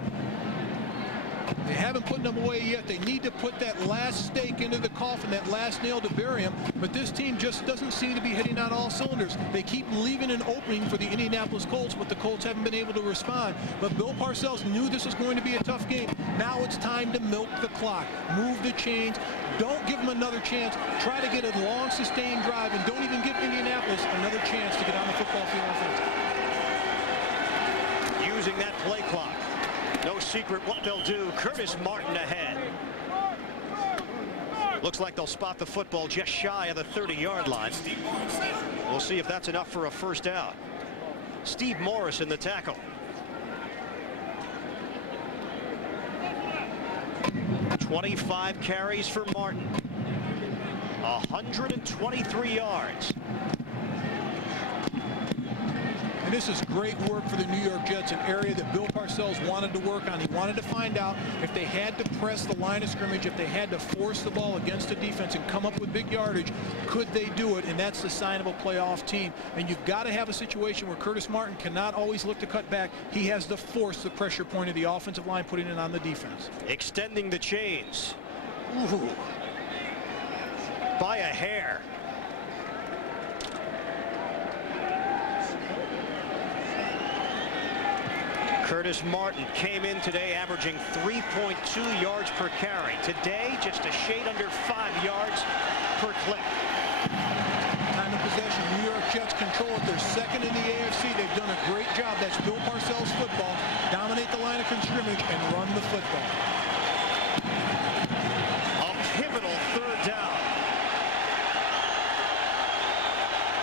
They haven't put them away yet. They need to put that last stake into the coffin, that last nail to bury him. But this team just doesn't seem to be hitting on all cylinders. They keep leaving an opening for the Indianapolis Colts, but the Colts haven't been able to respond. But Bill Parcells knew this was going to be a tough game. Now it's time to milk the clock, move the chains. Don't give them another chance. Try to get a long, sustained drive, and don't even give Indianapolis another chance to get on the football field offensively. Using that play clock. No secret what they'll do. Curtis Martin ahead. Looks like they'll spot the football just shy of the 30-yard line. We'll see if that's enough for a first down. Steve Morris in the tackle. 25 carries for Martin. 123 yards. And this is great work for the New York Jets, an area that Bill Parcells wanted to work on. He wanted to find out if they had to press the line of scrimmage, if they had to force the ball against the defense and come up with big yardage, could they do it? And that's the sign of a playoff team. And you've got to have a situation where Curtis Martin cannot always look to cut back. He has to force the pressure point of the offensive line, putting it on the defense. Extending the chains. Ooh. By a hair. Curtis Martin came in today averaging 3.2 yards per carry. Today, just a shade under 5 yards per clip. Time of possession. New York Jets control it. They're second in the AFC. They've done a great job. That's Bill Parcells football. Dominate the line of scrimmage and run the football. A pivotal third down.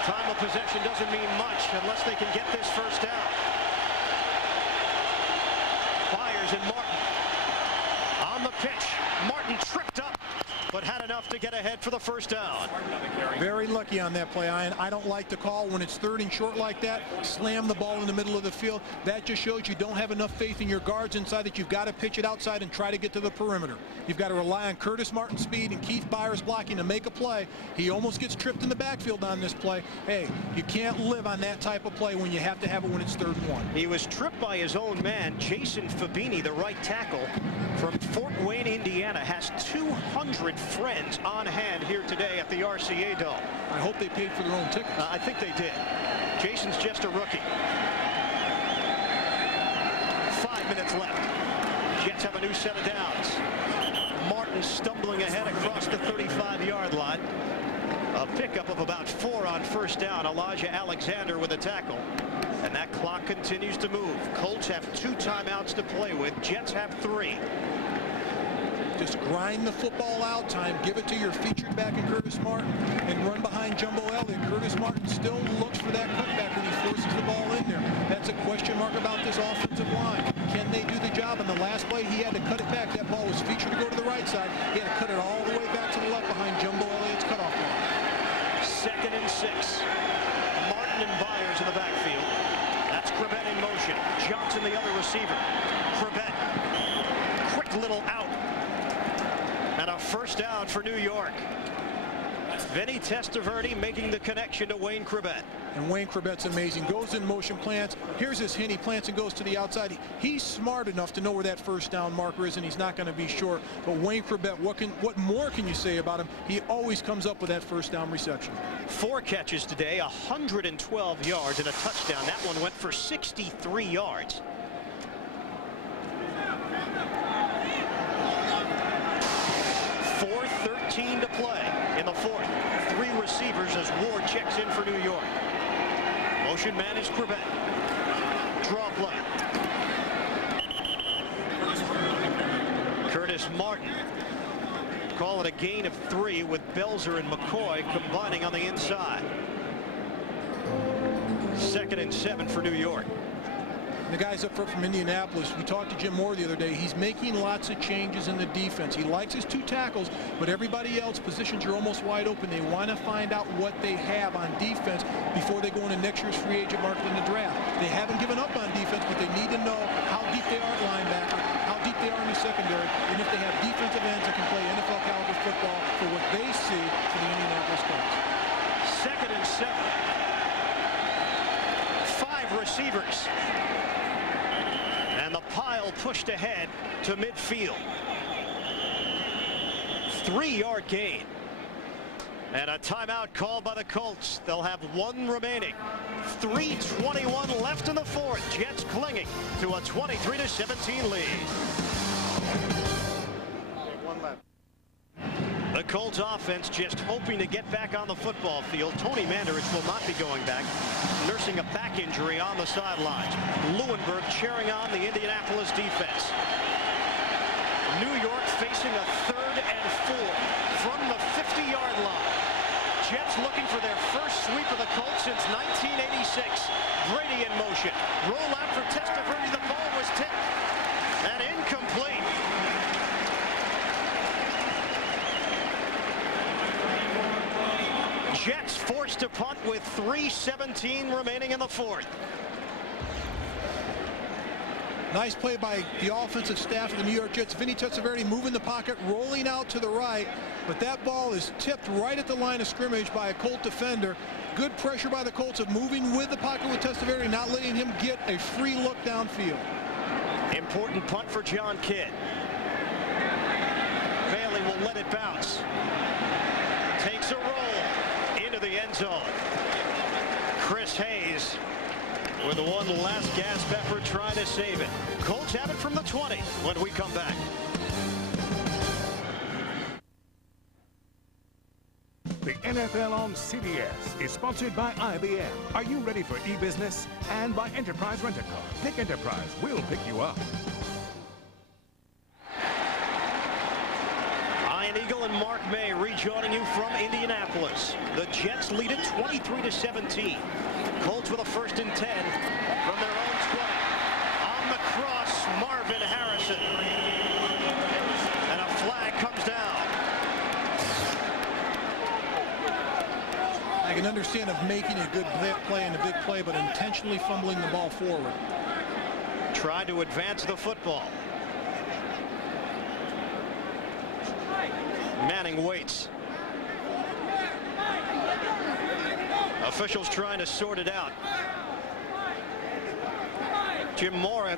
Time of possession doesn't mean much unless they can get this first down. And Martin on the pitch. Martin tripped up, but had enough to get ahead for the first down. Very lucky on that play, Ian. I don't like the call when it's 3rd and short like that. Slam the ball in the middle of the field. That just shows you don't have enough faith in your guards inside, that you've got to pitch it outside and try to get to the perimeter. You've got to rely on Curtis Martin's speed and Keith Byers blocking to make a play. He almost gets tripped in the backfield on this play. Hey, you can't live on that type of play when you have to have it when it's 3rd and 1. He was tripped by his own man, Jason Fabini, the right tackle from Fort Wayne, Indiana, has 200 friends on hand here today at the RCA Dome. I hope they paid for their own tickets. I think they did. Jason's just a rookie. 5 minutes left. Jets have a new set of downs. Martin stumbling ahead across the 35-yard line. A pickup of about 4 on first down. Elijah Alexander with a tackle. And that clock continues to move. Colts have 2 timeouts to play with. Jets have 3. Just grind the football out time. Give it to your featured back in Curtis Martin and run behind Jumbo Elliott. Curtis Martin still looks for that cutback when he forces the ball in there. That's a question mark about this offensive line. Can they do the job? On the last play, he had to cut it back. That ball was featured to go to the right side. He had to cut it all the way back to the left behind Jumbo Elliott's cutoff line. 2nd and 6. Martin and Byers in the backfield. That's Crabette in motion. Johnson, the other receiver. Crabette. Quick little out. And a first down for New York. Vinnie Testaverde making the connection to Wayne Crabette. And Wayne Crabette's amazing. Goes in motion, plants. Here's his hint. He plants and goes to the outside. He's smart enough to know where that first down marker is, and he's not going to be short. But Wayne Crabette, what more can you say about him? He always comes up with that first down reception. 4 catches today, 112 yards and a touchdown. That one went for 63 yards. .4:13 to play in the 4th. 3 receivers as Ward checks in for New York. Motion managed Crabette. Draw play. Curtis Martin. Call it a gain of 3 with Belzer and McCoy combining on the inside. 2nd and 7 for New York. The guys up front from Indianapolis, we talked to Jim Moore the other day. He's making lots of changes in the defense. He likes his 2 tackles, but everybody else positions are almost wide open. They want to find out what they have on defense before they go into next year's free agent market in the draft. They haven't given up on defense, but they need to know how deep they are at linebacker, how deep they are in the secondary, and if they have defensive ends that can play NFL caliber football for what they see for the Indianapolis Colts. 2nd and 7. ball pushed ahead to midfield. 3-yard gain. And a timeout called by the Colts. They'll have one remaining. 3:21 left in the fourth. Jets clinging to a 23-17 lead. One left. The Colts offense just hoping to get back on the football field. Tony Mandarich will not be going back, nursing a back injury on the sidelines. Lewinberg cheering on the Indianapolis defense. New York facing a 3rd and 4 from the 50-yard line. Jets looking for their first sweep of the Colts since 1986. Brady in motion. Roll out for Testaverde. The ball was tipped and incomplete. Jets forced to punt with 3:17 remaining in the fourth. Nice play by the offensive staff of the New York Jets. Vinnie Testaverde moving the pocket, rolling out to the right, but that ball is tipped right at the line of scrimmage by a Colt defender. Good pressure by the Colts of moving with the pocket with Testaverde, not letting him get a free look downfield. Important punt for John Kidd. Bailey will let it bounce. Takes a roll into the end zone. Chris Hayes with the one last gasp effort trying to save it. Colts have it from the 20 when we come back. The NFL on CBS is sponsored by IBM. Are you ready for e-business? And by Enterprise Rent-A-Car. Pick Enterprise. We'll pick you up. Ian Eagle and Mark May rejoining you from Indianapolis. The Jets lead it 23-17. Colts with a 1st and 10 from their own 20. On the cross, Marvin Harrison. And a flag comes down. I can understand of making a good play and a big play, but intentionally fumbling the ball forward. Tried to advance the football. Manning waits. Officials trying to sort it out. Jim Mora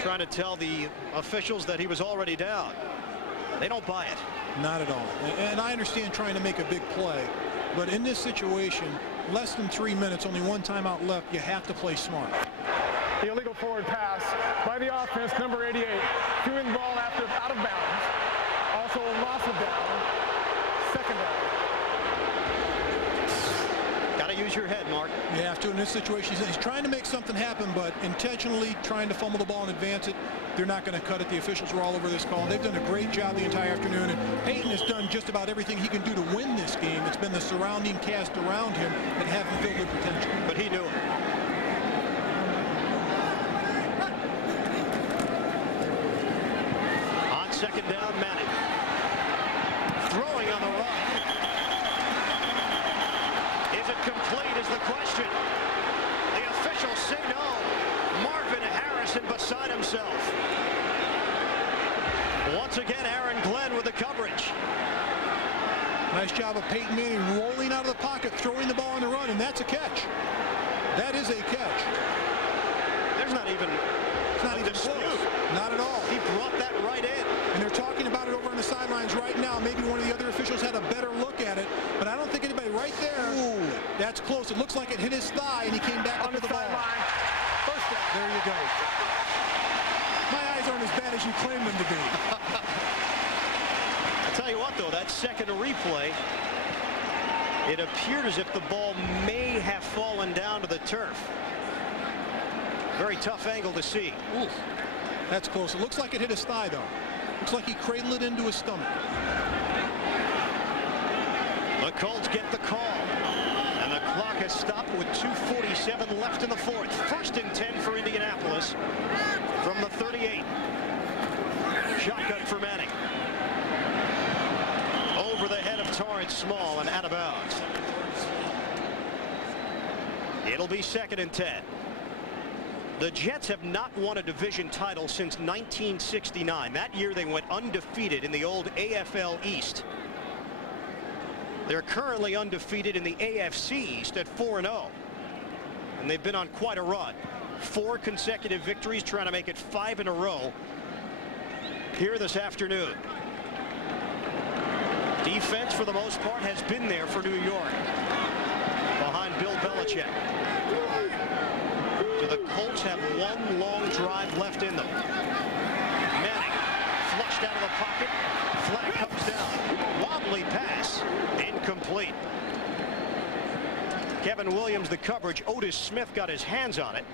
trying to tell the officials that he was already down. They don't buy it. Not at all. And I understand trying to make a big play, but in this situation, less than 3 minutes, only one timeout left, you have to play smart. The illegal forward pass by the offense, number 88, doing the ball after out of bounds. Also a loss of down. 2nd down. Got to use your head, Mark. You have to in this situation. He's trying to make something happen, but intentionally trying to fumble the ball and advance it. They're not going to cut it. The officials were all over this call. They've done a great job the entire afternoon, and Peyton has done just about everything he can do to win this game. It's been the surrounding cast around him that haven't filled their potential. But he knew it. On 2nd down, Manning. Throwing on the run. Is it complete is the question. The officials say no. Marvin Harrison beside himself. Once again, Aaron Glenn with the coverage. Nice job of Peyton Manning rolling out of the pocket, throwing the ball on the run, and that's a catch. That is a catch. There's not even close. Not at all. He brought that right in. And they're talking about it over on the sidelines right now. Maybe one of the other officials had a better look at it, but I don't think anybody right there. Ooh, that's close. It looks like it hit his thigh, and he came back up to the ball. First down. There you go. My eyes aren't as bad as you claim them to be. I tell you what, though, that second replay, it appeared as if the ball may have fallen down to the turf. Very tough angle to see. Ooh, that's close. It looks like it hit his thigh, though. Looks like he cradled it into his stomach. The Colts get the call, and the clock has stopped with 2:47 left in the fourth. 1st and 10 for Indianapolis from the 38. Shotgun for Manning. Over the head of Torrance Small and out of bounds. It'll be 2nd and 10. The Jets have not won a division title since 1969. That year they went undefeated in the old AFL East. They're currently undefeated in the AFC East at 4-0. And they've been on quite a run. 4 consecutive victories, trying to make it 5 in a row here this afternoon. Defense, for the most part, has been there for New York, behind Bill Belichick. So the Colts have 1 long drive left in them. Manning flushed out of the pocket. Flag comes down. Wobbly pass. Incomplete. Kevin Williams, the coverage. Otis Smith got his hands on it.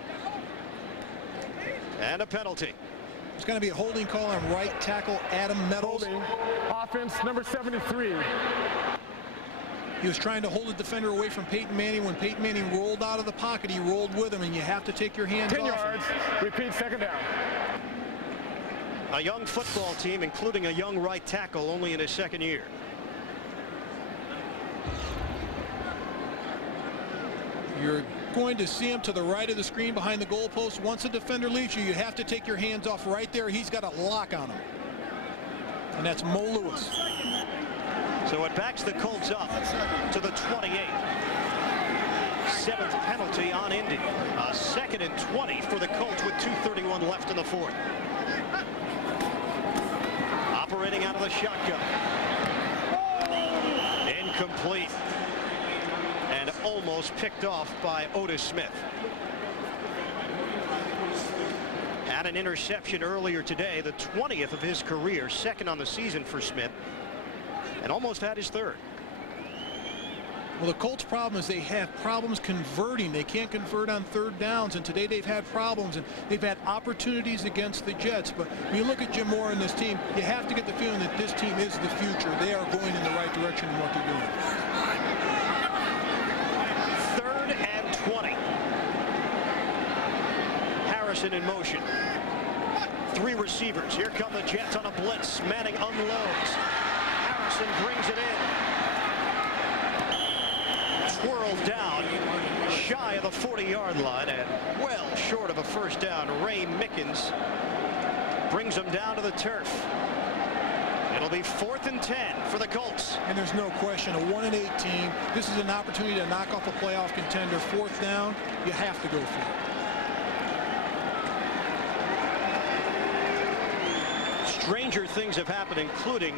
And a penalty. It's going to be a holding call on right tackle Adam Meadows. Holding. Offense number 73. He was trying to hold the defender away from Peyton Manning. When Peyton Manning rolled out of the pocket, he rolled with him, and you have to take your hands 10 off yards. him. Repeat, second down. A young football team, including a young right tackle, only in his 2nd year. You're going to see him to the right of the screen behind the goalpost. Once the defender leaves you, you have to take your hands off right there. He's got a lock on him. And that's Mo Lewis. So it backs the Colts up to the 28. 7th penalty on Indy. A 2nd and 20 for the Colts with 2:31 left in the 4th. Operating out of the shotgun. Incomplete. And almost picked off by Otis Smith. Had an interception earlier today, the 20th of his career, 2nd on the season for Smith, and almost had his 3rd. Well, the Colts' problem is they have problems converting. They can't convert on 3rd downs, and today they've had problems, and they've had opportunities against the Jets. But when you look at Jim Moore and this team, you have to get the feeling that this team is the future. They are going in the right direction in what they're doing. 3rd and 20. Harrison in motion. 3 receivers. Here come the Jets on a blitz. Manning unloads. Harrison brings it in. Twirled down shy of the 40-yard line and well short of a 1st down. Ray Mickens brings them down to the turf. It'll be 4th and 10 for the Colts. And there's no question, a 1-8 team. This is an opportunity to knock off a playoff contender. 4th down, you have to go for it. Stranger things have happened, including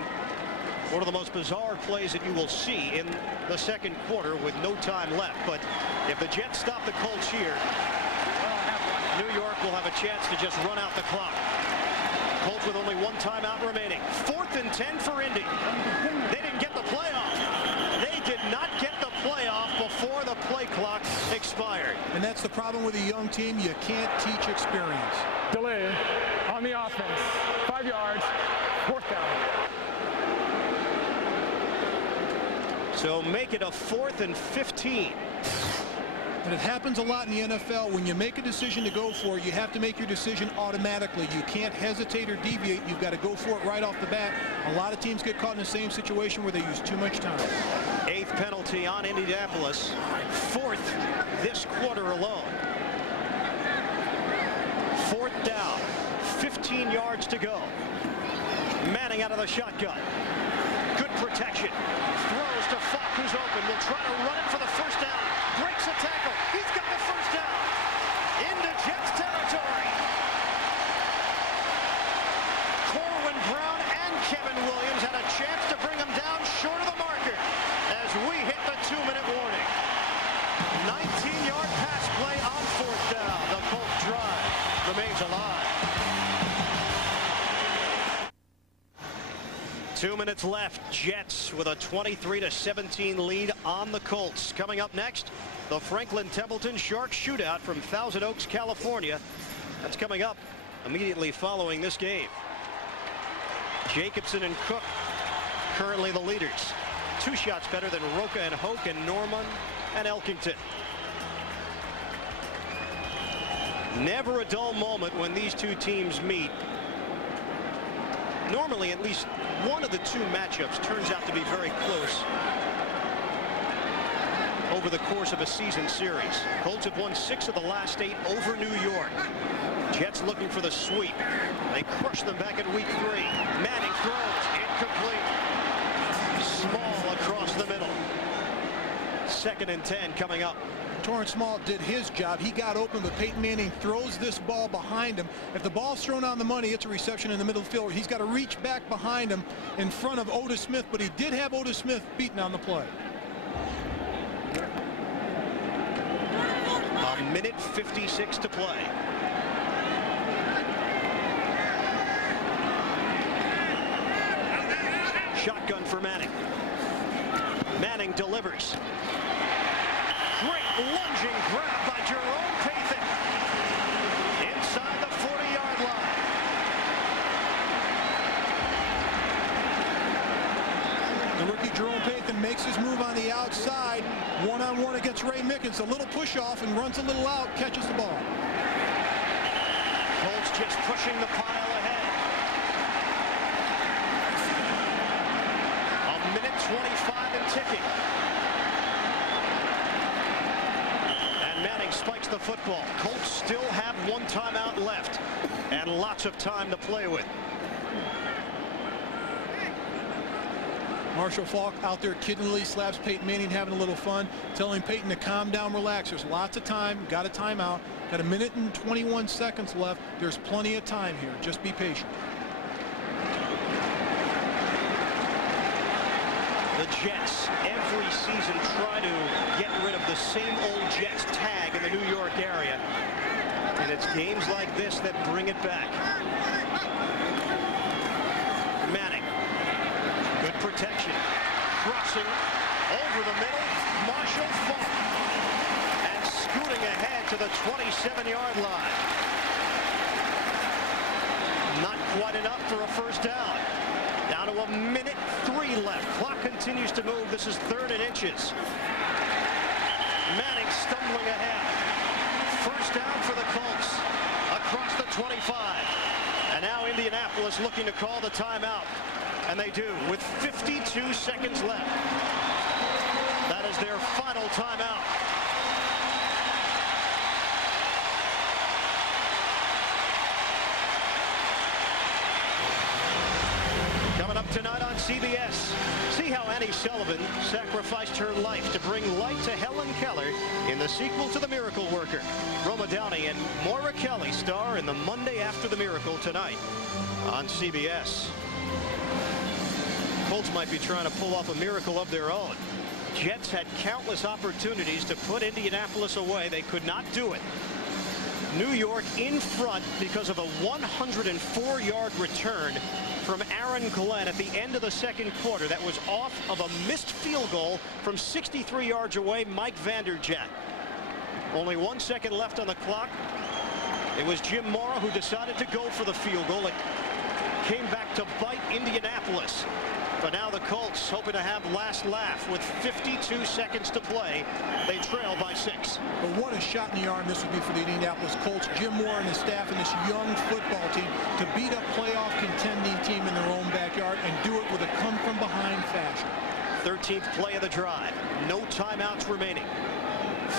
one of the most bizarre plays that you will see in the 2nd quarter with no time left. But if the Jets stop the Colts here, New York will have a chance to just run out the clock. Colts with only 1 timeout remaining. 4th and 10 for Indy. They didn't get the playoff. They did not get the playoff before the play clock expired. And that's the problem with a young team. You can't teach experience. Delay on the offense. 5 yards. 4th down. So make it a 4th and 15. And it happens a lot in the NFL. When you make a decision to go for it, you have to make your decision automatically. You can't hesitate or deviate. You've got to go for it right off the bat. A lot of teams get caught in the same situation where they use too much time. 8th penalty on Indianapolis. 4th this quarter alone. 4th down. 15 yards to go. Manning out of the shotgun. Good protection. Throws to Falk, who's open. Will try to run it for the 1st down. Breaks a tackle. He's got the 1st down. Into Jets territory. Corwin Brown and Kevin Williams had a chance to bring him down short of the marker as we hit the 2-minute warning. 19-yard pass play on 4th down. The Colts drive remains alive. 2 minutes left. Jets with a 23-17 lead on the Colts. Coming up next, the Franklin Templeton Shark Shootout from Thousand Oaks, California. That's coming up immediately following this game. Jacobson and Cook currently the leaders. 2 shots better than Roca and Hoke and Norman and Elkington. Never a dull moment when these 2 teams meet. Normally, at least one of the 2 matchups turns out to be very close over the course of a season series. Colts have won 6 of the last 8 over New York. Jets looking for the sweep. They crushed them back in week 3. Manning throws. Incomplete. Small across the middle. 2nd and 10 coming up. Torrance Small did his job. He got open, but Peyton Manning throws this ball behind him. If the ball's thrown on the money, it's a reception in the middle of the field. He's got to reach back behind him in front of Otis Smith, but he did have Otis Smith beaten on the play. A minute 56 to play. Shotgun for Manning. Manning delivers. Great lunging grab by Jerome Peyton inside the 40-yard line. The rookie Jerome Peyton makes his move on the outside, one-on-one against Ray Mickens. A little push-off and runs a little out, catches the ball. Colts just pushing the pile ahead. A minute 25 and ticking. And Manning spikes the football. Colts still have one timeout left and lots of time to play with. Marshall Faulk out there kiddingly slaps Peyton Manning, having a little fun, telling Peyton to calm down, relax. There's lots of time. Got a timeout. Got a minute and 21 seconds left. There's plenty of time here. Just be patient. The Jets every season try to get rid of the same old Jets tag in the New York area. And it's games like this that bring it back. Manning. Good protection. Crossing over the middle. Marshall Faulk. And scooting ahead to the 27-yard line. Not quite enough for a first down. Down to a minute 3 left. Clock continues to move. This is 3rd and inches. Manning stumbling ahead. First down for the Colts across the 25. And now Indianapolis looking to call the timeout. And they do with 52 seconds left. That is their final timeout. Coming up tonight on CBS, see how Annie Sullivan sacrificed her life to bring light to Helen Keller in the sequel to The Miracle Worker. Roma Downey and Moira Kelly star in the Monday After the Miracle tonight on CBS. Colts might be trying to pull off a miracle of their own. Jets had countless opportunities to put Indianapolis away. They could not do it. New York in front because of a 104-yard return from Aaron Glenn at the end of the second quarter. That was off of a missed field goal from 63 yards away, Mike Vanderjagt. Only 1 second left on the clock. It was Jim Mora who decided to go for the field goal. It came back to bite Indianapolis. But now the Colts hoping to have last laugh with 52 seconds to play. They trail by 6. But what a shot in the arm this would be for the Indianapolis Colts. Jim Mora and his staff and this young football team to beat a playoff contending team in their own backyard and do it with a come-from-behind fashion. 13th play of the drive. No timeouts remaining.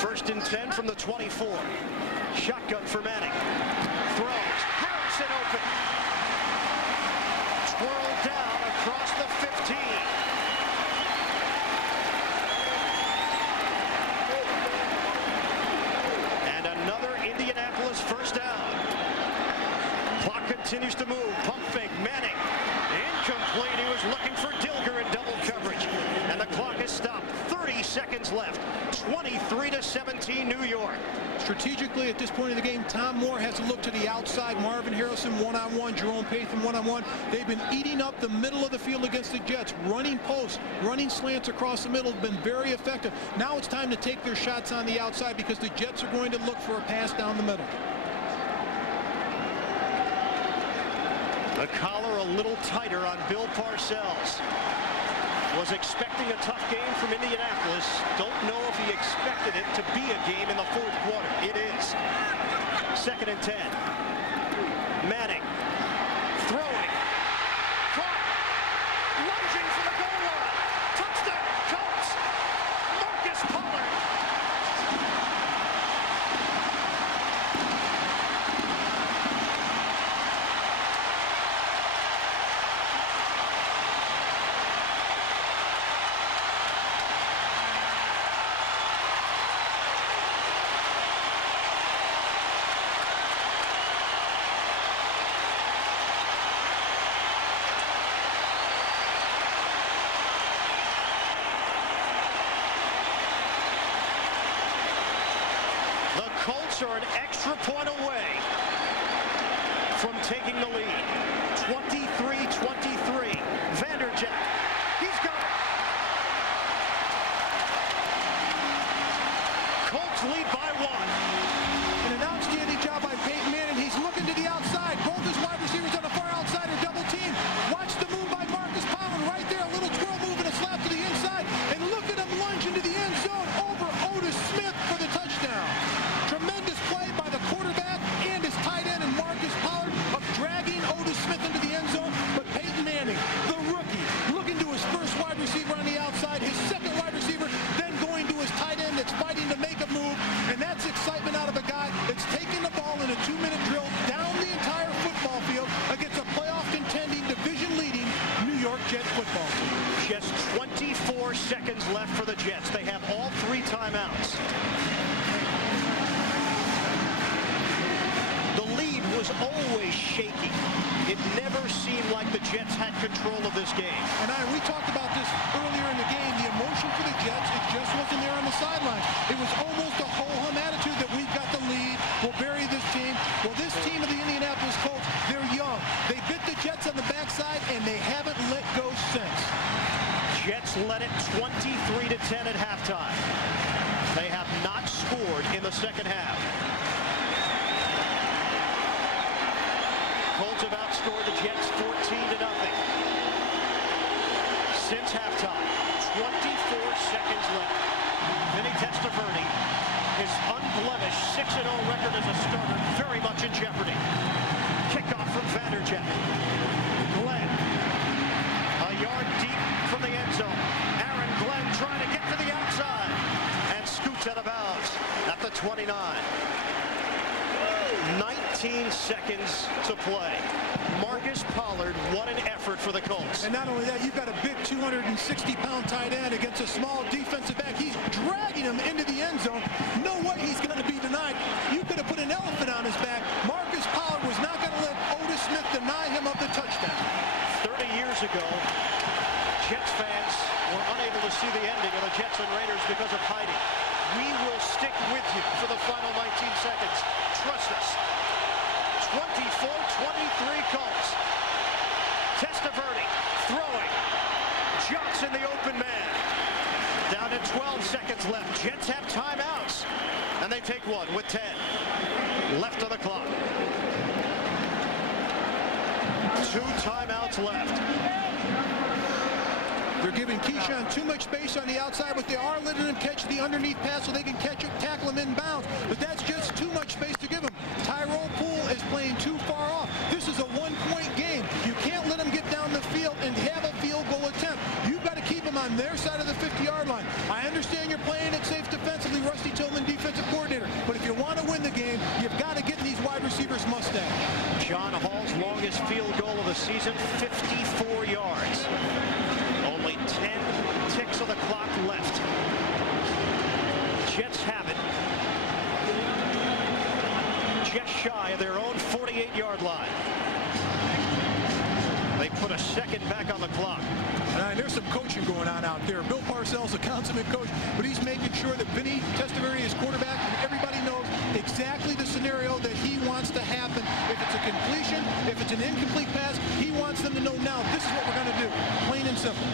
1st and 10 from the 24. Shotgun for Manning. Throws. Harrison open. Twirled down across the 15. And another Indianapolis first down. Clock continues to move. Pump fake. Manning. Incomplete. He was looking for Dilger in double coverage. And the clock is stopped. 30 seconds left. 23-17 New York. Strategically at this point in the game, Tom Moore has to look to the outside. Marvin Harrison one-on-one, Jerome Peyton one-on-one. They've been eating up the middle of the field against the Jets. Running posts, running slants across the middle have been very effective. Now it's time to take their shots on the outside because the Jets are going to look for a pass down the middle. The collar a little tighter on Bill Parcells. Was expecting a tough game from Indianapolis. Don't know if he expected it to be a game in the 4th quarter. It is. 2nd and 10. Manning throwing. Caught. Lunging for the goal line. Touchdown. Colts. Marcus Pollard. Colts are an extra point away from taking the lead. 23-23. Vanderjagt. He's got it. Colts lead by 1. An outstanding job by Peyton Manning. He's looking to the outside. Both his wide receivers on the far outside are double teamed. Watch the move by Marcus Powell right there. A little twirl move and a slap to the inside. And look at him lunge into the end zone over Otis Smith for the touchdown. Tremendous play by the quarterback and his tight end and Marcus Pollard of dragging Otis Smith into the end zone. But Peyton Manning, the rookie, looking to his first wide receiver on the outside, his second wide receiver, then going to his tight end that's fighting to make a move. And that's excitement out of a guy that's taking the ball in a 2-minute drill down the entire football field against a playoff contending, division-leading New York Jets football team. Just 24 seconds left for the Jets. They have all 3 timeouts. The lead was always shaky. It never seemed like the Jets had control of this game. And we talked about this earlier in the game. The emotion for the Jets, it just wasn't there on the sideline. It was almost a ho-hum attitude that we've got the lead. We'll bury this team. Well, this team of the Indianapolis Colts, they're young. They bit the Jets on the backside, and they haven't let go since. Jets led it 23-10 at halftime. They have not scored in the second half. Colts have outscored the Jets 14-0. Since halftime, 24 seconds left. Vinnie Testaverde, his unblemished 6-0 record as a starter, very much in jeopardy. Kickoff from Vanderjagt. Glenn, a yard deep from the end zone. Aaron Glenn trying to get to the outside and scoots out of bounds at the 29. 19 seconds to play. Marcus Pollard, what an effort for the Colts. And not only that, you've got a big 260-pound tight end against a small defensive back. He's dragging him into the end zone. No way he's going to be denied. You could have put an elephant on his back. Marcus Pollard was not going to let Otis Smith deny him of the touchdown. 30 years ago, Jets fans were unable to see the ending of the Jets and Raiders because of hiding. We will stick with you for the final 19 seconds. Trust us. 24-23 Colts. Testaverde throwing. Johnson the open man. Down to 12 seconds left. Jets have timeouts. And they take one with 10 left on the clock. 2 timeouts left. They're giving Keyshawn too much space on the outside, but they are letting him catch the underneath pass so they can tackle him inbounds. But that's just too much space to give him. Tyrone Poole is playing too far off. This is a 1-point game. You can't let him get down the field and have a field goal attempt. You've got to keep him on their side of the 50-yard line. I understand you're playing it safe defensively, Rusty Tillman, defensive coordinator. But if you want to win the game, you've got to get in these wide receivers' mustache. John Hall's longest field goal of the season, 54 yards. Only 10 ticks of the clock left. Jets have it just shy of their own 48-yard line. They put a second back on the clock. And there's some coaching going on out there. Bill Parcells, a consummate coach, but he's making sure that Vinnie Testaverde is quarterback, and everybody knows exactly the scenario that he wants to happen. If it's a completion, if it's an incomplete pass, he wants them to know now this is what we're going to do. Plain and simple.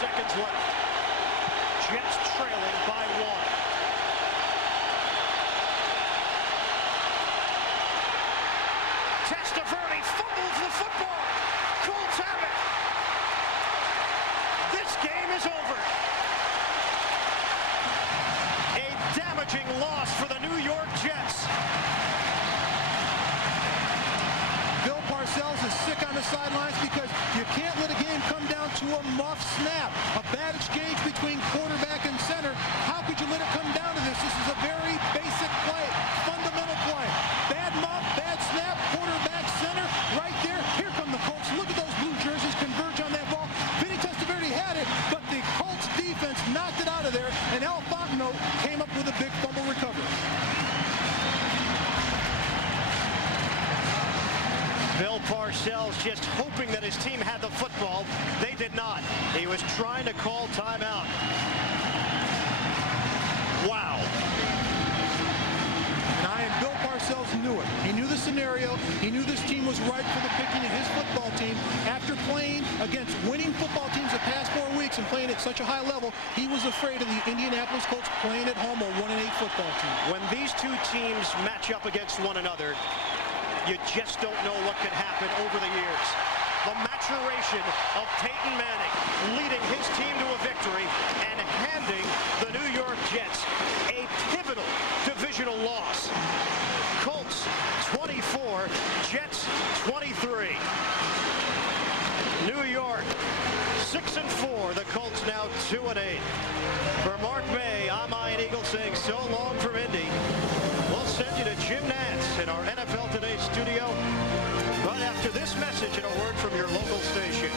Seconds left. Jets trailing by 1. Testaverde fumbles the football. Colts have it. This game is over. A damaging loss for the New York Jets. Bill Parcells is sick on the sidelines because you can't let a game come down to a muff snap. A bad exchange between quarterback and center. How could you let it come down to this? This is a very basic play, fundamental play. Bad muff, bad snap, quarterback, center, right there. Here come the Colts. Look at those blue jerseys converge on that ball. Vinnie Testaverde had it, but the Colts defense knocked it out of there, and Al Fontenot came up with a big fumble recovery. just hoping that his team had the football. They did not. He was trying to call timeout. Wow. And Bill Parcells knew it. He knew the scenario. He knew this team was ripe for the picking of his football team. After playing against winning football teams the past 4 weeks and playing at such a high level, he was afraid of the Indianapolis Colts playing at home, a 1-8 football team. When these two teams match up against one another, you just don't know what could happen over the years. The maturation of Peyton Manning leading his team to a victory and handing the New York Jets a pivotal divisional loss. Colts 24, Jets 23. New York 6-4, the Colts now 2-8. For Mark May, I'm Ian Eagle saying so long from Indy. We'll send you to Jim Nantz in our NFL Today studio right after this message and a word from your local station.